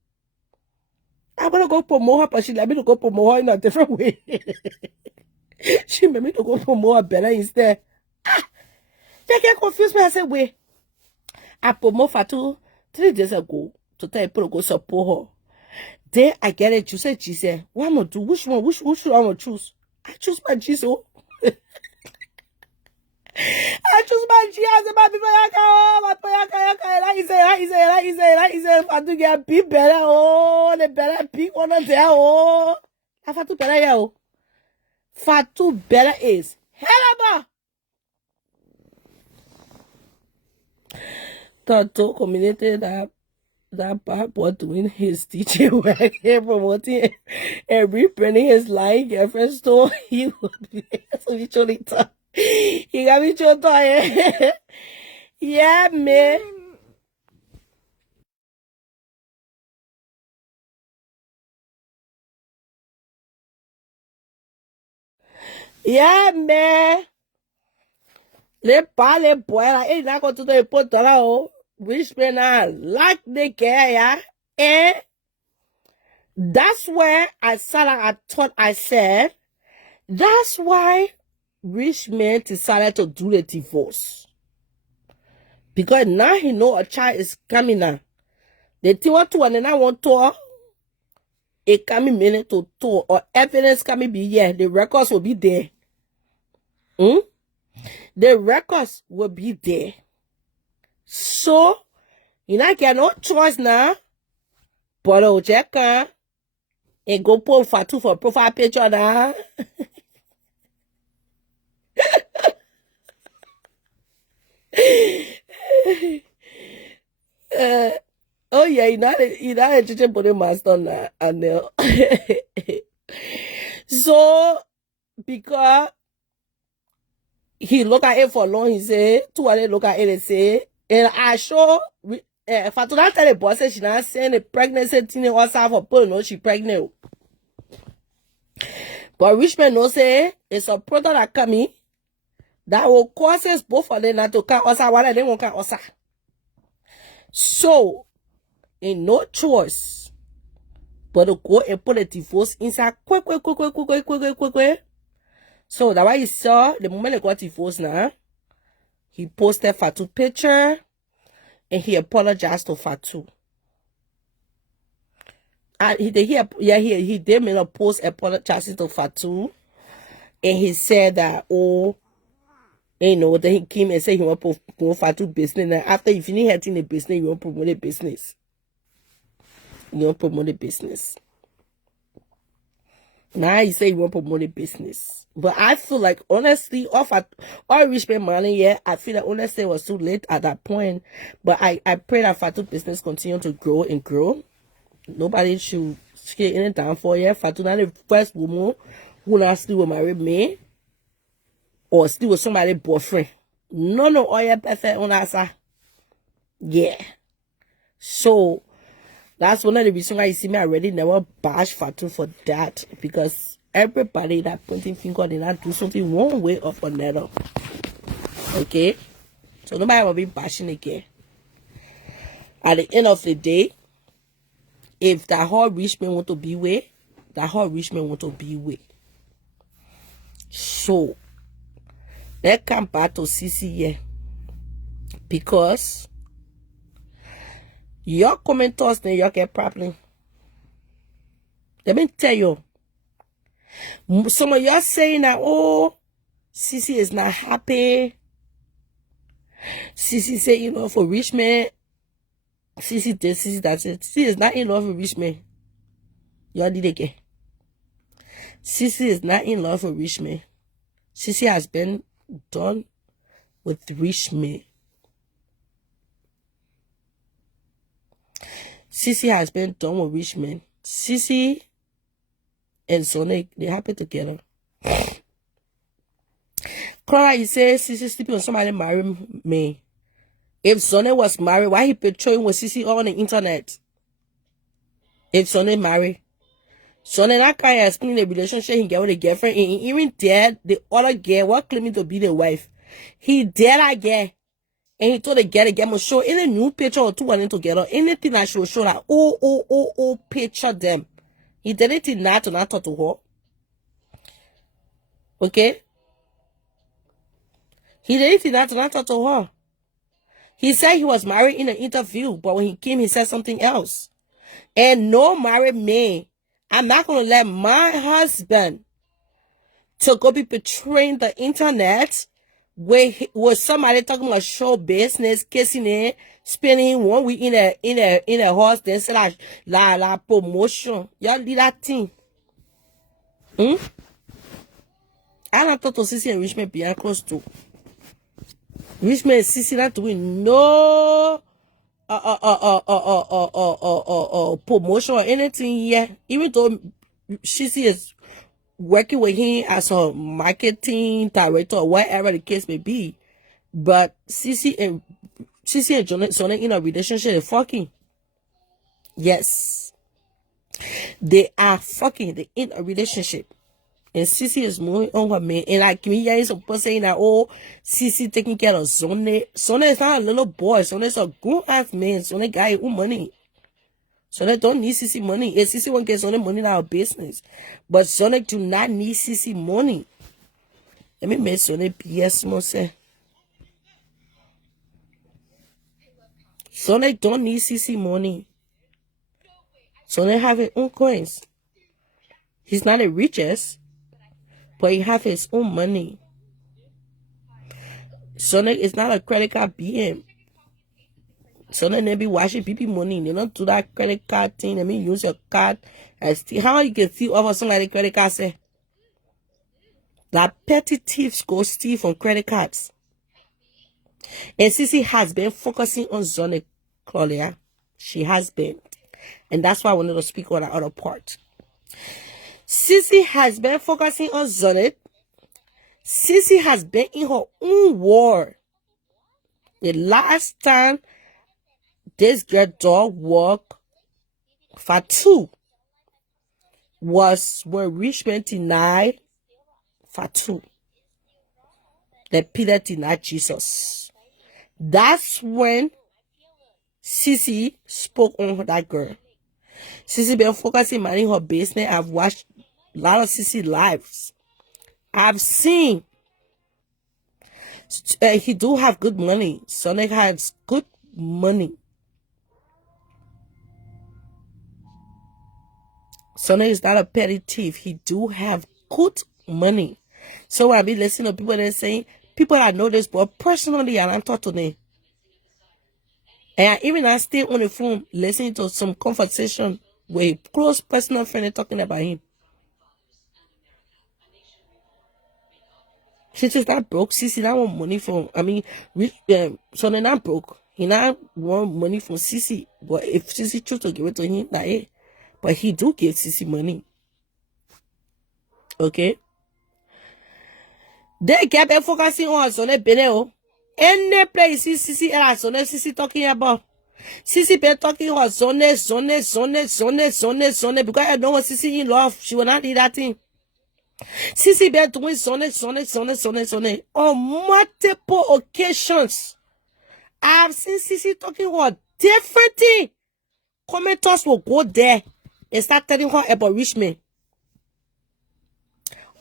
I'm gonna go promote her, but she let me to go promote her in a different way. She made me to go promote her better instead. They get confused me. I said, wait, I promote Fatu 3 days ago to tell people to go support her. Then I get it. You said, she said, what I'm gonna do? Which one? Which should I gonna choose? I choose my Jesus. I choose my Jesus. My people, he said, Fatu get be better. Oh, the better be one of there. Oh, Fatu better, yeah. Fatu better is hell. Tato community that bad boy doing his teaching work here, promoting and reprinting his lying girlfriend store. He would be so literally tough. He got me so tired. Yeah, man. Yeah, man. Les pas les boys là, et là quand tu te poses là haut, Richman like the guy, yeah, and that's where I said, that's why Richman decided to do the divorce. Because now he know a child is coming now. The thing what to and I want to it coming minute to or evidence coming be here. The records will be there. The records will be there. So you not get no choice now. But I'll check and go pull Fatu for profile picture now. Oh yeah, you know just put a master now and so because he look at it for long, he say, two other look at it and say, and I show Fatu not tell the boss she not saying the pregnancy thing was for people know she pregnant. But Richman no say it's a product that coming that will cause both of them not to count us while they won't count us. So ain't no choice but to go and put a divorce inside quick. So that's why you saw the moment they got divorced now, he posted Fatu picture and he apologized to Fatu. And he did make a post apologizing to Fatu, and he said that then he came and said he want to promote Fatu business. And after you finish hitting the business, you want to promote the business. Now he say you want to promote the business. But I feel like, honestly, all Richman money, yeah, I feel that honestly it was too late at that point. But I pray that Fatu business continue to grow and grow. Nobody should get any downfall, yeah. Fatu not the first woman who not still will marry me or still with somebody's boyfriend. No, all your perfect on that. Yeah. So that's one of the reasons why you see me already never bash Fatu for that, because everybody that pointing finger they not do something one way or another. Okay? So nobody will be bashing again. At the end of the day, if that whole Richman want to be with, that whole Richman want to be with. So let's come back to CC here. Because your commenters then you get problem. Let me tell you. Some of y'all saying that, oh, Sissy is not happy. Sissy say, you know, for Richman. Sissy this, Sissy that. Sissy is not in love with Richman. Y'all did again. Sissy is not in love with Richman. Sissy has been done with Richman. Sissy has been done with Richman. Sissy and Sonic, they happy together. Clara, he says Sissy sleeping with somebody marry me. If Sonic was married, why he patrolling with Sissy on the internet? If Sonic married, Sonic not can explain the relationship he get with the girlfriend, and even there, the other girl was claiming to be the wife. He did that girl, and he told the girl must show any new picture or two of them together, anything that she will show that picture them. He did it not to not talk to her. Okay? He did it not to not talk to her. He said he was married in an interview, but when he came, he said something else. And no married man, I'm not going to let my husband to go be portraying the internet with somebody talking about show business, kissing it, spending 1 week in a house, then say la promotion. Y'all do that thing. I don't talk to Sissy and Richman behind close to. Richman and Sissy not doing no promotion or anything yet. Even though Sissy is working with him as a marketing director or whatever the case may be. But Sissy and Johnny in a relationship, they're fucking. Yes. They are fucking. They're in a relationship. And Sissy is moving on her man. And like me hearing some people saying that, oh, Sissy taking care of Sonny. Sonny is not a little boy. Sonny is a grown-ass man. Sonny got who money. Sonny don't need Sissy money. If Sissy won't get Sonny money, in our business. But Sonny do not need Sissy money. Let me make Sonny BS more say. Sonny don't need Sissy money. Sonny have his own coins. He's not the richest, but he have his own money. Sonic is not a credit card being. Sonic never be washing people money. They don't do that credit card thing. Let me use your card and steal. How you can steal over something like the credit card say? That petty thieves go steal from credit cards. And Sissy has been focusing on Sonic, Claudia. She has been. And that's why I wanted to speak on the other part. Sissy has been focusing on Sonic. Sissy has been in her own war. The last time this girl dog walk Fatu was when Richman denied Fatu. That Peter denied Jesus. That's when Sissy spoke on that girl. Sissy been focusing on her business. I've watched a lot of Sissy lives. I've seen he do have good money. Sonic has good money. Sonic is not a petty thief. He do have good money. So I be listening to people that saying, people that know this boy personally, and I'm talking to them. And even I stay on the phone listening to some conversation with a close personal friend talking about him. Sissy's not broke. Sissy not want money from, Sonny not broke. He not want money from Sissy. But if Sissy choose to give it to him, like, hey. But he do give Sissy money. Okay? They kept focusing on Sonny Beneo. Any place Sissy and Sissy talking about. Sissy been talking about Sonny, because I know what Sissy in love. She will not do that thing. Sissy been doing Sonny on multiple occasions. I've seen Sissy talking about different things. Commenters will go there and start telling her about Richman.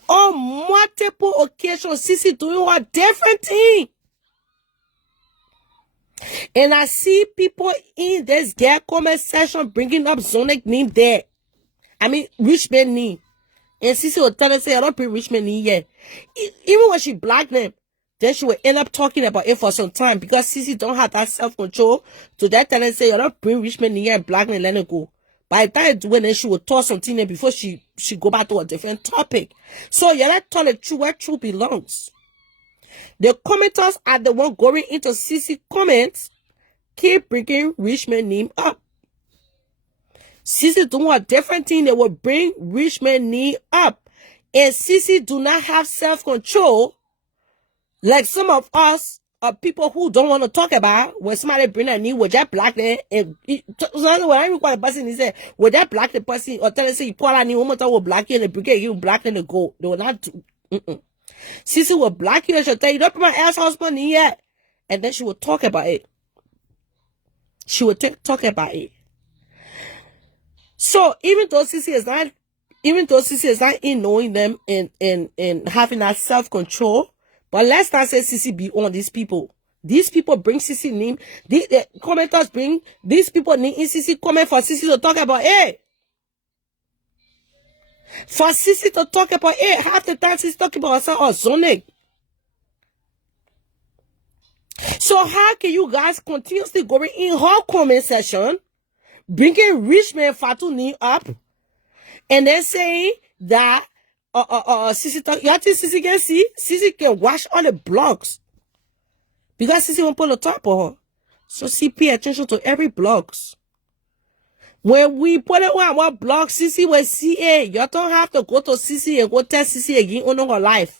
On multiple occasions, Sissy doing what different thing. And I see people in this girl comment section bringing up Zonic name there. I mean, Richman name. And Sissy will tell her, say, I don't bring Richman name yet. Even when she blocked them, then she will end up talking about it for some time because Sissy don't have that self-control. So that tell her, say, I don't bring Richman name and black and let her go. By the time doing it, she will talk something there before she go back to a different topic. So you let tell the truth where truth belongs. The commenters are the one going into Sissy comments, keep bringing Richman name up. Sissy doing a different thing, they will bring Richman name up. And Sissy do not have self-control like some of us are people who don't want to talk about when somebody bring a knee with that black there. And when I require a person, he said, with that black the person or tell us say you call a knee, one more time will black you and the brigade, you black and the go. They will not do. Sissy will block you and she'll tell you, don't put my ass husband in yet. And then she will talk about it. She will talk about it. So even though Sissy is not in knowing them and having that self-control, but let's not say Sissy be on these people. These people bring Sissy name. The commenters bring these people name in Sissy comment for Sissy to talk about it. For Sissy to talk about it, half the time she's talking about herself or Zonic. So how can you guys continuously go in her comment section, bringing Richman Fatu name up, and then saying that Sissy talk, you think Sissy can see? Sissy can watch all the blogs. Because Sissy won't put the top on her. So she pay attention to every blogs. When we put it on our blog, Sissy will see it. You don't have to go to Sissy and go tell Sissy again on her life.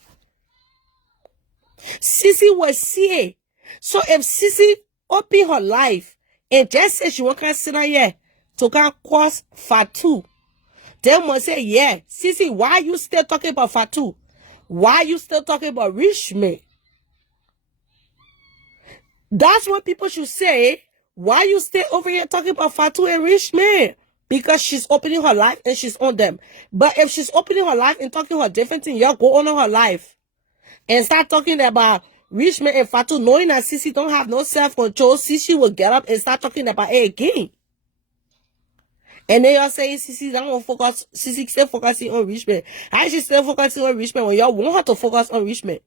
Sissy will see it. So if Sissy open her life and just say she won't sit down here to go cross Fatu, then must say, yeah, Sissy, why you still talking about Fatu? Why you still talking about Richman? That's what people should say. Why you still over here talking about Fatu and Richman? Because she's opening her life and she's on them. But if she's opening her life and talking her different thing, y'all go on her life and start talking about Richman and Fatu, knowing that Sissy don't have no self-control. Sissy will get up and start talking about it again. And then y'all saying Sissy don't focus, Sissy still focusing on Richman. How is she still focusing on Richman when y'all want her to focus on Richman?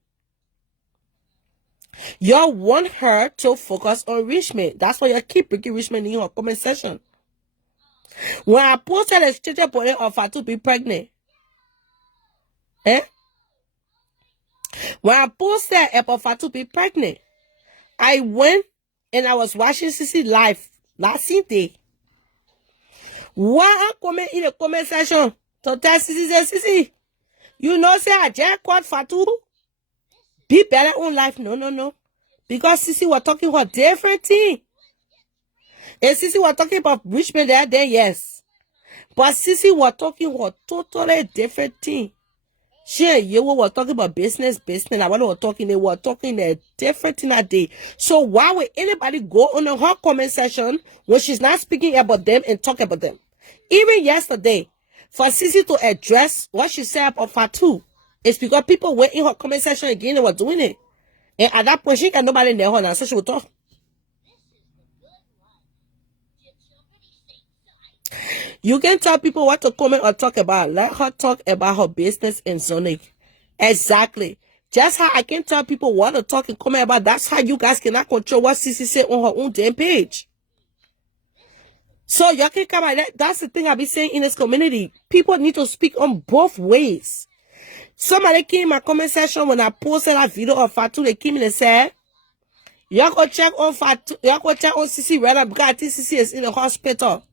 Y'all want her to focus on Richman. That's why y'all keep bringing Richman in her comment section. When I posted a status body of Fatu be pregnant, when I posted about Fatu be pregnant, I went and I was watching Sissy live last day. Why I comment in the comment section to tell Sissy, Sissy, you know, say I just caught Fatu. Be better on life. No. Because Sissy was talking about different thing. And Sissy was talking about Richman there, then yes. But Sissy was talking about totally different thing. She and you were talking about business. I want to talking, they were talking a different thing that day. So why would anybody go on her comment section when she's not speaking about them and talk about them? Even yesterday, for Sissy to address what she said about Fatu, it's because people were in her comment section again and were doing it. And at that point, she got nobody in her now, so she would talk. You can tell people what to comment or talk about. Let her talk about her business in Zonic. Exactly. Just how I can tell people what to talk and comment about. That's how you guys cannot control what Sissy said on her own damn page. So y'all can come at that. That's the thing I be saying in this community. People need to speak on both ways. Somebody came in my comment section when I posted that video of Fatu. They came in and said, y'all go check on Fatu. Y'all go check on Sissy right now because I think Sissy is in the hospital.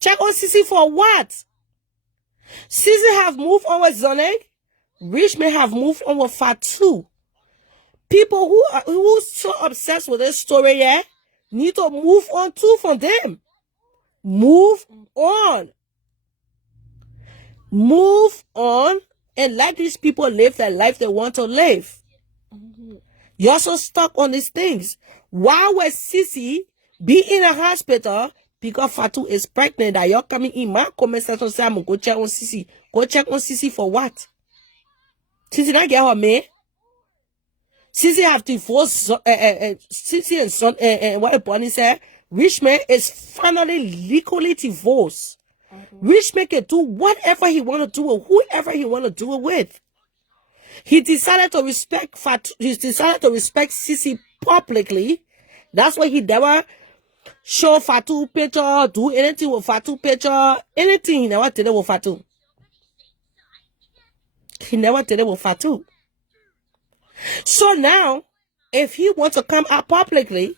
Check on Sissy for what? Sissy have moved on with Zonic. Richman have moved on with Fatu. People who so obsessed with this story, yeah, need to move on too from them. Move on. Move on and let these people live the life they want to live. You're so stuck on these things. Why would Sissy be in a hospital because Fatu is pregnant? That you're coming in my comment section say I'm gonna go check on Sissy. Go check on Sissy for what? Sissy not get her man. Sissy have divorced Sissy and son and what Bonnie said. Richman is finally legally divorced. Richman can do whatever he want to do with whoever he want to do it with. He decided to respect Fatu. He decided to respect Sissy publicly. That's why he never show Fatu picture, do anything with Fatu picture, anything. He never did it with Fatu. He never did it with Fatu. So now, if he wants to come out publicly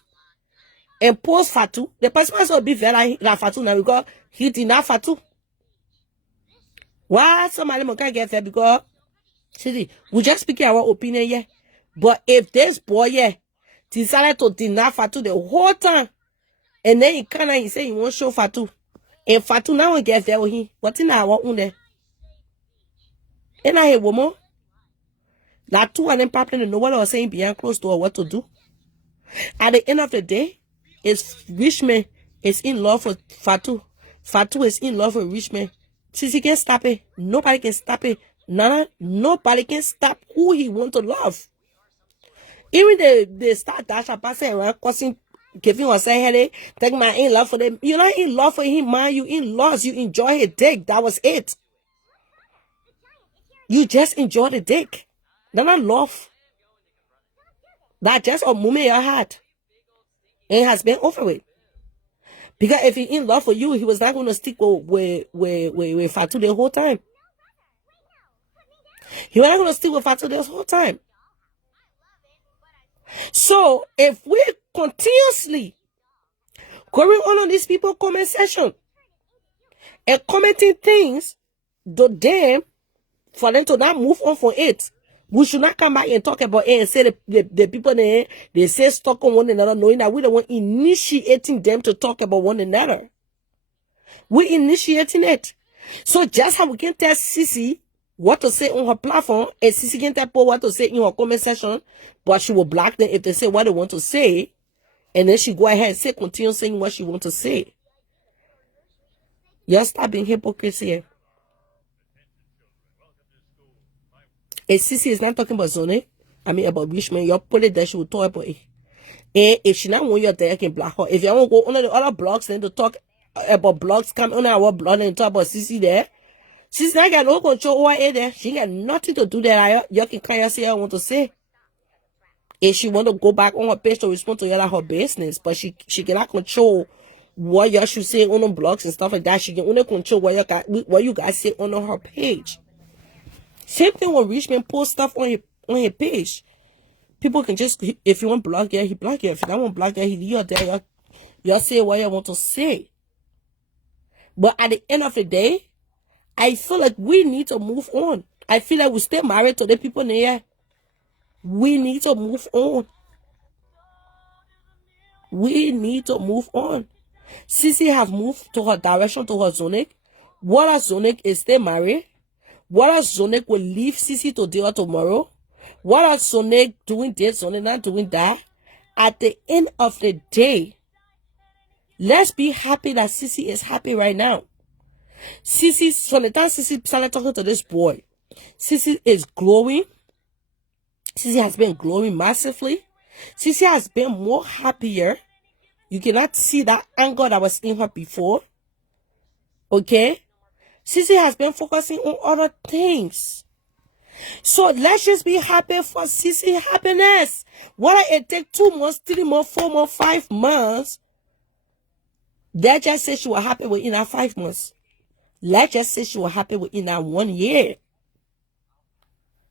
and post Fatu, the person must be very like Fatu now because he did not Fatu. Why somebody can't get there? Because see, we just speaking our opinion, yeah. But if this boy, decided to deny Fatu the whole time, and then he say he won't show Fatu, and Fatu now get there with him, what in our own there? And I hear woman. That two and them probably know what I was saying behind closed door what to do. At the end of the day, Richman is in love with Fatu. Fatu is in love with Richman. Since he can't stop it, nobody can stop it. Nobody can stop who he want to love. Even they start dash up passing around causing giving us a headache, taking my in love for them. You're not in love for him, man. You in love. You enjoy his dick. That was it. You just enjoy the dick. That's not love. That's just a moment you had. And it has been over with. Because if he in love with you, he was not going to stick with Fatu the whole time. He was not going to stick with Fatu the whole time. So, if we continuously going on these people comment section and commenting things to them, for them to not move on from it, we should not come back and talk about it and say the people there, they say stuck on one another, knowing that we're the one initiating them to talk about one another. We're initiating it. So just how we can tell Sissy what to say on her platform, and Sissy can tell Paul what to say in her comment section, but she will block them if they say what they want to say, and then she go ahead and say, continue saying what she want to say. Y'all stop being hypocrites here. If Sissy is not talking about Zone, about Richman, you put it there, she will talk about it. And if she not want you there, you can block her. If you want to go on the other blogs, then to talk about blogs, come on our blog and talk about Sissy there. Sissy not got no control over it there. She got nothing to do there. You can kind of say what I want to say. If she want to go back on her page to respond to her business, but she cannot control what you should say on the blogs and stuff like that. She can only control what you guys say on her page. Same thing when Richman post stuff on his page. People can just, if you want block here, he block here. If you don't want block there, he leave you there. You say what you want to say. But at the end of the day, I feel like we need to move on. I feel like we stay married to the people there. We need to move on. We need to move on. Sissy have moved to her direction, to her Zonic. What a Zonic is stay married. What a Zonic will leave Sissy today or tomorrow. What a Zonic doing this, Zonic not doing that. At the end of the day, let's be happy that Sissy is happy right now. Sissy, from the time Sissy started talking to this boy, Sissy is glowing. Sissy has been glowing massively. Sissy has been more happier. You cannot see that anger that was in her before. Okay? Sissy has been focusing on other things. So let's just be happy for Sissy happiness. Whether it take 2 months, 3 months, 4 months, 5 months, let's just say she was happy within that 5 months. Let's just say she was happy within that 1 year.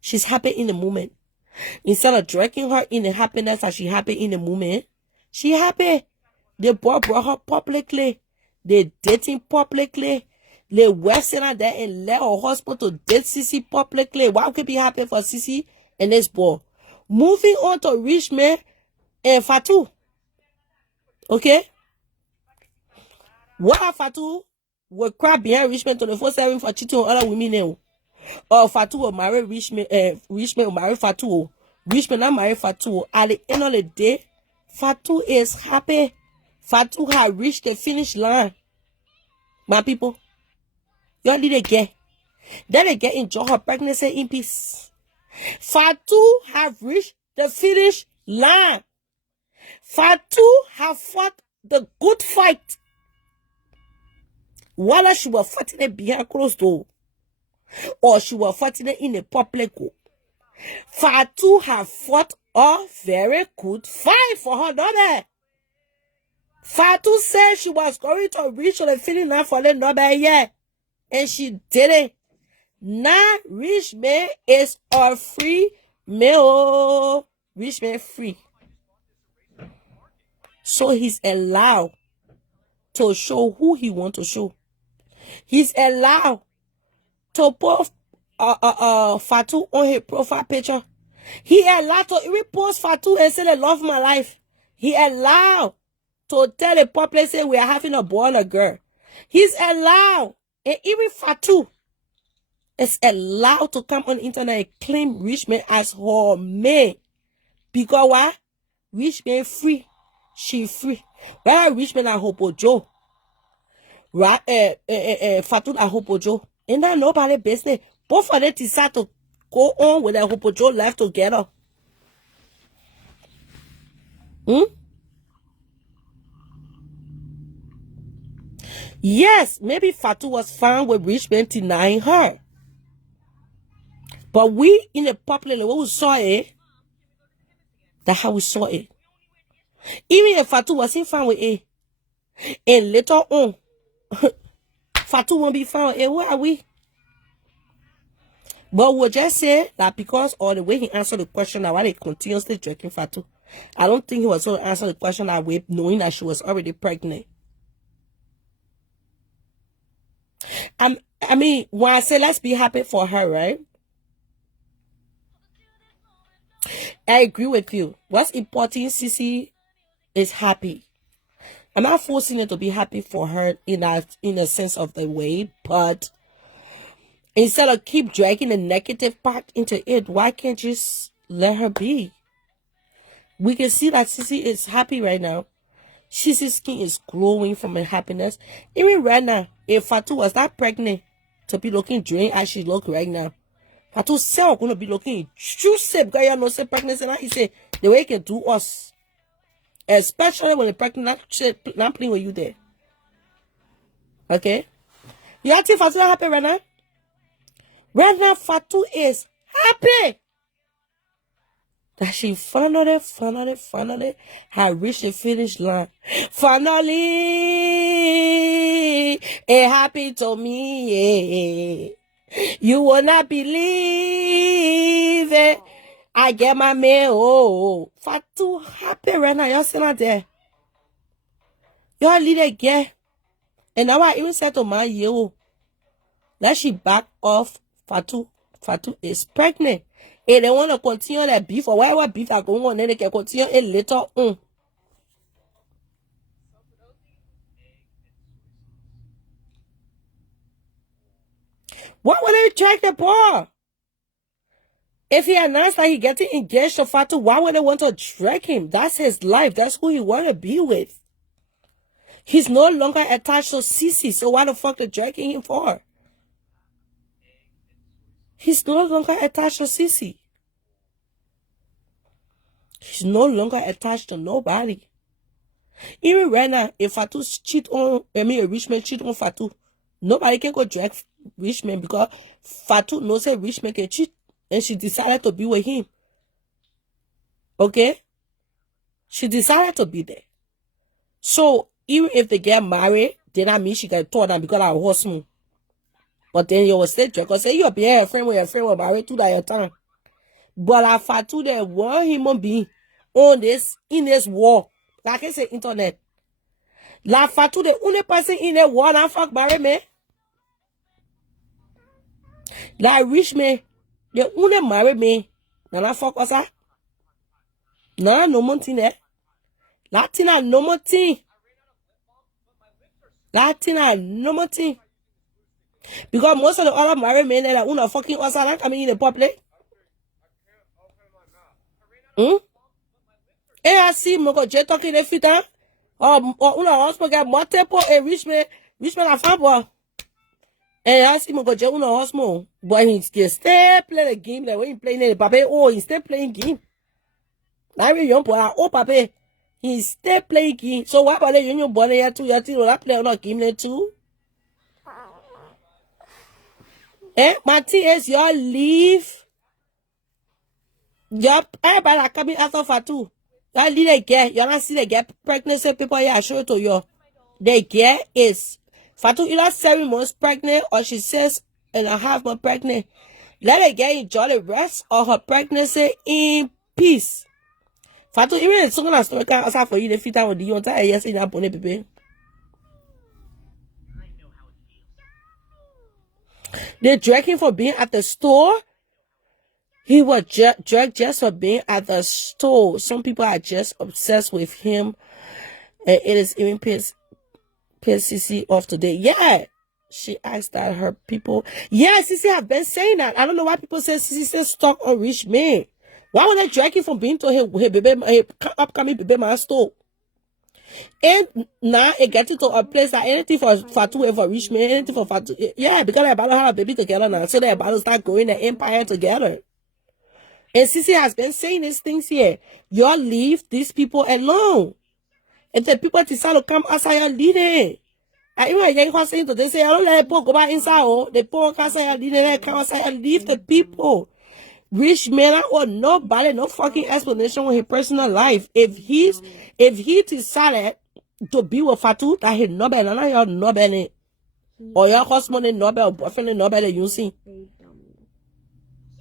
She's happy in the moment. Instead of dragging her in the happiness that she happy in the moment, she happy. They brought her publicly. They dating publicly. They western her there and let her husband to date Sissy publicly. Why could be happy for Sissy and this boy? Moving on to Richman and Fatu. Okay? What if Fatu will cry behind Richman 24/7 for cheating on other women now? Or Fatu will marry Richman, Richman will marry Fatu. Richman not marry Fatu. At the end of the day, Fatu is happy. Fatu has reached the finish line. My people, y'all need to get. Then they get enjoy her pregnancy in peace. Fatu have reached the finish line. Fatu have fought the good fight. Whether she was fighting it behind closed door or she was fighting it in a public. Fatu have fought a very good fight for her daughter. Fatu said she was going to reach the finish line for the number year, and she didn't. Now Richman is a free meal. Richman free. So he's allowed to show who he wants to show. He's allowed to put Fatu on his profile picture. He allowed to even post Fatu and say, "I love my life." He allowed to tell the public, say, "We are having a boy and a girl." He's allowed, and even Fatu is allowed to come on the internet and claim Richman as her man. Because why? Richman free. She free. Where Richman at Hopo Joe? Right? Fatu at Hopo Joe. And that nobody business. Both of them decide to go on with their Hopo Joe life together. Yes, maybe Fatu was fine with Richman denying her. But we in the public, when we saw it, that's how we saw it. Even if Fatu wasn't fine with it, and later on, Fatu won't be fine with it, where are we? But we'll just say that because of the way he answered the question, that why they continuously drinking Fatu, I don't think he was going to answer the question that way, knowing that she was already pregnant. I mean, when I say let's be happy for her, right? I agree with you. What's important, Sissy, is happy. I'm not forcing you to be happy for her in a sense of the way, but instead of keep dragging the negative part into it, why can't you just let her be? We can see that Sissy is happy right now. Sissy's skin is glowing from her happiness. Even right now, if Fatu was not pregnant to be looking drained as she look right now, Fatu self gonna be looking juicy because you know say pregnancy. And he say the way he can do us, especially when the pregnant not playing with you there. Okay, you think Fatu happy right now? Right now, Fatu is happy that she finally had reached the finish line. Finally, it happened to me. Yeah. You will not believe it. I get my man. Oh, Fatu happy right now. Y'all see that there? Y'all lead again. And now I even said to my yo, let she back off. Fatu is pregnant. And they want to continue that beef or whatever beef are going on, then they can continue it later on. Why would they check the ball? If he announced that he getting engaged to Fatu, why would they want to drag him? That's his life. That's who he want to be with. He's no longer attached to Sissy, so why the fuck they dragging him for? He's no longer attached to Sissy. He's no longer attached to nobody. Even right now, if Fatu Richman cheat on Fatu, nobody can go drag Richman because Fatu knows that Richman can cheat and she decided to be with him. Okay? She decided to be there. So, even if they get married, then that means she get torn down because of horseman. But then you will stay drag because say you'll be a friend with your friend will marry to that time. But I Fatu there one human being on this in this war. Like I say internet. La Fatu the only person in the war and fuck marry me. Like Richman, the only marry me. Nana fuck us up. Nana no more thing there. Latina no more thing. Latina no more thing. Because most of the other married men that are fucking us are not coming in the public. And I see Moko J talking every time. Or hospital get more tempo and Richman a fan boy. And I see Moko J hospital. But he can still play the game like when he playing in the paper. Oh, he still playing game. Now we young boy, oh papa, he stay playing game. So why about the young boy here too? You think that play or not game too? My thing is y'all leave. Y'all everybody are coming after Fatu. Y'all leave the girl. Y'all not see the girl pregnancy people here. I show it to you. The girl is Fatu either 7 months pregnant or she says and a half month pregnant. Let the girl enjoy the rest of her pregnancy in peace. Fatu, even if someone has to can answer for you, the fit out with the entire yes in that bonnet baby. They drag him for being at the store. He was dragged just for being at the store. Some people are just obsessed with him. And it is even pissed CC off today. Yeah. She asked that her people. Yeah, CC have been saying that. I don't know why people say CC says stuck on Richman. Why would they drag him from being to his baby, his upcoming baby man store? And now it gets to a place that anything for Fatu and for Richman, anything for Fatu. Yeah, because they're about to have a baby together now. So they're about to start growing the empire together. And Sissy has been saying these things here. Y'all leave these people alone. If the people decide to come outside, y'all leave it. And even when you're saying to they say, I don't let the people go back inside. Oh, the people come outside, leave it, come outside and leave the people. Rich man or nobody, no fucking explanation with his personal life. If he decided to be with Fatu, that he nobody, none of y'all nobody. Or your husband and nobody, or boyfriend and nobody, you see.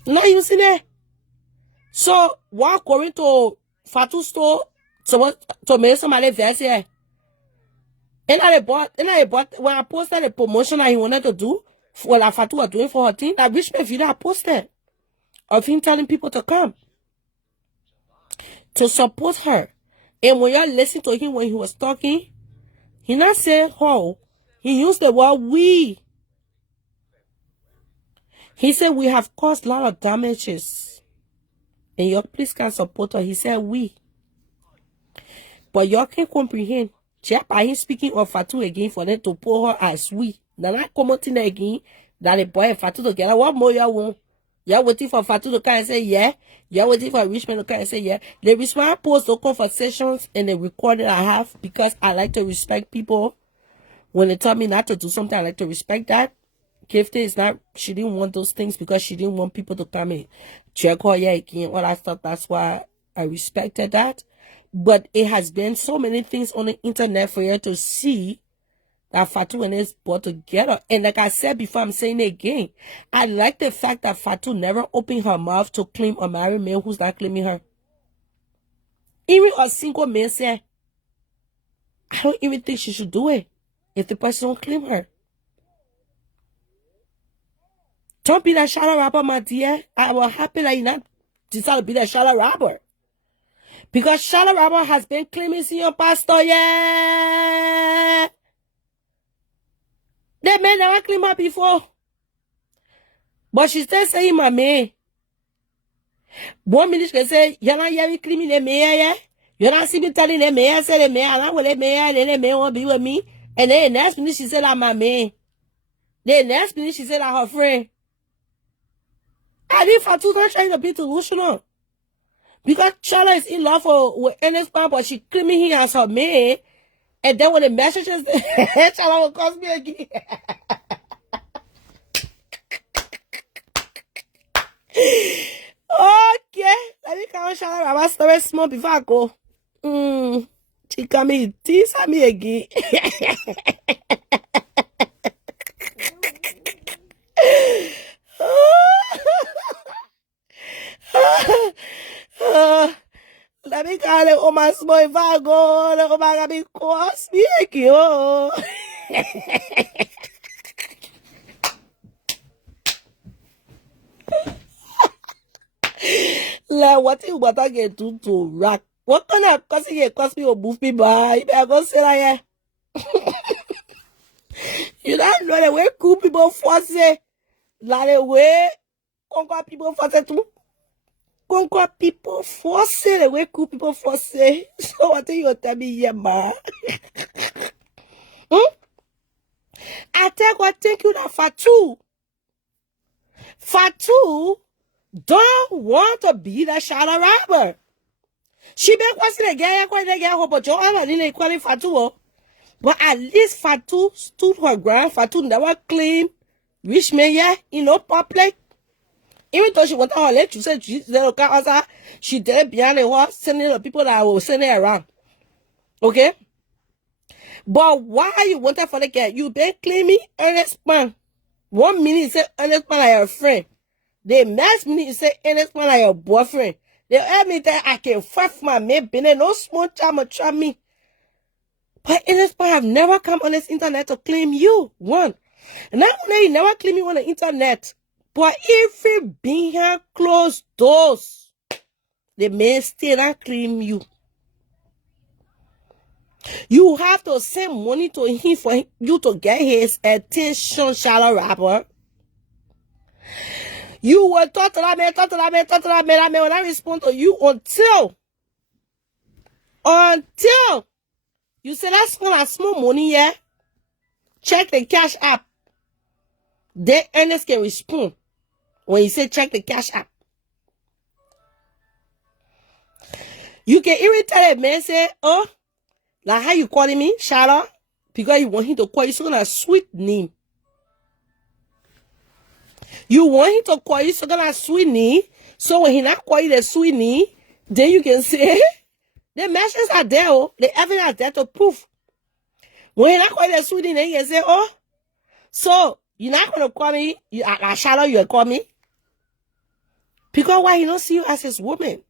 Now you see that? So, while going to Fatu store to make somebody verse here. And I bought, when I posted the promotion that he wanted to do, for like Fatu was doing for her team, that Richman video I posted of him telling people to come to support her. And when you listen to him when he was talking, he not said how. He used the word we. He said we have caused a lot of damages. And y'all please can support her. He said we. But y'all can comprehend. Just by him speaking of Fatu again for them to put her as we. Now not commenting again that the boy and Fatu together. What more y'all want? Y'all waiting for Fatu to come and say yeah. Y'all waiting for Richman to come and say yeah. The Richman post the conversations and the recording I have because I like to respect people. When they tell me not to do something, I like to respect that. Gifted is not, she didn't want those things because she didn't want people to come and check her again, all that stuff. That's why I respected that. But it has been so many things on the internet for you to see that Fatu and his brought together. And like I said before, I'm saying it again. I like the fact that Fatu never opened her mouth to claim a married man who's not claiming her. Even a single man said, I don't even think she should do it if the person don't claim her. Don't be that shadow rapper, my dear. I was happy that you not decide to be that shadow rapper. Because shadow rapper has been claiming senior pastor, yeah. That man never claimed her before. But she still saying my man. 1 minute she say, you're not hearing claiming the man, yeah? You're not seeing me telling the man, say the man, I don't want the man, and the man won't be with me. And then the next minute she said that my man. The next minute she said that her friend. I think Fatu not trying to be delusional. Because Chala is in love with Ernest man, but she claiming him as her man. And then when the messages, Chala will call me again. Okay. Let me count Chala Rabba story small before I go. She come in, tease me again. Let me call it on my small if I go. Let me cross me again. Like, what you better get to rock? What kind of cussing you cost me or move me by? You better go say that, yeah. You don't know the way cool people force it. Like the way conquer people force it too. Conquer people force it. The way cool people force it. So what do you tell me, yeah, ma? I thank you that Fatu. Fatu don't want to be the shadow rapper. She been watching the guy, but Joe Allen didn't call it Fatu. But at least Fatu stood her ground. Fatu never claimed Richman, yeah, in no public. Even though she wanted her leg to say she did behind the wall, sending the people that were sending around. Okay? But why you wanted for the girl? You been claiming Ernest man. 1 minute you say Ernest man like your friend. The next minute you say Ernest man like your boyfriend. They help me that I can fight for my man, been no small time try me. But Ernest man have never come on this internet to claim you. One. And not only you never claim me on the internet, but if it behind closed doors, the man still not claim you. You have to send money to him for you to get his attention, shallow rapper. You will talk to that man, that man will not respond to you until you say that's small money, yeah? Check the cash app. Then Ernest can respond when you say check the cash app. You can irritate a man say, oh, like how you calling me, Charlotte? Because you want him to call you some kind of sweet name. You want him to call you some kind of sweet name. So when he not call you the sweet name, then you can say, the messages are there, oh, the evidence are there to prove. When he not call you the sweet name, then you can say, oh, so you're not going to call me, Charlotte, you call me? Because why he don't see you as his woman?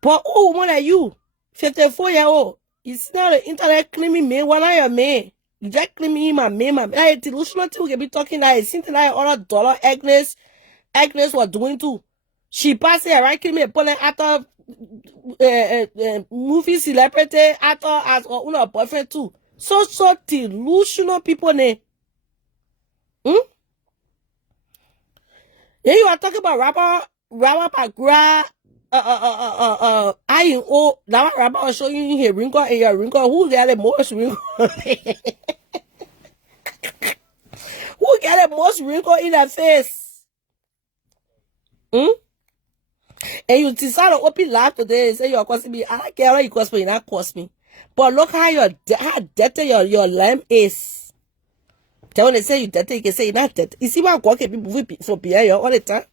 But oh, woman like you, 54-year-old, you see now the internet claiming me, what are you man? You just claiming my man, like delusional thing we can be talking like something like other dollar Agnes was doing too. She passed it right claiming a pulling after movie celebrity actor as a boyfriend too. So delusional people name. Then you are talking about rapper Pagra. I oh now rapper was showing you here wrinkle and your wrinkle. Who got the most wrinkle? Who got the most wrinkle in that face? And you decide to open live today and say you're costing me. I don't care how you cost me, you not cost me. But look how how dirty your lamb is. Then when they say you dirty, you can say you're not dirty. You see what walking people for behind you all the time?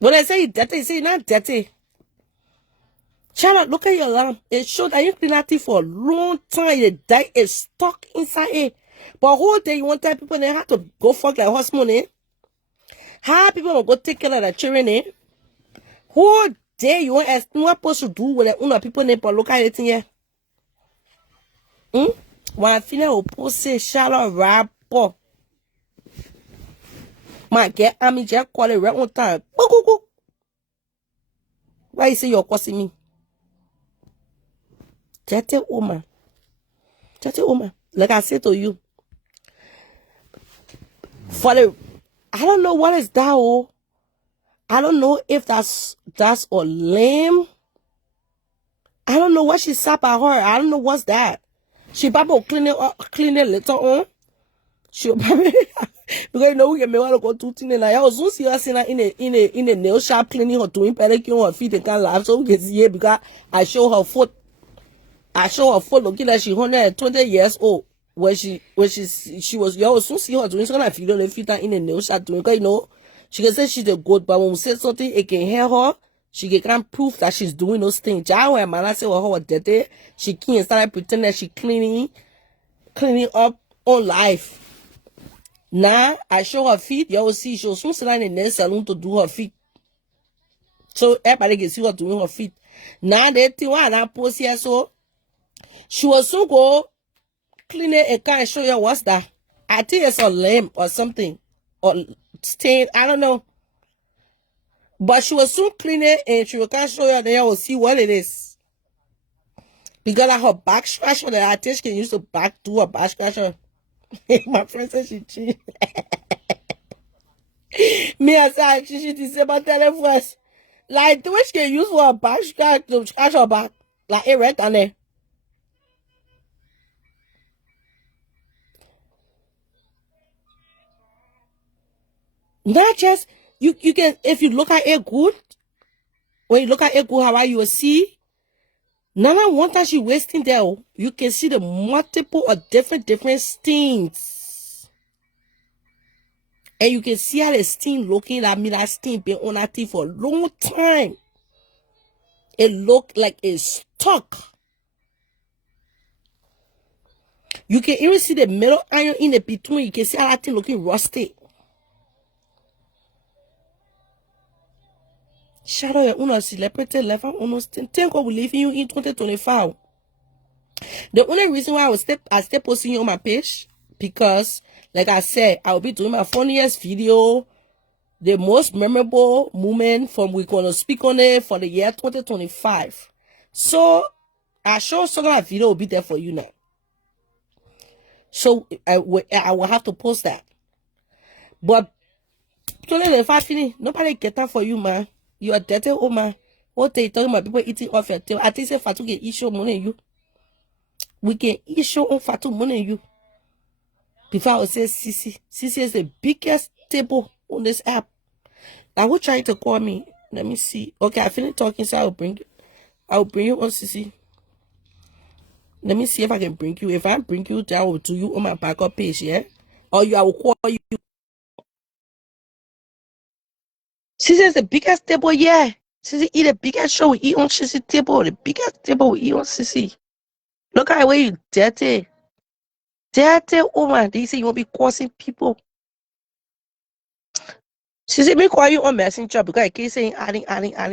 When I say dirty, you say you're not dirty. Charlotte, look at your lamp. It showed that you clean that thing for a long time. The dye is stuck inside it. But whole day you want to tell people they have to go fuck like horse money. How people will go take care of the children, eh? Whole day you want ask what supposed to do with the other people name but look at it here. When I finish will post say Charlotte rapper. My get me just call it right on time. Why you say you're causing me? Dirty woman. Like I said to you. I don't know what is that, oh. I don't know if that's a lame. I don't know what she sap at her. I don't know what's that. She probably clean it later on. She probably because you know we can make her go do things like I was soon see her in a nail shop cleaning or doing pedicure on her feet and can't laugh so we can see it because I show her foot looking like she 120 years old. When she was soon see her doing something like feel the feet in a nail shop doing because you know she can say she's a good but when we say something it can hear her. She can't prove that she's doing those things. Just when man I say well her dirty, she can't start pretending that she cleaning up on life. Now, I show her feet. You will see she was soon sit in the nail salon to do her feet. So, everybody can see her doing her feet. Now, they think why I post here, so she will soon go clean it and can't show you what's that. I think it's a lamp or something. Or stain, I don't know. But she will soon clean it and she will can't show you, then you will see what it is. Because of her back scratcher that I think she can use to do her back scratcher. My friend said she cheated. Me I said she December telephone. Like the way she can use for her back, she can to scratch her back. Like it right on there. Not just you can, if you look at it good, when you look at it good, how you will see. Nana, one time she wasting there, you can see the multiple of different stains. And you can see how the stain looking at me, that stain been on that thing for a long time. It look like it's stuck. You can even see the metal iron in the between. You can see how that thing looking rusty. Shadow, you're una celebrity level almost. Thank God we leaving you in 2025. The only reason why I stay posting you on my page, because like I said, I'll be doing my funniest video, the most memorable moment from we're gonna speak on it for the year 2025. So I sure some of that video will be there for you now. So I will have to post that. But 2025 finish, nobody get that for you, man. You are dirty, oh man. What they talking about people eating off your tail? I think say Fatu can eat show money on you. We can eat show on Fatu money on you. Before I would say Sissy. Sissy is the biggest table on this app. Now who trying to call me? Let me see. Okay, I finished talking, so I'll bring you on Sissy. Let me see if I can bring you. If I bring you, then I will do you on my backup page, yeah? Or I will call you. Sissy is the biggest table, yeah. Sissy eat the biggest show we eat on Sissy table. The biggest table we eat on Sissy. Look at the way you dirty. Dirty woman. They say you won't be causing people. Sissy, let me call you on Messenger because I keep saying adding,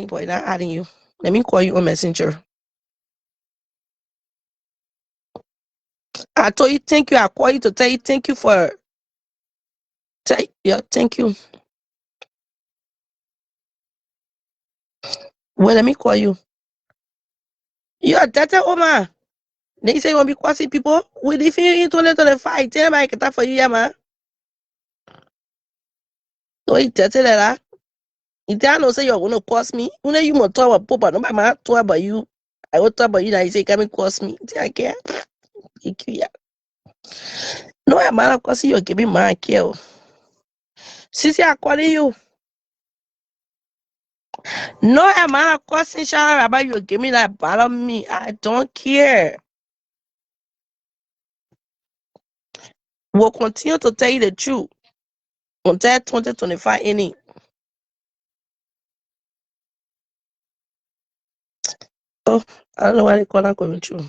but not adding you. Let me call you on Messenger. I told you thank you. I call you to tell you thank you for. Yeah, thank you. Well, let me call you. You're dirty woman. They say you won't be causing people. We live in 2025. Tell them I can talk for you, yeah, man. So you dirty like that. You don't say you're going to cost me. When you want to talk about Papa, nobody might talk about you. I will talk about you now. You say, come and cost me. I can't. Thank you, yeah. No, I'm not costing you. Give me my care. Sissy, I'm calling you. No, I'm not costing shout about you. Give me that bottle me. I don't care. We'll continue to tell you the truth until 2025 any. Oh, I don't know why they call that going through.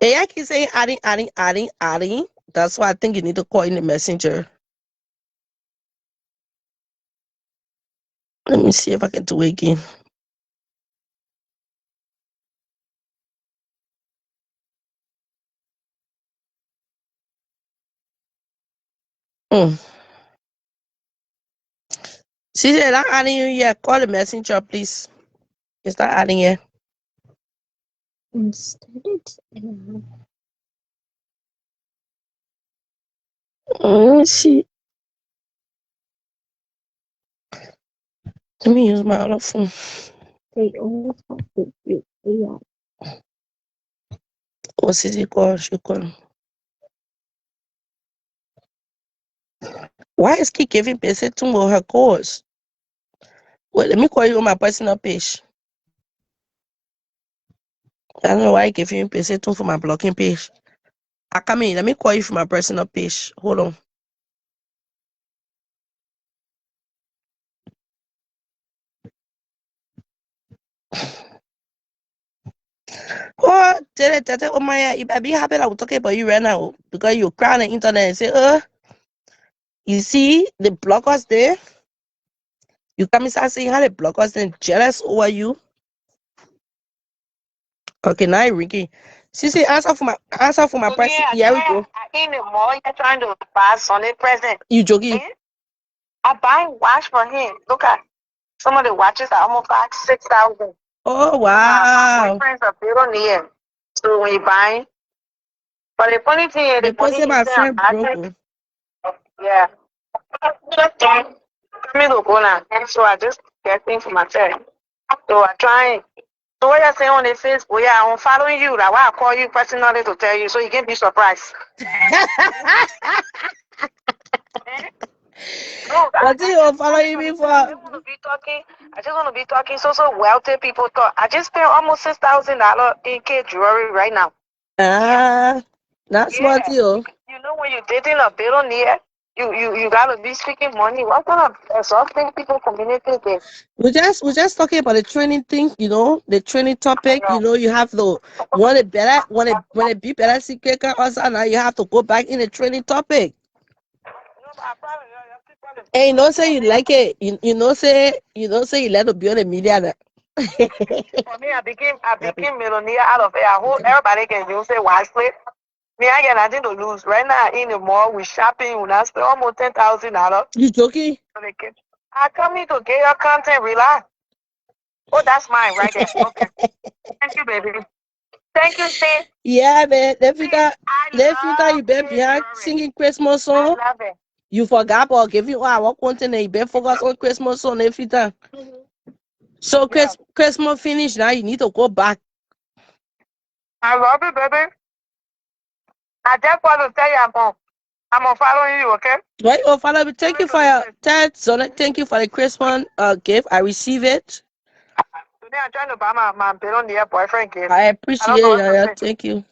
Hey, I keep saying adding. That's why I think you need to call in the messenger. Let me see if I can do it again. See, they're not adding you yet. Call the messenger, please. It's not adding yet. Let me see. Let me use my other phone. What's it called? She call. Why is she giving Bessie to her course? Wait, let me call you on my personal page. I don't know why I gave you Bessie to for my blocking page. I come in. Let me call you from my personal page. Hold on. Oh, oh my! If I be happy, I will talk about you right now because you cry on the internet and say, you see the blockers there. You come inside saying how the blockers and jealous over you. Okay, now you're ringing. Sissy, answer for my person. Yeah, we go. In the mall, you're trying to buy Sunday present. You joking? I buy watch for him. Look at some of the watches are almost like 6,000. Oh wow! My friends are billionaire. So when you buy, but the funny thing is, the person my friend broke. Yeah. Me to go now. So I just get things for myself. So I try. So what you're saying on the Facebook, yeah, I'm following you. That's why I call you personally to tell you, so you can be surprised. No, What do you follow you before? I just want to be talking. I just want to be talking. So wealthy people talk. I just spent almost $6,000 in kid jewelry right now. Ah, that's what Yeah, you. you know when you're dating a billionaire, you gotta be speaking money. What kind of exhausting people communicate with? We're just talking about the training thing, the training I topic. know. You have to want to be better secret also now you have to go back in the training topic. No, but I probably people And say you like it. Say you let to be on the media now. for me, I became millionaire out of it. I hope everybody can use it wisely. Me, I got nothing to lose. Right now in the mall, we shopping. We not spend almost $10,000. You joking? I come here to get your content. Relax. Oh, that's mine right there. Okay. Thank you, baby. Thank you, Steve. Yeah, man. Steve, I You love been kids behind jewelry. singing Christmas I song. love it. You forgot or give you what content you been focus on Christmas song every time. So Yeah. Christmas finish now. You need to go back. I love it, baby. I just want to tell you I'm following you, okay? Right, oh Father, we thank you for your tithe, Zona. Thank you for the Christmas gift. I receive it. Today I'm trying to buy my billionaire boyfriend gift. I I appreciate don't know it. what to Yeah, say. thank you.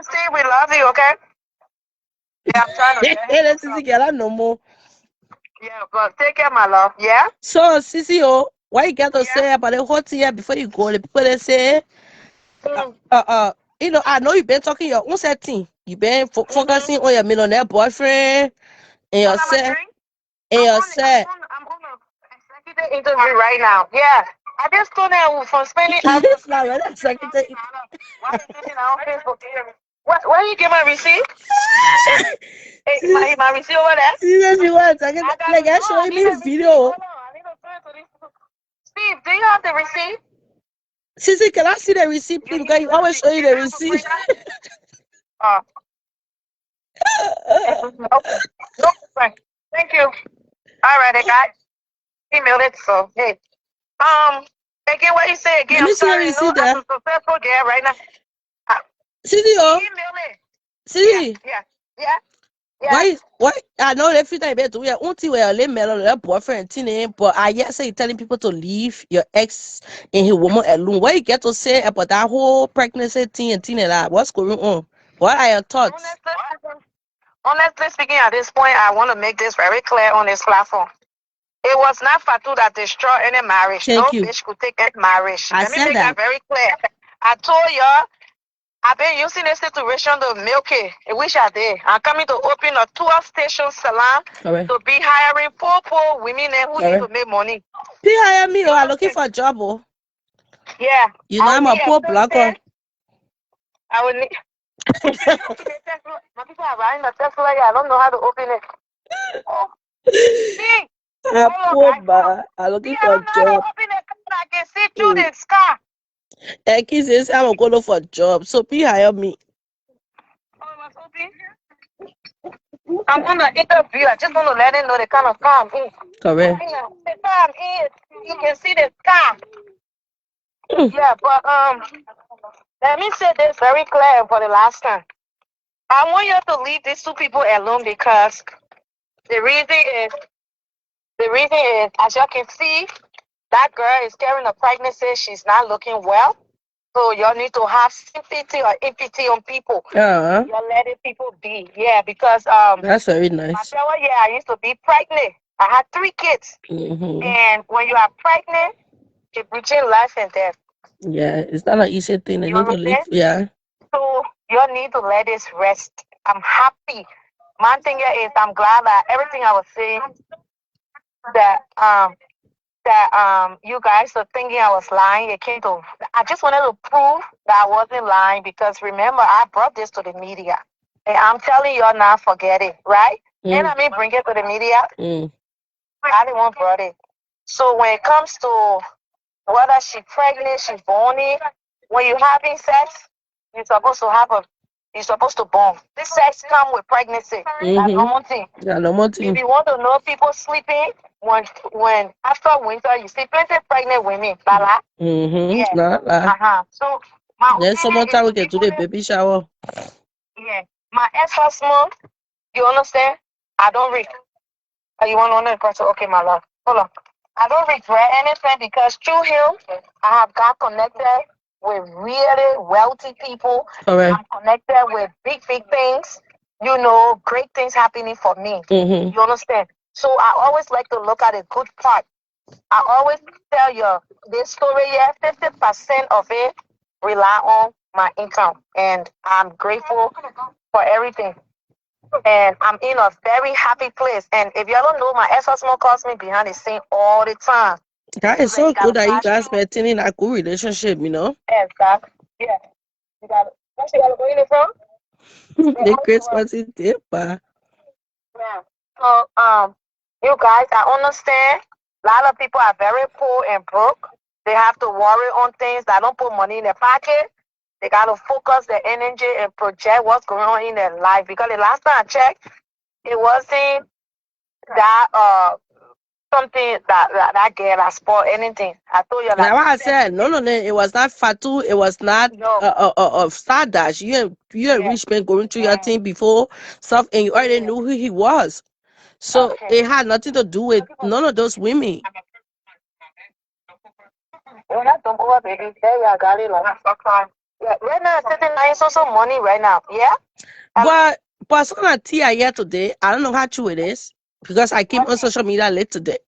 Steve, we love you, okay? Yeah, I'm trying to get him. Let's see, girl, no more. Yeah, but take care, my love. Yeah? So, Sissy, what you got to Yeah. say about the hot here before you go? The people they say, Mm. I know you've been talking your own setting. You've been focusing on your millionaire boyfriend and Wanna have a yourself drink? and yourself. I'm on a executive interview right now. Yeah. I just told them from spending It's not really a second thing. why are you sitting on Facebook? Where you get my receipt? Hey, my receipt over there? She said she wants a second. I got Like, it. I No, showing I need me a receipt. video. Hold on. I need to send it to these people. Steve, do you have the receipt? Sissy, can I see the receipt, please? Because you always show you the receipt. Uh, okay. No, fine. Thank you. All right, I got emailed it. So, hey. Again, what you say again? Let me I'm see the sorry. No, receipt there. I'm a successful girl right now. Sissy, Email it. Sissy. Yeah. Yeah. Why? I know every time you do your own thing where you met your boyfriend, but I yet say you're telling people to leave your ex and his woman alone. What you get to say about that whole pregnancy thing and thing like that? What's going on? What are your thoughts? Honestly speaking, at this point, I want to make this very clear on this platform. It was not Fatu that destroyed any marriage. Thank No you. bitch could take any marriage. I Let me said make that that. very clear. I told y'all, I've been using this situation to milk it. I wish I did. I'm coming to open a 12-station salon Correct. to be hiring poor women who need to make money. They hire me or I'm looking for a job. Oh. Yeah. You know, I'm a poor blogger. I would need. My people are buying a Tesla. I don't know how to open it. Oh. See? I'm poor, but I'm looking for a job. I can see through the sky. And he says I'm going to look for a job. So please hire me. I'm gonna interview. I just want to let him know the kind of car I'm in. Correct. The car I'm in, you can see the sky. Yeah, but let me say this very clear for the last time. I want you to leave these two people alone because the reason is as you can see, that girl is carrying a pregnancy. She's not looking well. So y'all need to have sympathy or empathy on people. You're letting people be. Yeah, because that's very nice. my fellow year I used to be pregnant. I had 3 kids. And when you are pregnant, it's between life and death. Yeah, it's not an easy thing. They need to live. Yeah. So you need to let this rest. I'm happy. My thing is I'm glad that everything I was saying that you guys are thinking I was lying. It came to I just wanted to prove that I wasn't lying because remember I brought this to the media. And I'm telling you not forget it, right? And I mean bring it to the media. I didn't want brought it. So when it comes to whether she's pregnant, she's born it, when you're having sex, you're supposed to born. This sex comes with pregnancy. That's normal thing. Yeah, normal thing. If you want to know people sleeping, when after winter you see plenty pregnant women. Bala. Yeah. So then sometime we can do the baby shower. Yeah. My ex-husband, you understand? I don't read. Oh, you want to know the person? Okay, my love. Hold on. I don't regret anything because through him, I have got connected with really wealthy people. All right. I'm connected with big, big things. You know, great things happening for me. You understand? So I always like to look at the good part. I always tell you this story here, 50% of it rely on my income. And I'm grateful for everything. And I'm in a very happy place. And if y'all don't know, my ex-husband calls me behind the scene all the time. That is so good that you guys maintaining a good relationship, you know? Exactly. Yeah. You got it. Where she got to go in it from? The Christmas is different. Yeah. So, you guys, I understand. A lot of people are very poor and broke. They have to worry on things that don't put money in their pocket. They got to focus their energy and project what's going on in their life. Because the last time I checked, it wasn't that something that girl that spoiled anything. I told you Now like what I said, no, it was not Fatu, it was not no. of Stardust. You and Richman going through your thing before stuff, and you already knew who he was. So it had nothing to do with none of those women. Baby. There I got it. Yeah, right now, $39 also money right now. Yeah. But someone Tia here today, I don't know how true it is because I came on social media late today.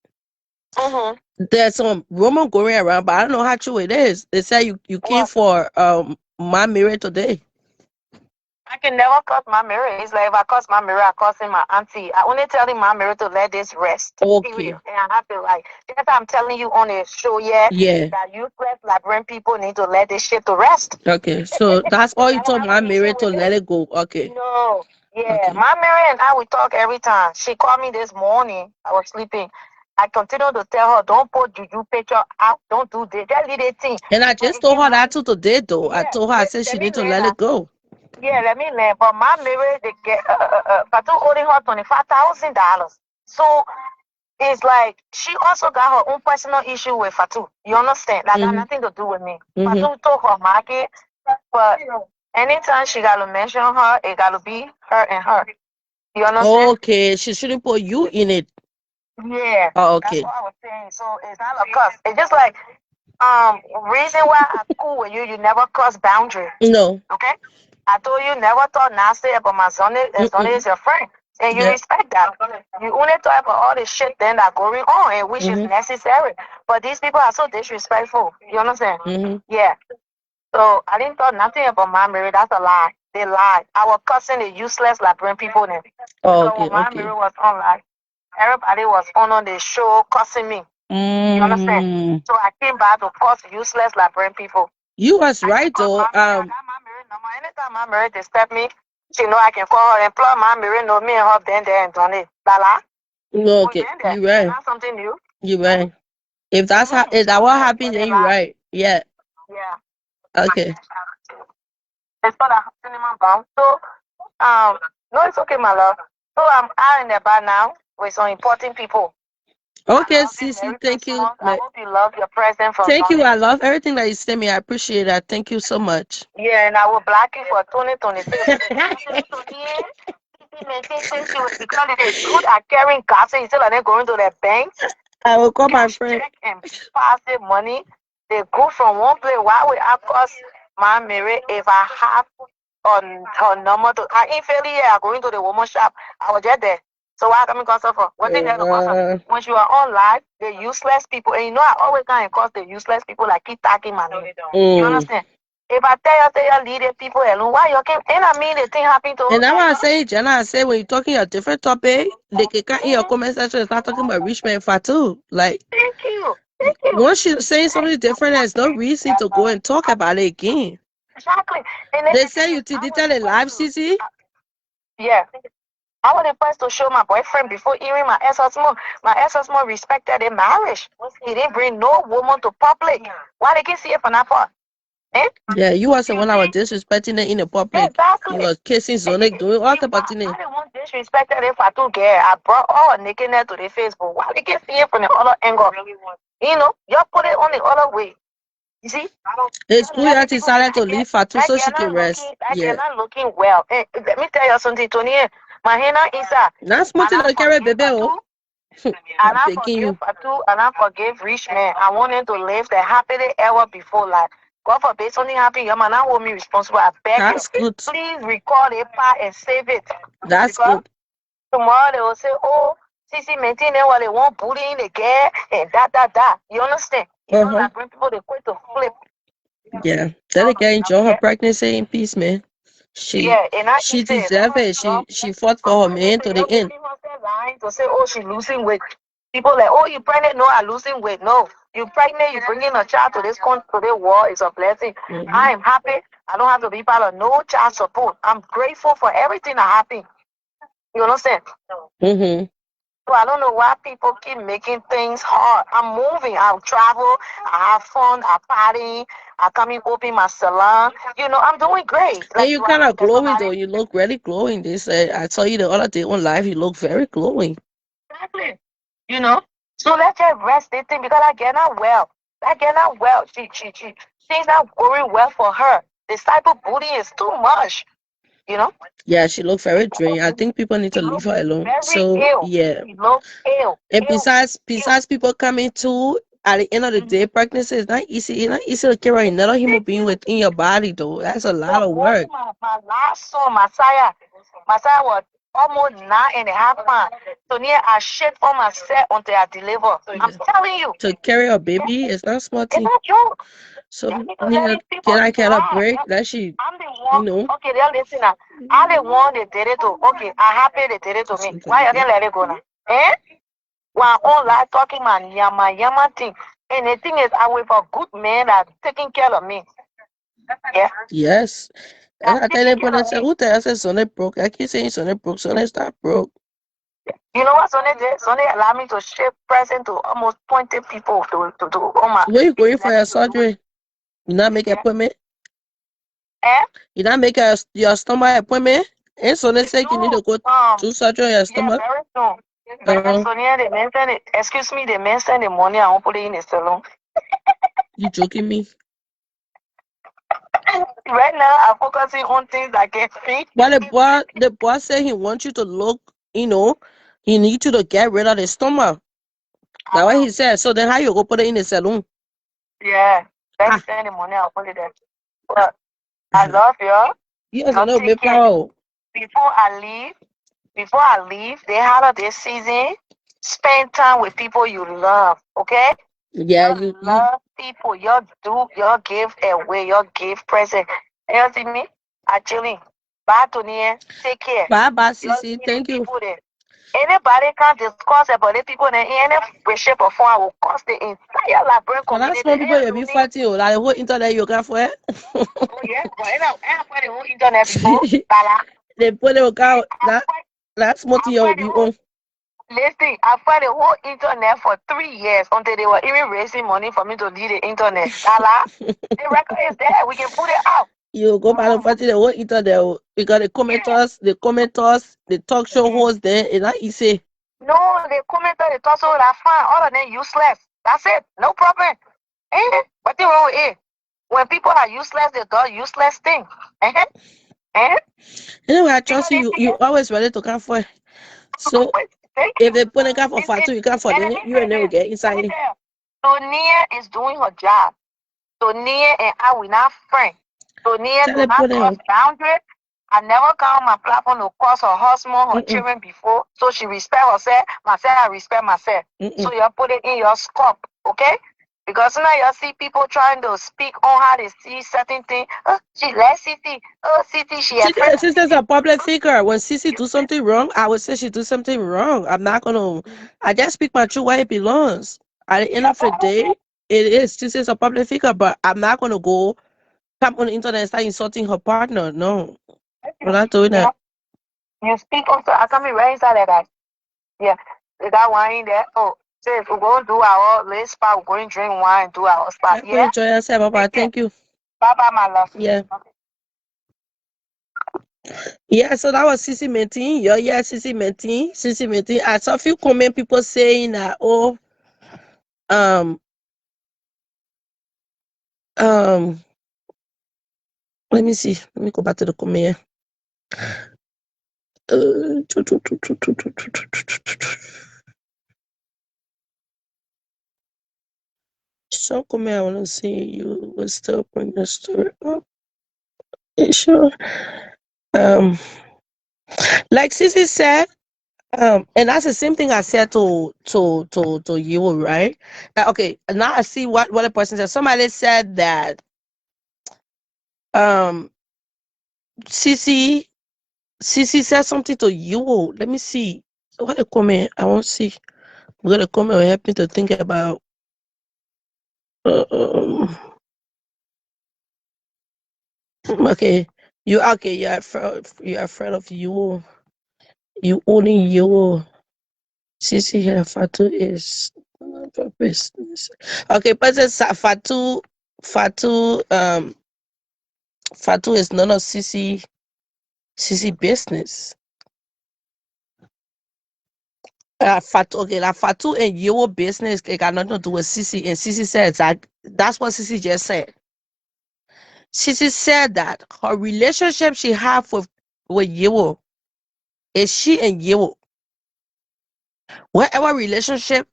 There's some rumor going around, but I don't know how true it is. They say you came for my mirror today. I can never cut my mirror. It's like if I cut my mirror, I cut in my auntie. I only telling my mirror to let this rest. Okay. And I have to like that's I'm telling you on the show, yeah. That useless librarian people need to let this shit to rest. Okay, so that's all you told my mirror to let it go. Okay. No. Yeah. My mirror and I we talk every time. She called me this morning. I was sleeping. I continue to tell her, don't put juju picture out. Don't do this. Just leave it thing. And I just told her that too today, though. I told her, I said she need to let it go. Yeah, let me learn. But my mirror, they get Fatu owing her $25,000. So it's like she also got her own personal issue with Fatu. You understand? That got nothing to do with me. Fatu told her market, but anytime she got to mention her, it got to be her and her. You understand? Okay, she shouldn't put you in it. Yeah. Oh, okay. That's what I was saying. So it's not a cuss. It's just like reason why I'm cool with you, you never cross boundaries. No. Okay? I told you never thought nasty about my son. Son is your friend. And you respect that. You only talk about all the shit then that going on and which is necessary. But these people are so disrespectful. You understand? Yeah. So I didn't thought nothing about my mirror. That's a lie. They lied. Our cousin is useless like bring people in. Oh, so when my mirror was online, everybody was on the show cussing me. You understand? So I came back to cause useless like bring people. You was right though. I got my mirror number. Anytime my mirror disturb me, she know I can call her and plug my mirror know me and her then there and done it. Lala. No, okay. You right. That's something new. You right. If that's if that what happened, then you right. Yeah. Yeah. Okay. It's for the cinema bound. So no, it's okay, my love. So I'm out in the bar now with some important people. Okay, Cece, thank you. I hope you love your present from Thank you. I love everything that you sent me. I appreciate that. Thank you so much. Yeah, and I will block you for 2026. Because it is good at carrying gossip instead of them going to their bank. I will call my friend. And pass the money. They go from one place. Why would I cost my mirror if I have on her number to I ain't fairly here, I go into the woman shop. I was just there. So why come cause for? What thing that cause? When you are on live, the useless people, and you know I always kind of cause the useless people like keep talking my name. You understand? If I tell you lead the people alone, why you can and I mean the thing happen to and that's why I say, Jenna, I say when you're talking a different topic, they can in your comment section start talking about Richman and Fatu. Like thank you. Once you're saying something different, there's no reason to go and talk about it again. Exactly. And they say you did tell a live, Cece? Yeah. I was the first to show my boyfriend before hearing my ex-husband. My ex-husband respected their marriage. He didn't bring no woman to public. Why they can see it for that part? Yeah, you was the one I was disrespecting it in the public. Exactly. You was kissing Zonic, doing all the about it. I didn't want disrespected if I do get. I brought all nakedness to the Facebook. Why they can see it from the other angle? You know, y'all put it on the other way. You see? It's good that he decided to leave Fatu so she can rest. Yeah. Not looking well. Let me tell you something, Tony. My henna is not smoothing the carry baby. And I forgive Fatu, and I forgive Richman. I want him to live the happily ever before life. God forbid something happen, your man, I hold me responsible. I beg That's you. good. Please record it part and save it. That's Because good. tomorrow they will say, oh, CC maintaining what they want, bullying the girl, and that. You understand? You know, like when people they quit to flip. Yeah. Let her enjoy her pregnancy in peace, man. She deserves it. She fought for her man to the end. Lying to say, oh, she's losing weight. People like, oh, you pregnant? No, I'm losing weight. No, you pregnant. You bringing a child to this country, to this world. It's a blessing. I am happy. I don't have to be part of no child support. I'm grateful for everything that happened. You understand? So I don't know why people keep making things hard. I'm moving. I'll travel. I have fun. I party. I come in, open my salon. You know, I'm doing great. Like, and you kind of glowing though. You look really glowing. They said I saw you the other day on live. You look very glowing. Exactly. You know. So let's just rest this thing because I get not well. I get not well. Things not going well for her. The cyber bullying is too much. You know? Yeah, she looked very drained. I think people need to leave her alone. So yeah. She looks ill. And besides people coming too, at the end of the day, pregnancy is not easy. It's not easy to carry another human being within your body though. That's a lot of work. My last son, Messiah was almost 9.5 months. So near I shit for myself until I deliver. I'm telling you. To carry a baby is not small thing. It's not joke. So can I get a break? That she, I'm the one. You know. Okay, they're listening now. I'm the one that did it to. Okay, I happy they did it to me. Why you didn't let it go now? Eh? When I'm online talking my yama thing. And the thing is, I'm with a good man that's taking care of me. Yeah. Yes. And I tell them, when I say, who tells us Sonny broke? I keep saying Sonny broke. Sonny's not broke. You know what Sonny did? Sonny allowed me to ship present to almost 20 people to all my. Where you going for your surgery? You not make an appointment? Eh? You not make your stomach appointment? And Sonny said you need to go to surgery on your stomach? Yeah, very soon. Sonia, they mentioned it. Excuse me, they mentioned the money I won't put it in the salon. You joking me? Right now, I'm focusing on things that get free. But the boss said he wants you to look, you know, he needs you to get rid of the stomach. That's what he said. So then how you go put it in the salon? Yeah, let's send the money, I'll put it there. But I love you. Yes, I know, before I leave, the holiday season, spend time with people you love, okay? Yeah, you love people. You give away, you give present. You see me? Actually, bye, Tony. Take care. Bye, Sissy. Thank you. Anybody can discuss about the people in any shape or form will cost the entire Liberian community. That's why people will be fighting you. Like the whole internet you got for it. Oh yeah, but I put the whole internet before. They put it out. That's what you own. Listen, I fought the whole internet for 3 years until they were even raising money for me to leave the internet. The record is there. We can put it out. You go back and fight the whole internet because the commenters, the talk show hosts there, it's not easy. No, the commenters, the talk show, that's fine. All of them useless. That's it. No problem. What the wrong with it? When people are useless, they do useless things. Anyway, I trust you. You always ready to come for it. So if they put a car for Fatu, you come for them. You and them will get inside it. Sonia is doing her job. Sonia and I will not friend. Sonia do not cross boundaries. I never come on my platform to cross her husband, her children before. So she respect herself. Myself, I respect myself. So you put it in your scope, okay? Because now you see people trying to speak on how they see certain things. She let Sissy. Sissy, Sister's a public figure. When Sissy do something wrong, I would say she do something wrong. I'm not gonna. I just speak my truth where it belongs. At the end of the day, it is. Sissy's a public figure, but I'm not gonna go come on the internet and start insulting her partner. No, we're not doing that. You speak also. I come right inside that guy. Yeah, they got wine in there. Oh. So if we're going to do our list spot, we're going to drink wine, do our spot. Yeah. Enjoy yourself, Papa. Thank you. Bye bye, my love. Yeah. Yeah, so that was Sissy Mentin. Yeah, Sissy Mentin. I saw a few comment people saying that, let me see. Let me go back to the comment. some comment I want to see. You will still bring the story up. Yeah, sure. Um, like Sissy said, and that's the same thing I said to you, right? Okay, now I see what a person said. Somebody said that um Sissy Sissy said something to you. Let me see. What a comment. I want to see. What a comment will help me to think about. Um, okay, okay. You're afraid of you. You only you. Sissy here. Fatu is for business. Okay, but it's Fatu. Fatu is none of Sissy business. Fatu, okay, like Fatu and your business, it got nothing to do with Sissy. And Sissy said that's what Sissy just said. Sissy said that her relationship she have with Yewo is she and Yewo. Whatever relationship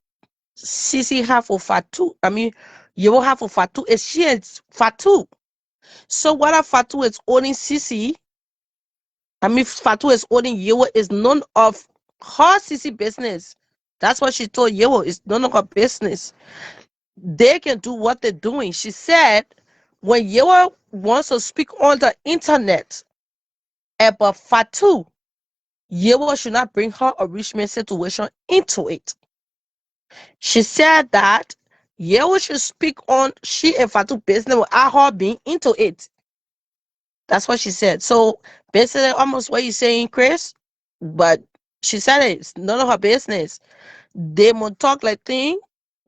Sissy have for Fatu, I mean, Yewo have for Fatu is she and Fatu. So whether Fatu is owning Sissy, I mean, Fatu is owning Yewo is none of her Sissy business. That's what she told Yewo. It's none of her business. They can do what they're doing. She said when Yewo wants to speak on the internet about Fatu, Yewo should not bring her or Richman situation into it. She said that Yewo should speak on she and Fatu business without her being into it. That's what she said. So basically, almost what you're saying, Chris, but she said it's none of her business. They might talk like thing,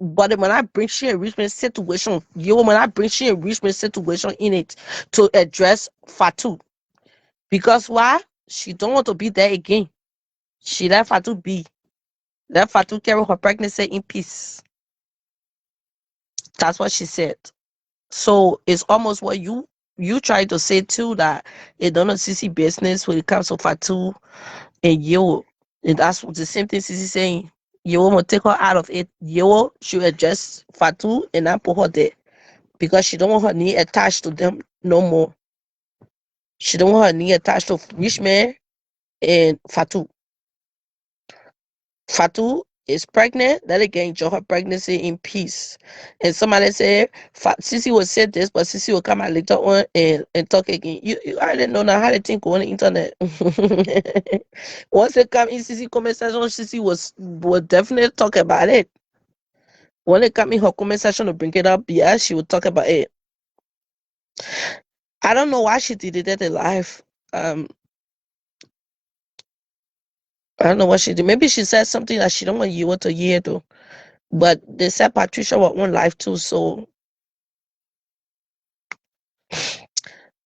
but when I bring she and Richmond situation, when I bring she and Richmond situation in it to address Fatu. Because why? She don't want to be there again. She let Fatu be. Let Fatu carry her pregnancy in peace. That's what she said. So it's almost what you try to say too, that it don't CC business when it comes to Fatu and you. And that's the same thing CC saying. You want to take her out of it. You should address Fatu and not put her there. Because she don't want her knee attached to them no more. She don't want her knee attached to Richman and Fatu. Fatu is pregnant. Let again enjoy her pregnancy in peace. And somebody said, Sissy will say this, but Sissy will come out later on and talk again. You already know now how they think on the internet. Once they come in Sissy conversation, Sissy will definitely talk about it. When they come in her conversation to bring it up, yeah, she will talk about it. I don't know why she deleted the live. I don't know what she did. Maybe she said something that she don't want you to hear though. But they said Patricia was on live too, so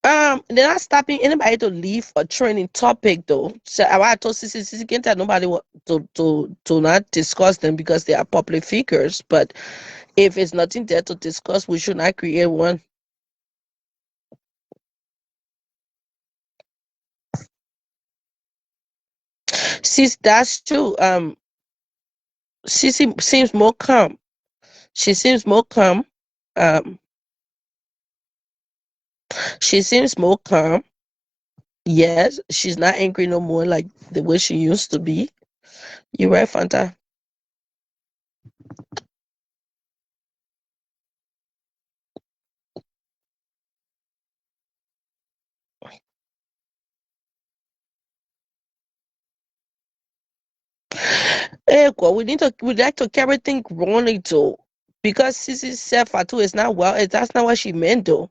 they're not stopping anybody to leave a training topic though. So I told Sissy can't tell nobody what to not discuss them because they are public figures. But if it's nothing there to discuss, we should not create one. Sis, that's true. Sissy seems more calm. She seems more calm. Um, she seems more calm. Yes, she's not angry no more like the way she used to be. You're right, Fanta. God, we like to carry things wrongly though. Because Sissy said Fatu is not well, that's not what she meant though.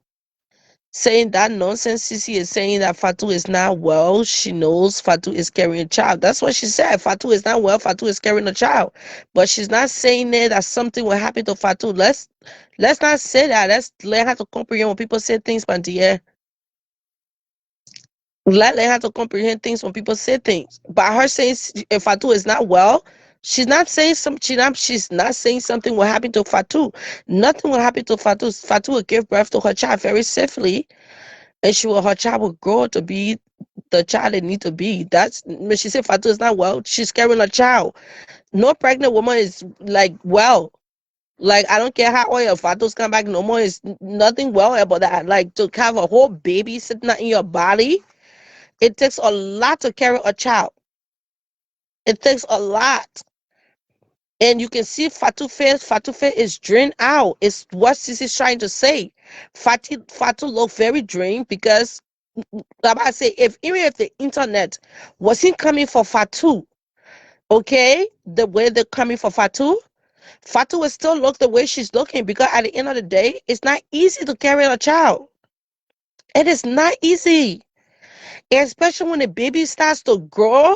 Saying that nonsense, Sissy is saying that Fatu is not well. She knows Fatu is carrying a child. That's what she said. Fatu is not well. Fatu is carrying a child. But she's not saying that something will happen to Fatu. Let's not say that. Let's learn how to comprehend when people say things, Pandia. Let her to comprehend things when people say things. By her saying if Fatu is not well, she's not saying she's not saying something will happen to Fatu. Nothing will happen to Fatu. Fatu will give birth to her child very safely, and her child will grow to be the child it need to be. That's when she said Fatu is not well, she's carrying a child. No pregnant woman is like well. Like, I don't care how all your Fatus come back no more. It's nothing well about that. Like, to have a whole baby sitting in your body, it takes a lot to carry a child. It takes a lot. And you can see Fatu face is drained out. It's what Sisi's trying to say. Fatu look very drained because, like I say, if even if the internet wasn't coming for Fatu, okay, the way they're coming for Fatu will still look the way she's looking, because at the end of the day, it's not easy to carry a child. It is not easy, especially when the baby starts to grow.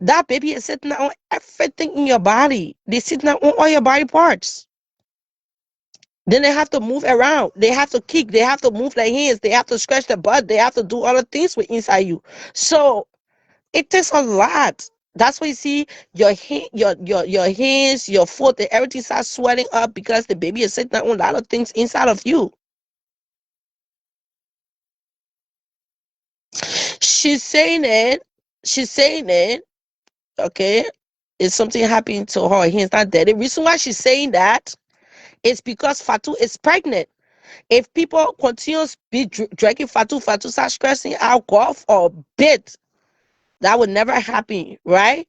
That baby is sitting on everything in your body. They're sitting on all your body parts. Then they have to move around. They have to kick. They have to move their hands. They have to scratch their butt. They have to do other things with inside you. So it takes a lot. That's why you see your hands, your foot, and everything starts swelling up because the baby is sitting on a lot of things inside of you. She's saying it. She's saying it. Okay. It's something happening to her. He's not dead. The reason why she's saying that is because Fatu is pregnant. If people continue to be drinking Fatu starts stressing out golf or bit, that would never happen, right?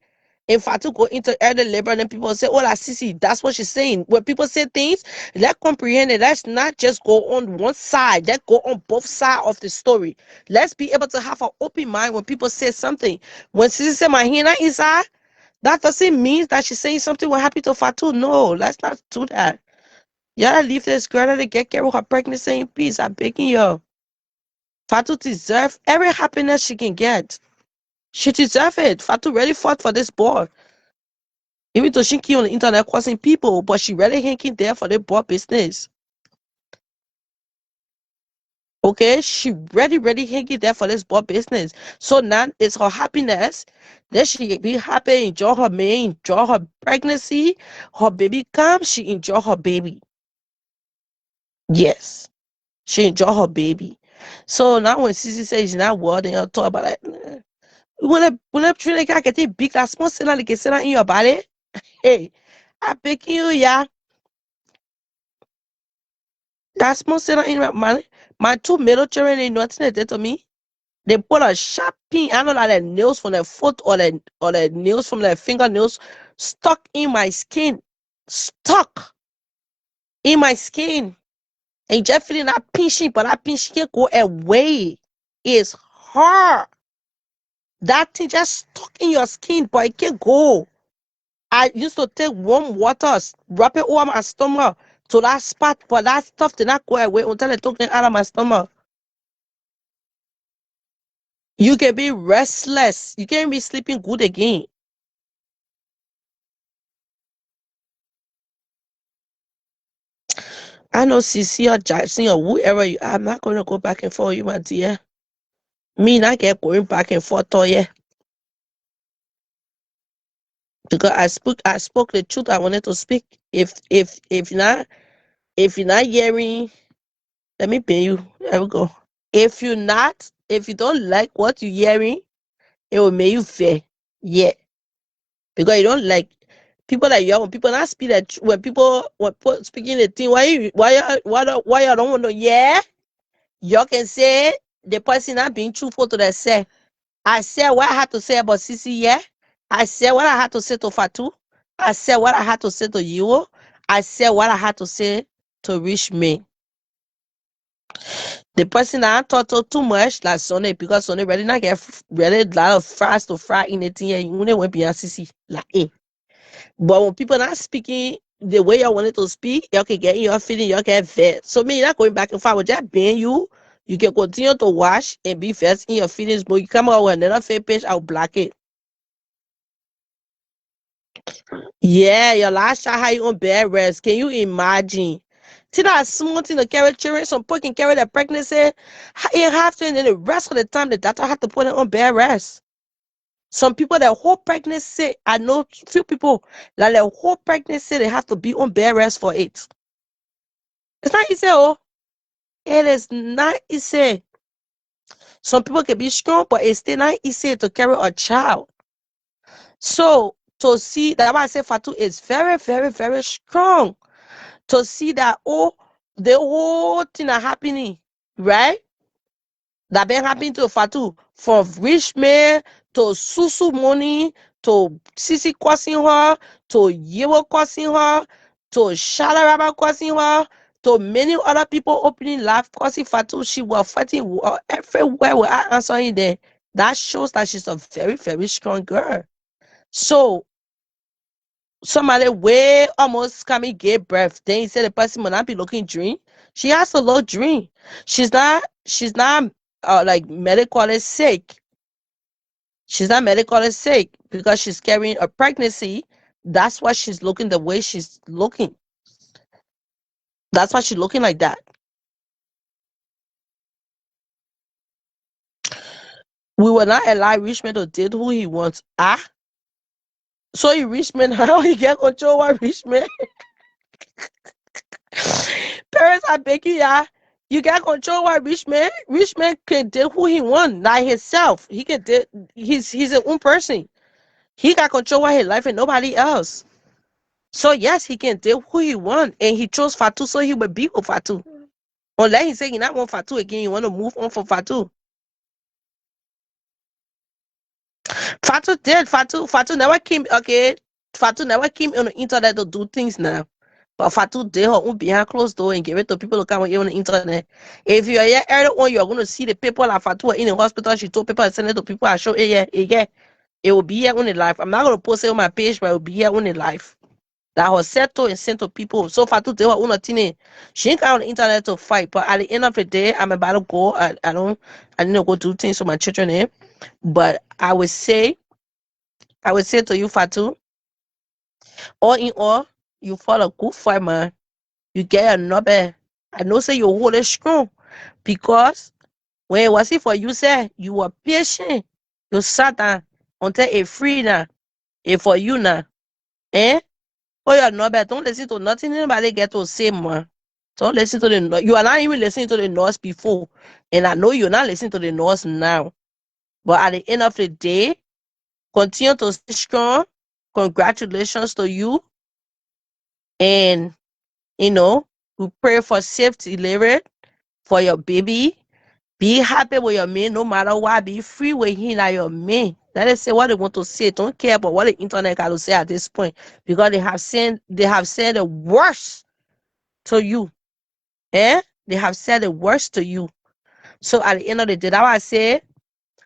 If Fatu go into early labor, then people say, "Oh, la Sisi," that's what she's saying. When people say things, let's comprehend it. Let's not just go on one side. Let's go on both sides of the story. Let's be able to have an open mind when people say something. When Sisi say my hina inside, that doesn't mean that she's saying something will happen to Fatu. No, let's not do that. You gotta leave this girl to get care of her pregnancy in peace. I'm begging you. Fatu deserves every happiness she can get. She deserves it. Fatu really fought for this boy. Even though she keep on the internet causing people, but she really hanging there for the boy business. Okay? She really hanging there for this boy business. So now it's her happiness. Then she can be happy, enjoy her man, enjoy her pregnancy. Her baby comes, she enjoy her baby. Yes. She enjoy her baby. So now when Sisi says she's not worried, and you talk about it, when I truly get it big, that small cell like in your body, hey, I pick you, yeah. That small cell in my two middle children ain't nothing they did to me. They put a sharp pin, I know like the nails from their foot or the nails from their fingernails stuck in my skin. Stuck in my skin. And just feeling that pinching, but that pinch can't go away. It's hard. That thing just stuck in your skin, but it can't go. I used to take warm waters, rub it over my stomach to that spot, but that stuff did not go away until I took it out of my stomach. You can be restless. You can't be sleeping good again. I know CC or Jackson or whoever you are, I'm not going to go back and forth, you, my dear. Me not get going back and forth, oh yeah. Because I spoke the truth I wanted to speak. If you're not hearing, let me pay you. There we go. If you don't like what you're hearing, it will make you fair. Yeah. Because you don't like people like you, when people not speak that, when people speaking the thing, why you don't want to, yeah? You can say the person not being truthful to themselves. I said what I had to say about CC, yeah. I said what I had to say to Fatu. I said what I had to say to you. I said what I had to say to Richman. The person that I talk to too much, like Sonny, because Sonny really not get really a lot of fries to fry in the thing, and you won't be CC. Like, eh. But when people not speaking the way you wanted to speak, you can get in your feeling, you can vet. So me not going back and forth with that being you. You can continue to watch and be fast in your feelings, but you come out with another fake page, I'll block it. Yeah, your last child had you on bed rest. Can you imagine? See that small thing to carry children, some people can carry their pregnancy. It have to, and then the rest of the time the doctor have to put it on bed rest. Some people their whole pregnancy, I know few people like their whole pregnancy they have to be on bed rest for it. It's not easy, oh. It is not easy. Some people can be strong, but it's still not easy to carry a child. So to see that's why I say Fatu is very, very, very strong. to see that, oh, the whole thing are happening, right? That been happening to Fatu, from Richman to Susu Money to Sisi causing her, to Yewo causing her, to Shalaraba causing her, to many other people opening life causing Fatu. She was fighting everywhere we are answering there. That shows that she's a very, very strong girl. So somebody way almost coming give birth, then he said the person will not be looking dream. She has a low dream. She's not like medically sick. She's not medically sick because she's carrying a pregnancy. That's why she's looking the way she's looking. That's why she's looking like that. We will not allow Richmond to date who he wants. Ah, so he Richmond, how he get control of Richmond? Parents are begging ya. You got control over Richmond. Richmond can do who he want, not himself. He can do. He's his own person. He got control over his life and nobody else. So yes, he can do who he want, and he chose Fatu, so he will be with Fatu. Unless he say he not want Fatu again, you want to move on from Fatu. Fatu did. Fatu never came. Okay, Fatu never came on the internet to do things now. But Fatu did her own behind closed door and give it to people to come on the internet. If you're here early on, you're going to see the people like Fatu in the hospital. She told people and send it to people. I show it, yeah. It will be here on the live. I'm not going to post it on my page, but it will be here on the live. That was set to and sent to people. So Fatu did her own thing. She ain't got on the internet to fight. But at the end of the day, I'm about to go. I need to go do things for my children here. But I would say to you, Fatu, all in all, you fought a good fight, man. You get another. I know say you hold it strong because when it was it for you, say you were patient. You sat down until it free now. It for you now. Eh? Oh, you're not bad. Don't listen to nothing anybody get to say, man. Don't listen to the you are not even listening to the noise before. And I know you're not listening to the noise now. But at the end of the day, continue to stay strong. Congratulations to you. And we pray for safe delivery for your baby. Be happy with your man no matter what. Be free with him like your man. Let us say what they want to say. Don't care about what the internet got to say at this point. Because they have said the worst to you. Eh? They have said the worst to you. So at the end of the day, that's why I say,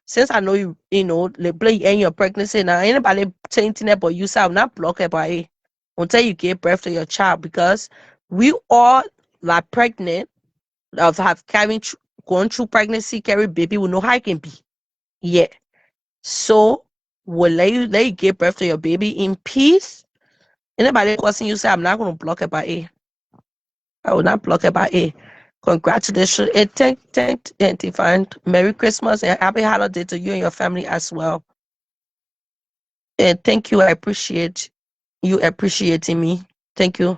since I know they play in your pregnancy now, anybody saying anything about you, so I'm not blocked about it until you give birth to your child, because we all like pregnant of have gone through pregnancy, carry baby, we know how it can be. Yeah. So we'll let you give birth to your baby in peace. Anybody causing you say I'm not gonna block about it. I will not block about it. Congratulations and thank and divine Merry Christmas and happy holiday to you and your family as well. And thank you. I appreciate you appreciating me. Thank you.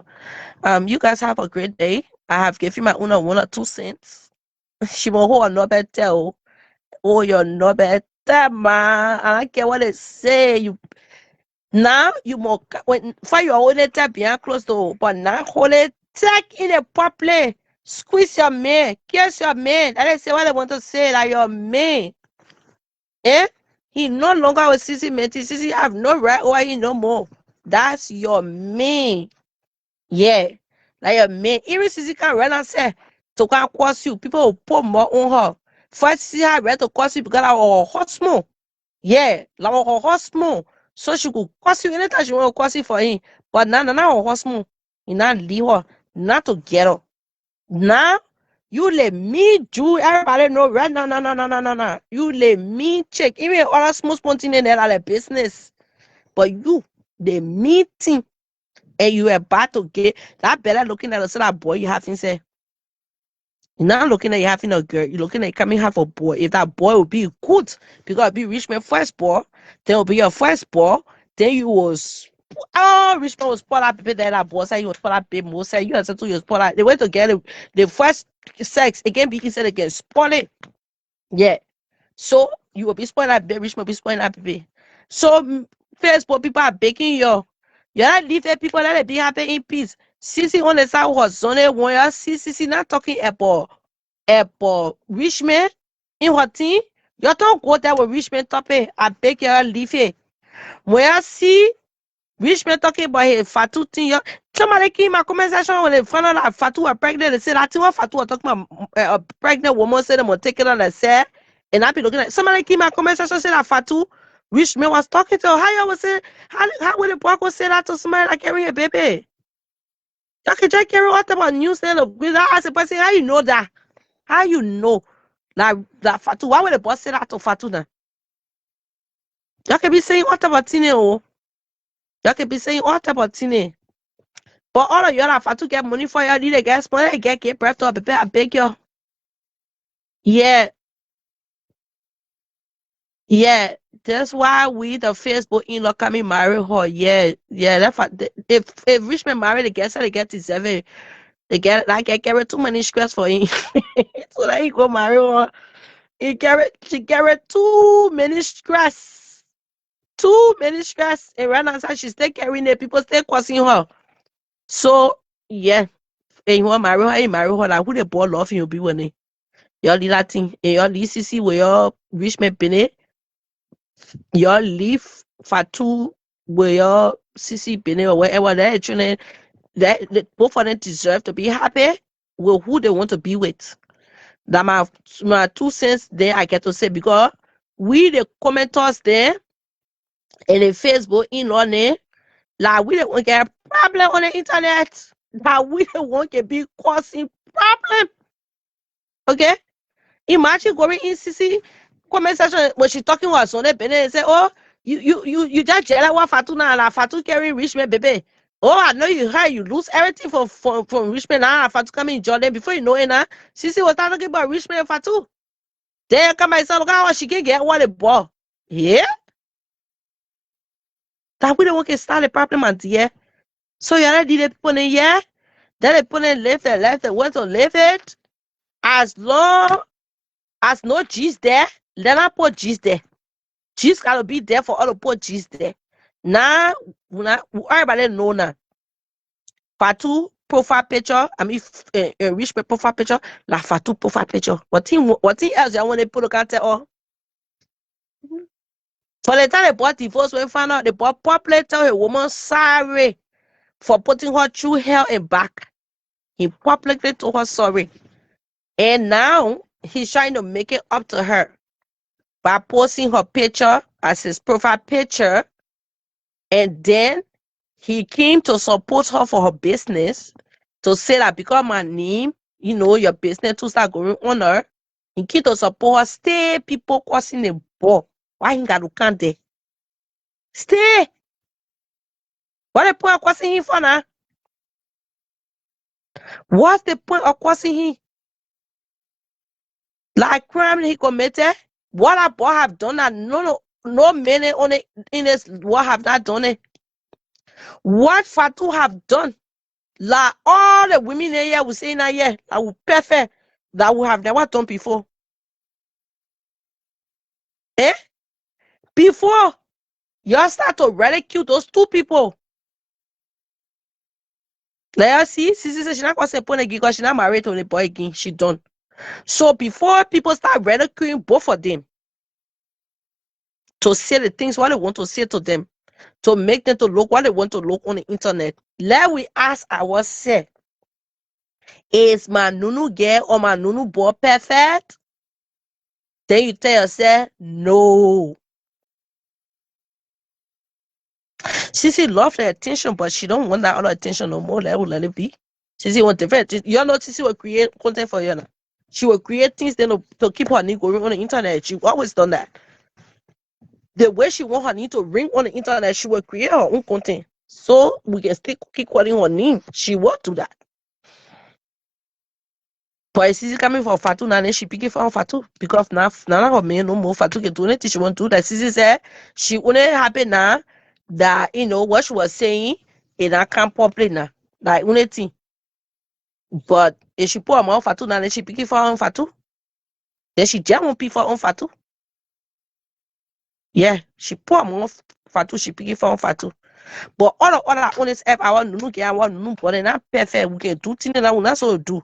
You guys have a great day. I have given my own 1 or 2 cents. She won't hold no better. Oh, you're no better, man. I don't care what they say. You now you more when for your own letter behind close door, but now hold it take in a properly. Squeeze your man, kiss your man. And they say what they want to say, like your man. Eh? He no longer with Sissy Menti. Sissy have no right over him no more. That's your man. Yeah. Like your man. Even Sissy can run and say to come cross you. People will put more on her. First Sissy had right to cross you because of her husband. Yeah, like her husband. So she could cross you anytime she want to cross you for him. But now her husband. He not leave her. Not to get her. Now you let me do everybody know right now. No. You let me check. Even other small spontaneous like business. But you the meeting and you about to get that better looking at that boy you having say. You're not looking at you having a girl, you're looking at coming have a boy. If that boy will be good, because it'll be Richmond first boy, then will be your first boy, then you was Richmond was spoiled up then that boy said you was spoiled up baby most say you had to you spoiled out. They went to get the first sex again be said again, spoil it. Yeah. So you will be spoiled up baby, Richmond will be spoiled up baby. So first boy people are begging you. You not leave people, let it be happy in peace. Sissy on the side was on it when you see Sissy not talking about Richman in what thing. You don't go there with Richman topic. I beg you leave it. When you see Richman talking about his Fatu thing, somebody came in my comment section when they found out that Fatu was pregnant. They said, I think what Fatu was talking about a pregnant woman said I'm gonna take it on the set. And I be looking at somebody came in my comment section said that Fatu Richman was talking to her. How y'all was saying how would the boy go say that to somebody like carrying a baby? Y'all can just carry what about news then I asked the person, how you know that? How you know that Fatu? Why would the boss say that to Fatu now? Y'all can be saying what about Tine, oh? Y'all can be saying what about Tine? But all of y'all have to get money for y'all need to get money, get breath up, I beg you. Yeah, yeah. That's why we the Facebook in-law coming marry her. Yeah, yeah. If Richmond marry the guest, they get his seven. They get like I carry too many stress for him. So that he go marry her. She carry too many stress. Too many stress. And right now she's still carrying it. People still causing her. So yeah. And you want marry her, you marry her. Like who the boy love you be with it. Y'all leave that thing. And y'all leave CC where y'all Richmond penny. Y'all leave Fatu where y'all CC penny or wherever they're trying that both of them deserve to be happy with who they want to be with. That my 2 cents there I get to say because we the commenters there and the Facebook in on it, like we don't get a problem on the internet. That we don't want to be causing problem. Okay? Imagine going in CC comment section when she talking was on that and say, oh, you just jealous what Fatu now, like Fatu carry Richmond baby. Oh, I know you heard you lose everything from Richmond now. Fatu coming in Jordan before you know it now. CC was talking about Richmond and Fatu. There come myself, look how she can get what a ball. Yeah? That we don't want to start a problem and yeah. So you already did people in yeah? Then they put in left and went to leave it. As long as no G's there, let her put G's there. G's gotta be there for all the put G's there. Now, everybody know now. Fatu profile picture, I mean, rich profile picture, la Fatu profile picture. What thing else you want to put a cat or? For the time they bought divorce, when found out they bought popular tell a woman sorry for putting her through hell and back. He publicly told her sorry. And now he's trying to make it up to her by posting her picture as his profile picture. And then he came to support her for her business to say that because my name, your business to start going on her. He came to support her. Stay people causing the ball. Why he got to count there? Stay. What the point of causing him for now? What's the point of causing him? Like crime he committed? What a boy have done that no meaning on it in this what have not done it. What Fatu have done? Like all the women here will say now yeah, that will perfect that we have never done before. Eh? Before you start to ridicule those two people. Like see, she's not gonna say point again because she's not married to the boy again. She done. So before people start ridiculing both of them to say the things what they want to say to them, to make them to look what they want to look on the internet, let we ask ourselves, is my Nunu girl or my Nunu boy perfect? Then you tell yourself, no. Sissy love the attention, but she don't want that other attention no more. Let it be. Sissy want different. You know, Sissy will create content for you now. She will create things then to keep her name going on the internet. She always done that. The way she want her name to ring on the internet, she will create her own content. So we can still keep calling her name. She will do that. But Sissy coming for Fatu now, then she picking for Fatu because now her man no more Fatu can do anything she want to do. That Sissy said she only happy now that what she was saying in a camp properly now. Like only thing. But if she put her on Fatu now, then she picking for her Fatu. Then she jam on people on Fatu. Yeah, she put her on Fatu, she picking for her Fatu. But all the honest F, I want to get, I want to but not perfect. We can do things that we not so do.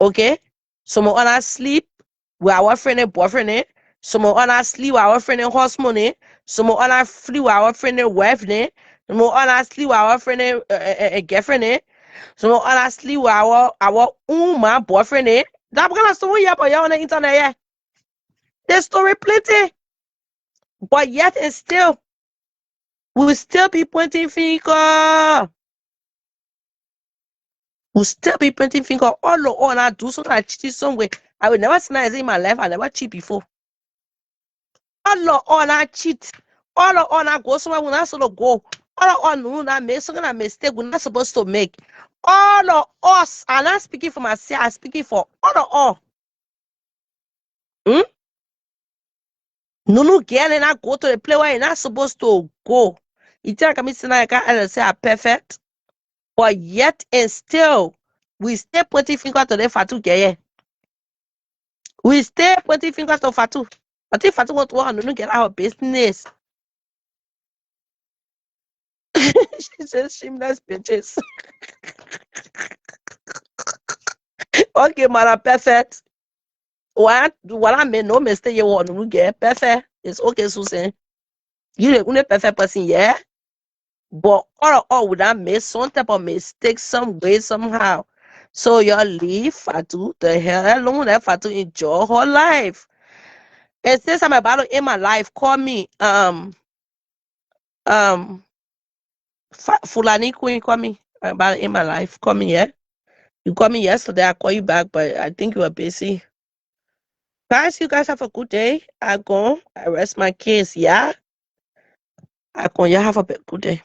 Okay? Some on our sleep with our friend and boyfriend. Some on our sleep with our friend and husband. Some on our sleep with our friend and wife. Some on our sleep with our friend and girlfriend. Some on our sleep with our my boyfriend. That kind of story here, but you on the internet, yeah. There's story plenty. But yet and still, we'll still be pointing finger. We'll still be pointing finger all on. I do something, I cheat somewhere. I will never say in my life, I never cheat before. All on I cheat. All on I go somewhere we're not supposed to go. All on I make some kind of mistake we're not supposed to make. All of us, I'm not speaking for myself, I'm speaking for all of all. No girl and I go to the play where you're not supposed to go. You tell me I can't say I'm perfect. But yet and still, we stay pointing finger to the Fatu girl. We stay pointing fingers to Fatu. I think Fatu want to get our business. She says shameless bitches. Okay, man, perfect. What I mean, no mistake you want to get perfect. It's okay, Susan. You the only perfect person, yeah. But all would have made some type of mistake some way, somehow. So you leave Fatu the hell alone, let Fatu enjoy her life. And since I'm about to end my life, call me Fulani Queen, call me. I'm about to end my life. Call me, yeah. You called me yesterday, I call you back, but I think you were busy. Guys, you guys have a good day. I rest my case, yeah. I go, you have a good day.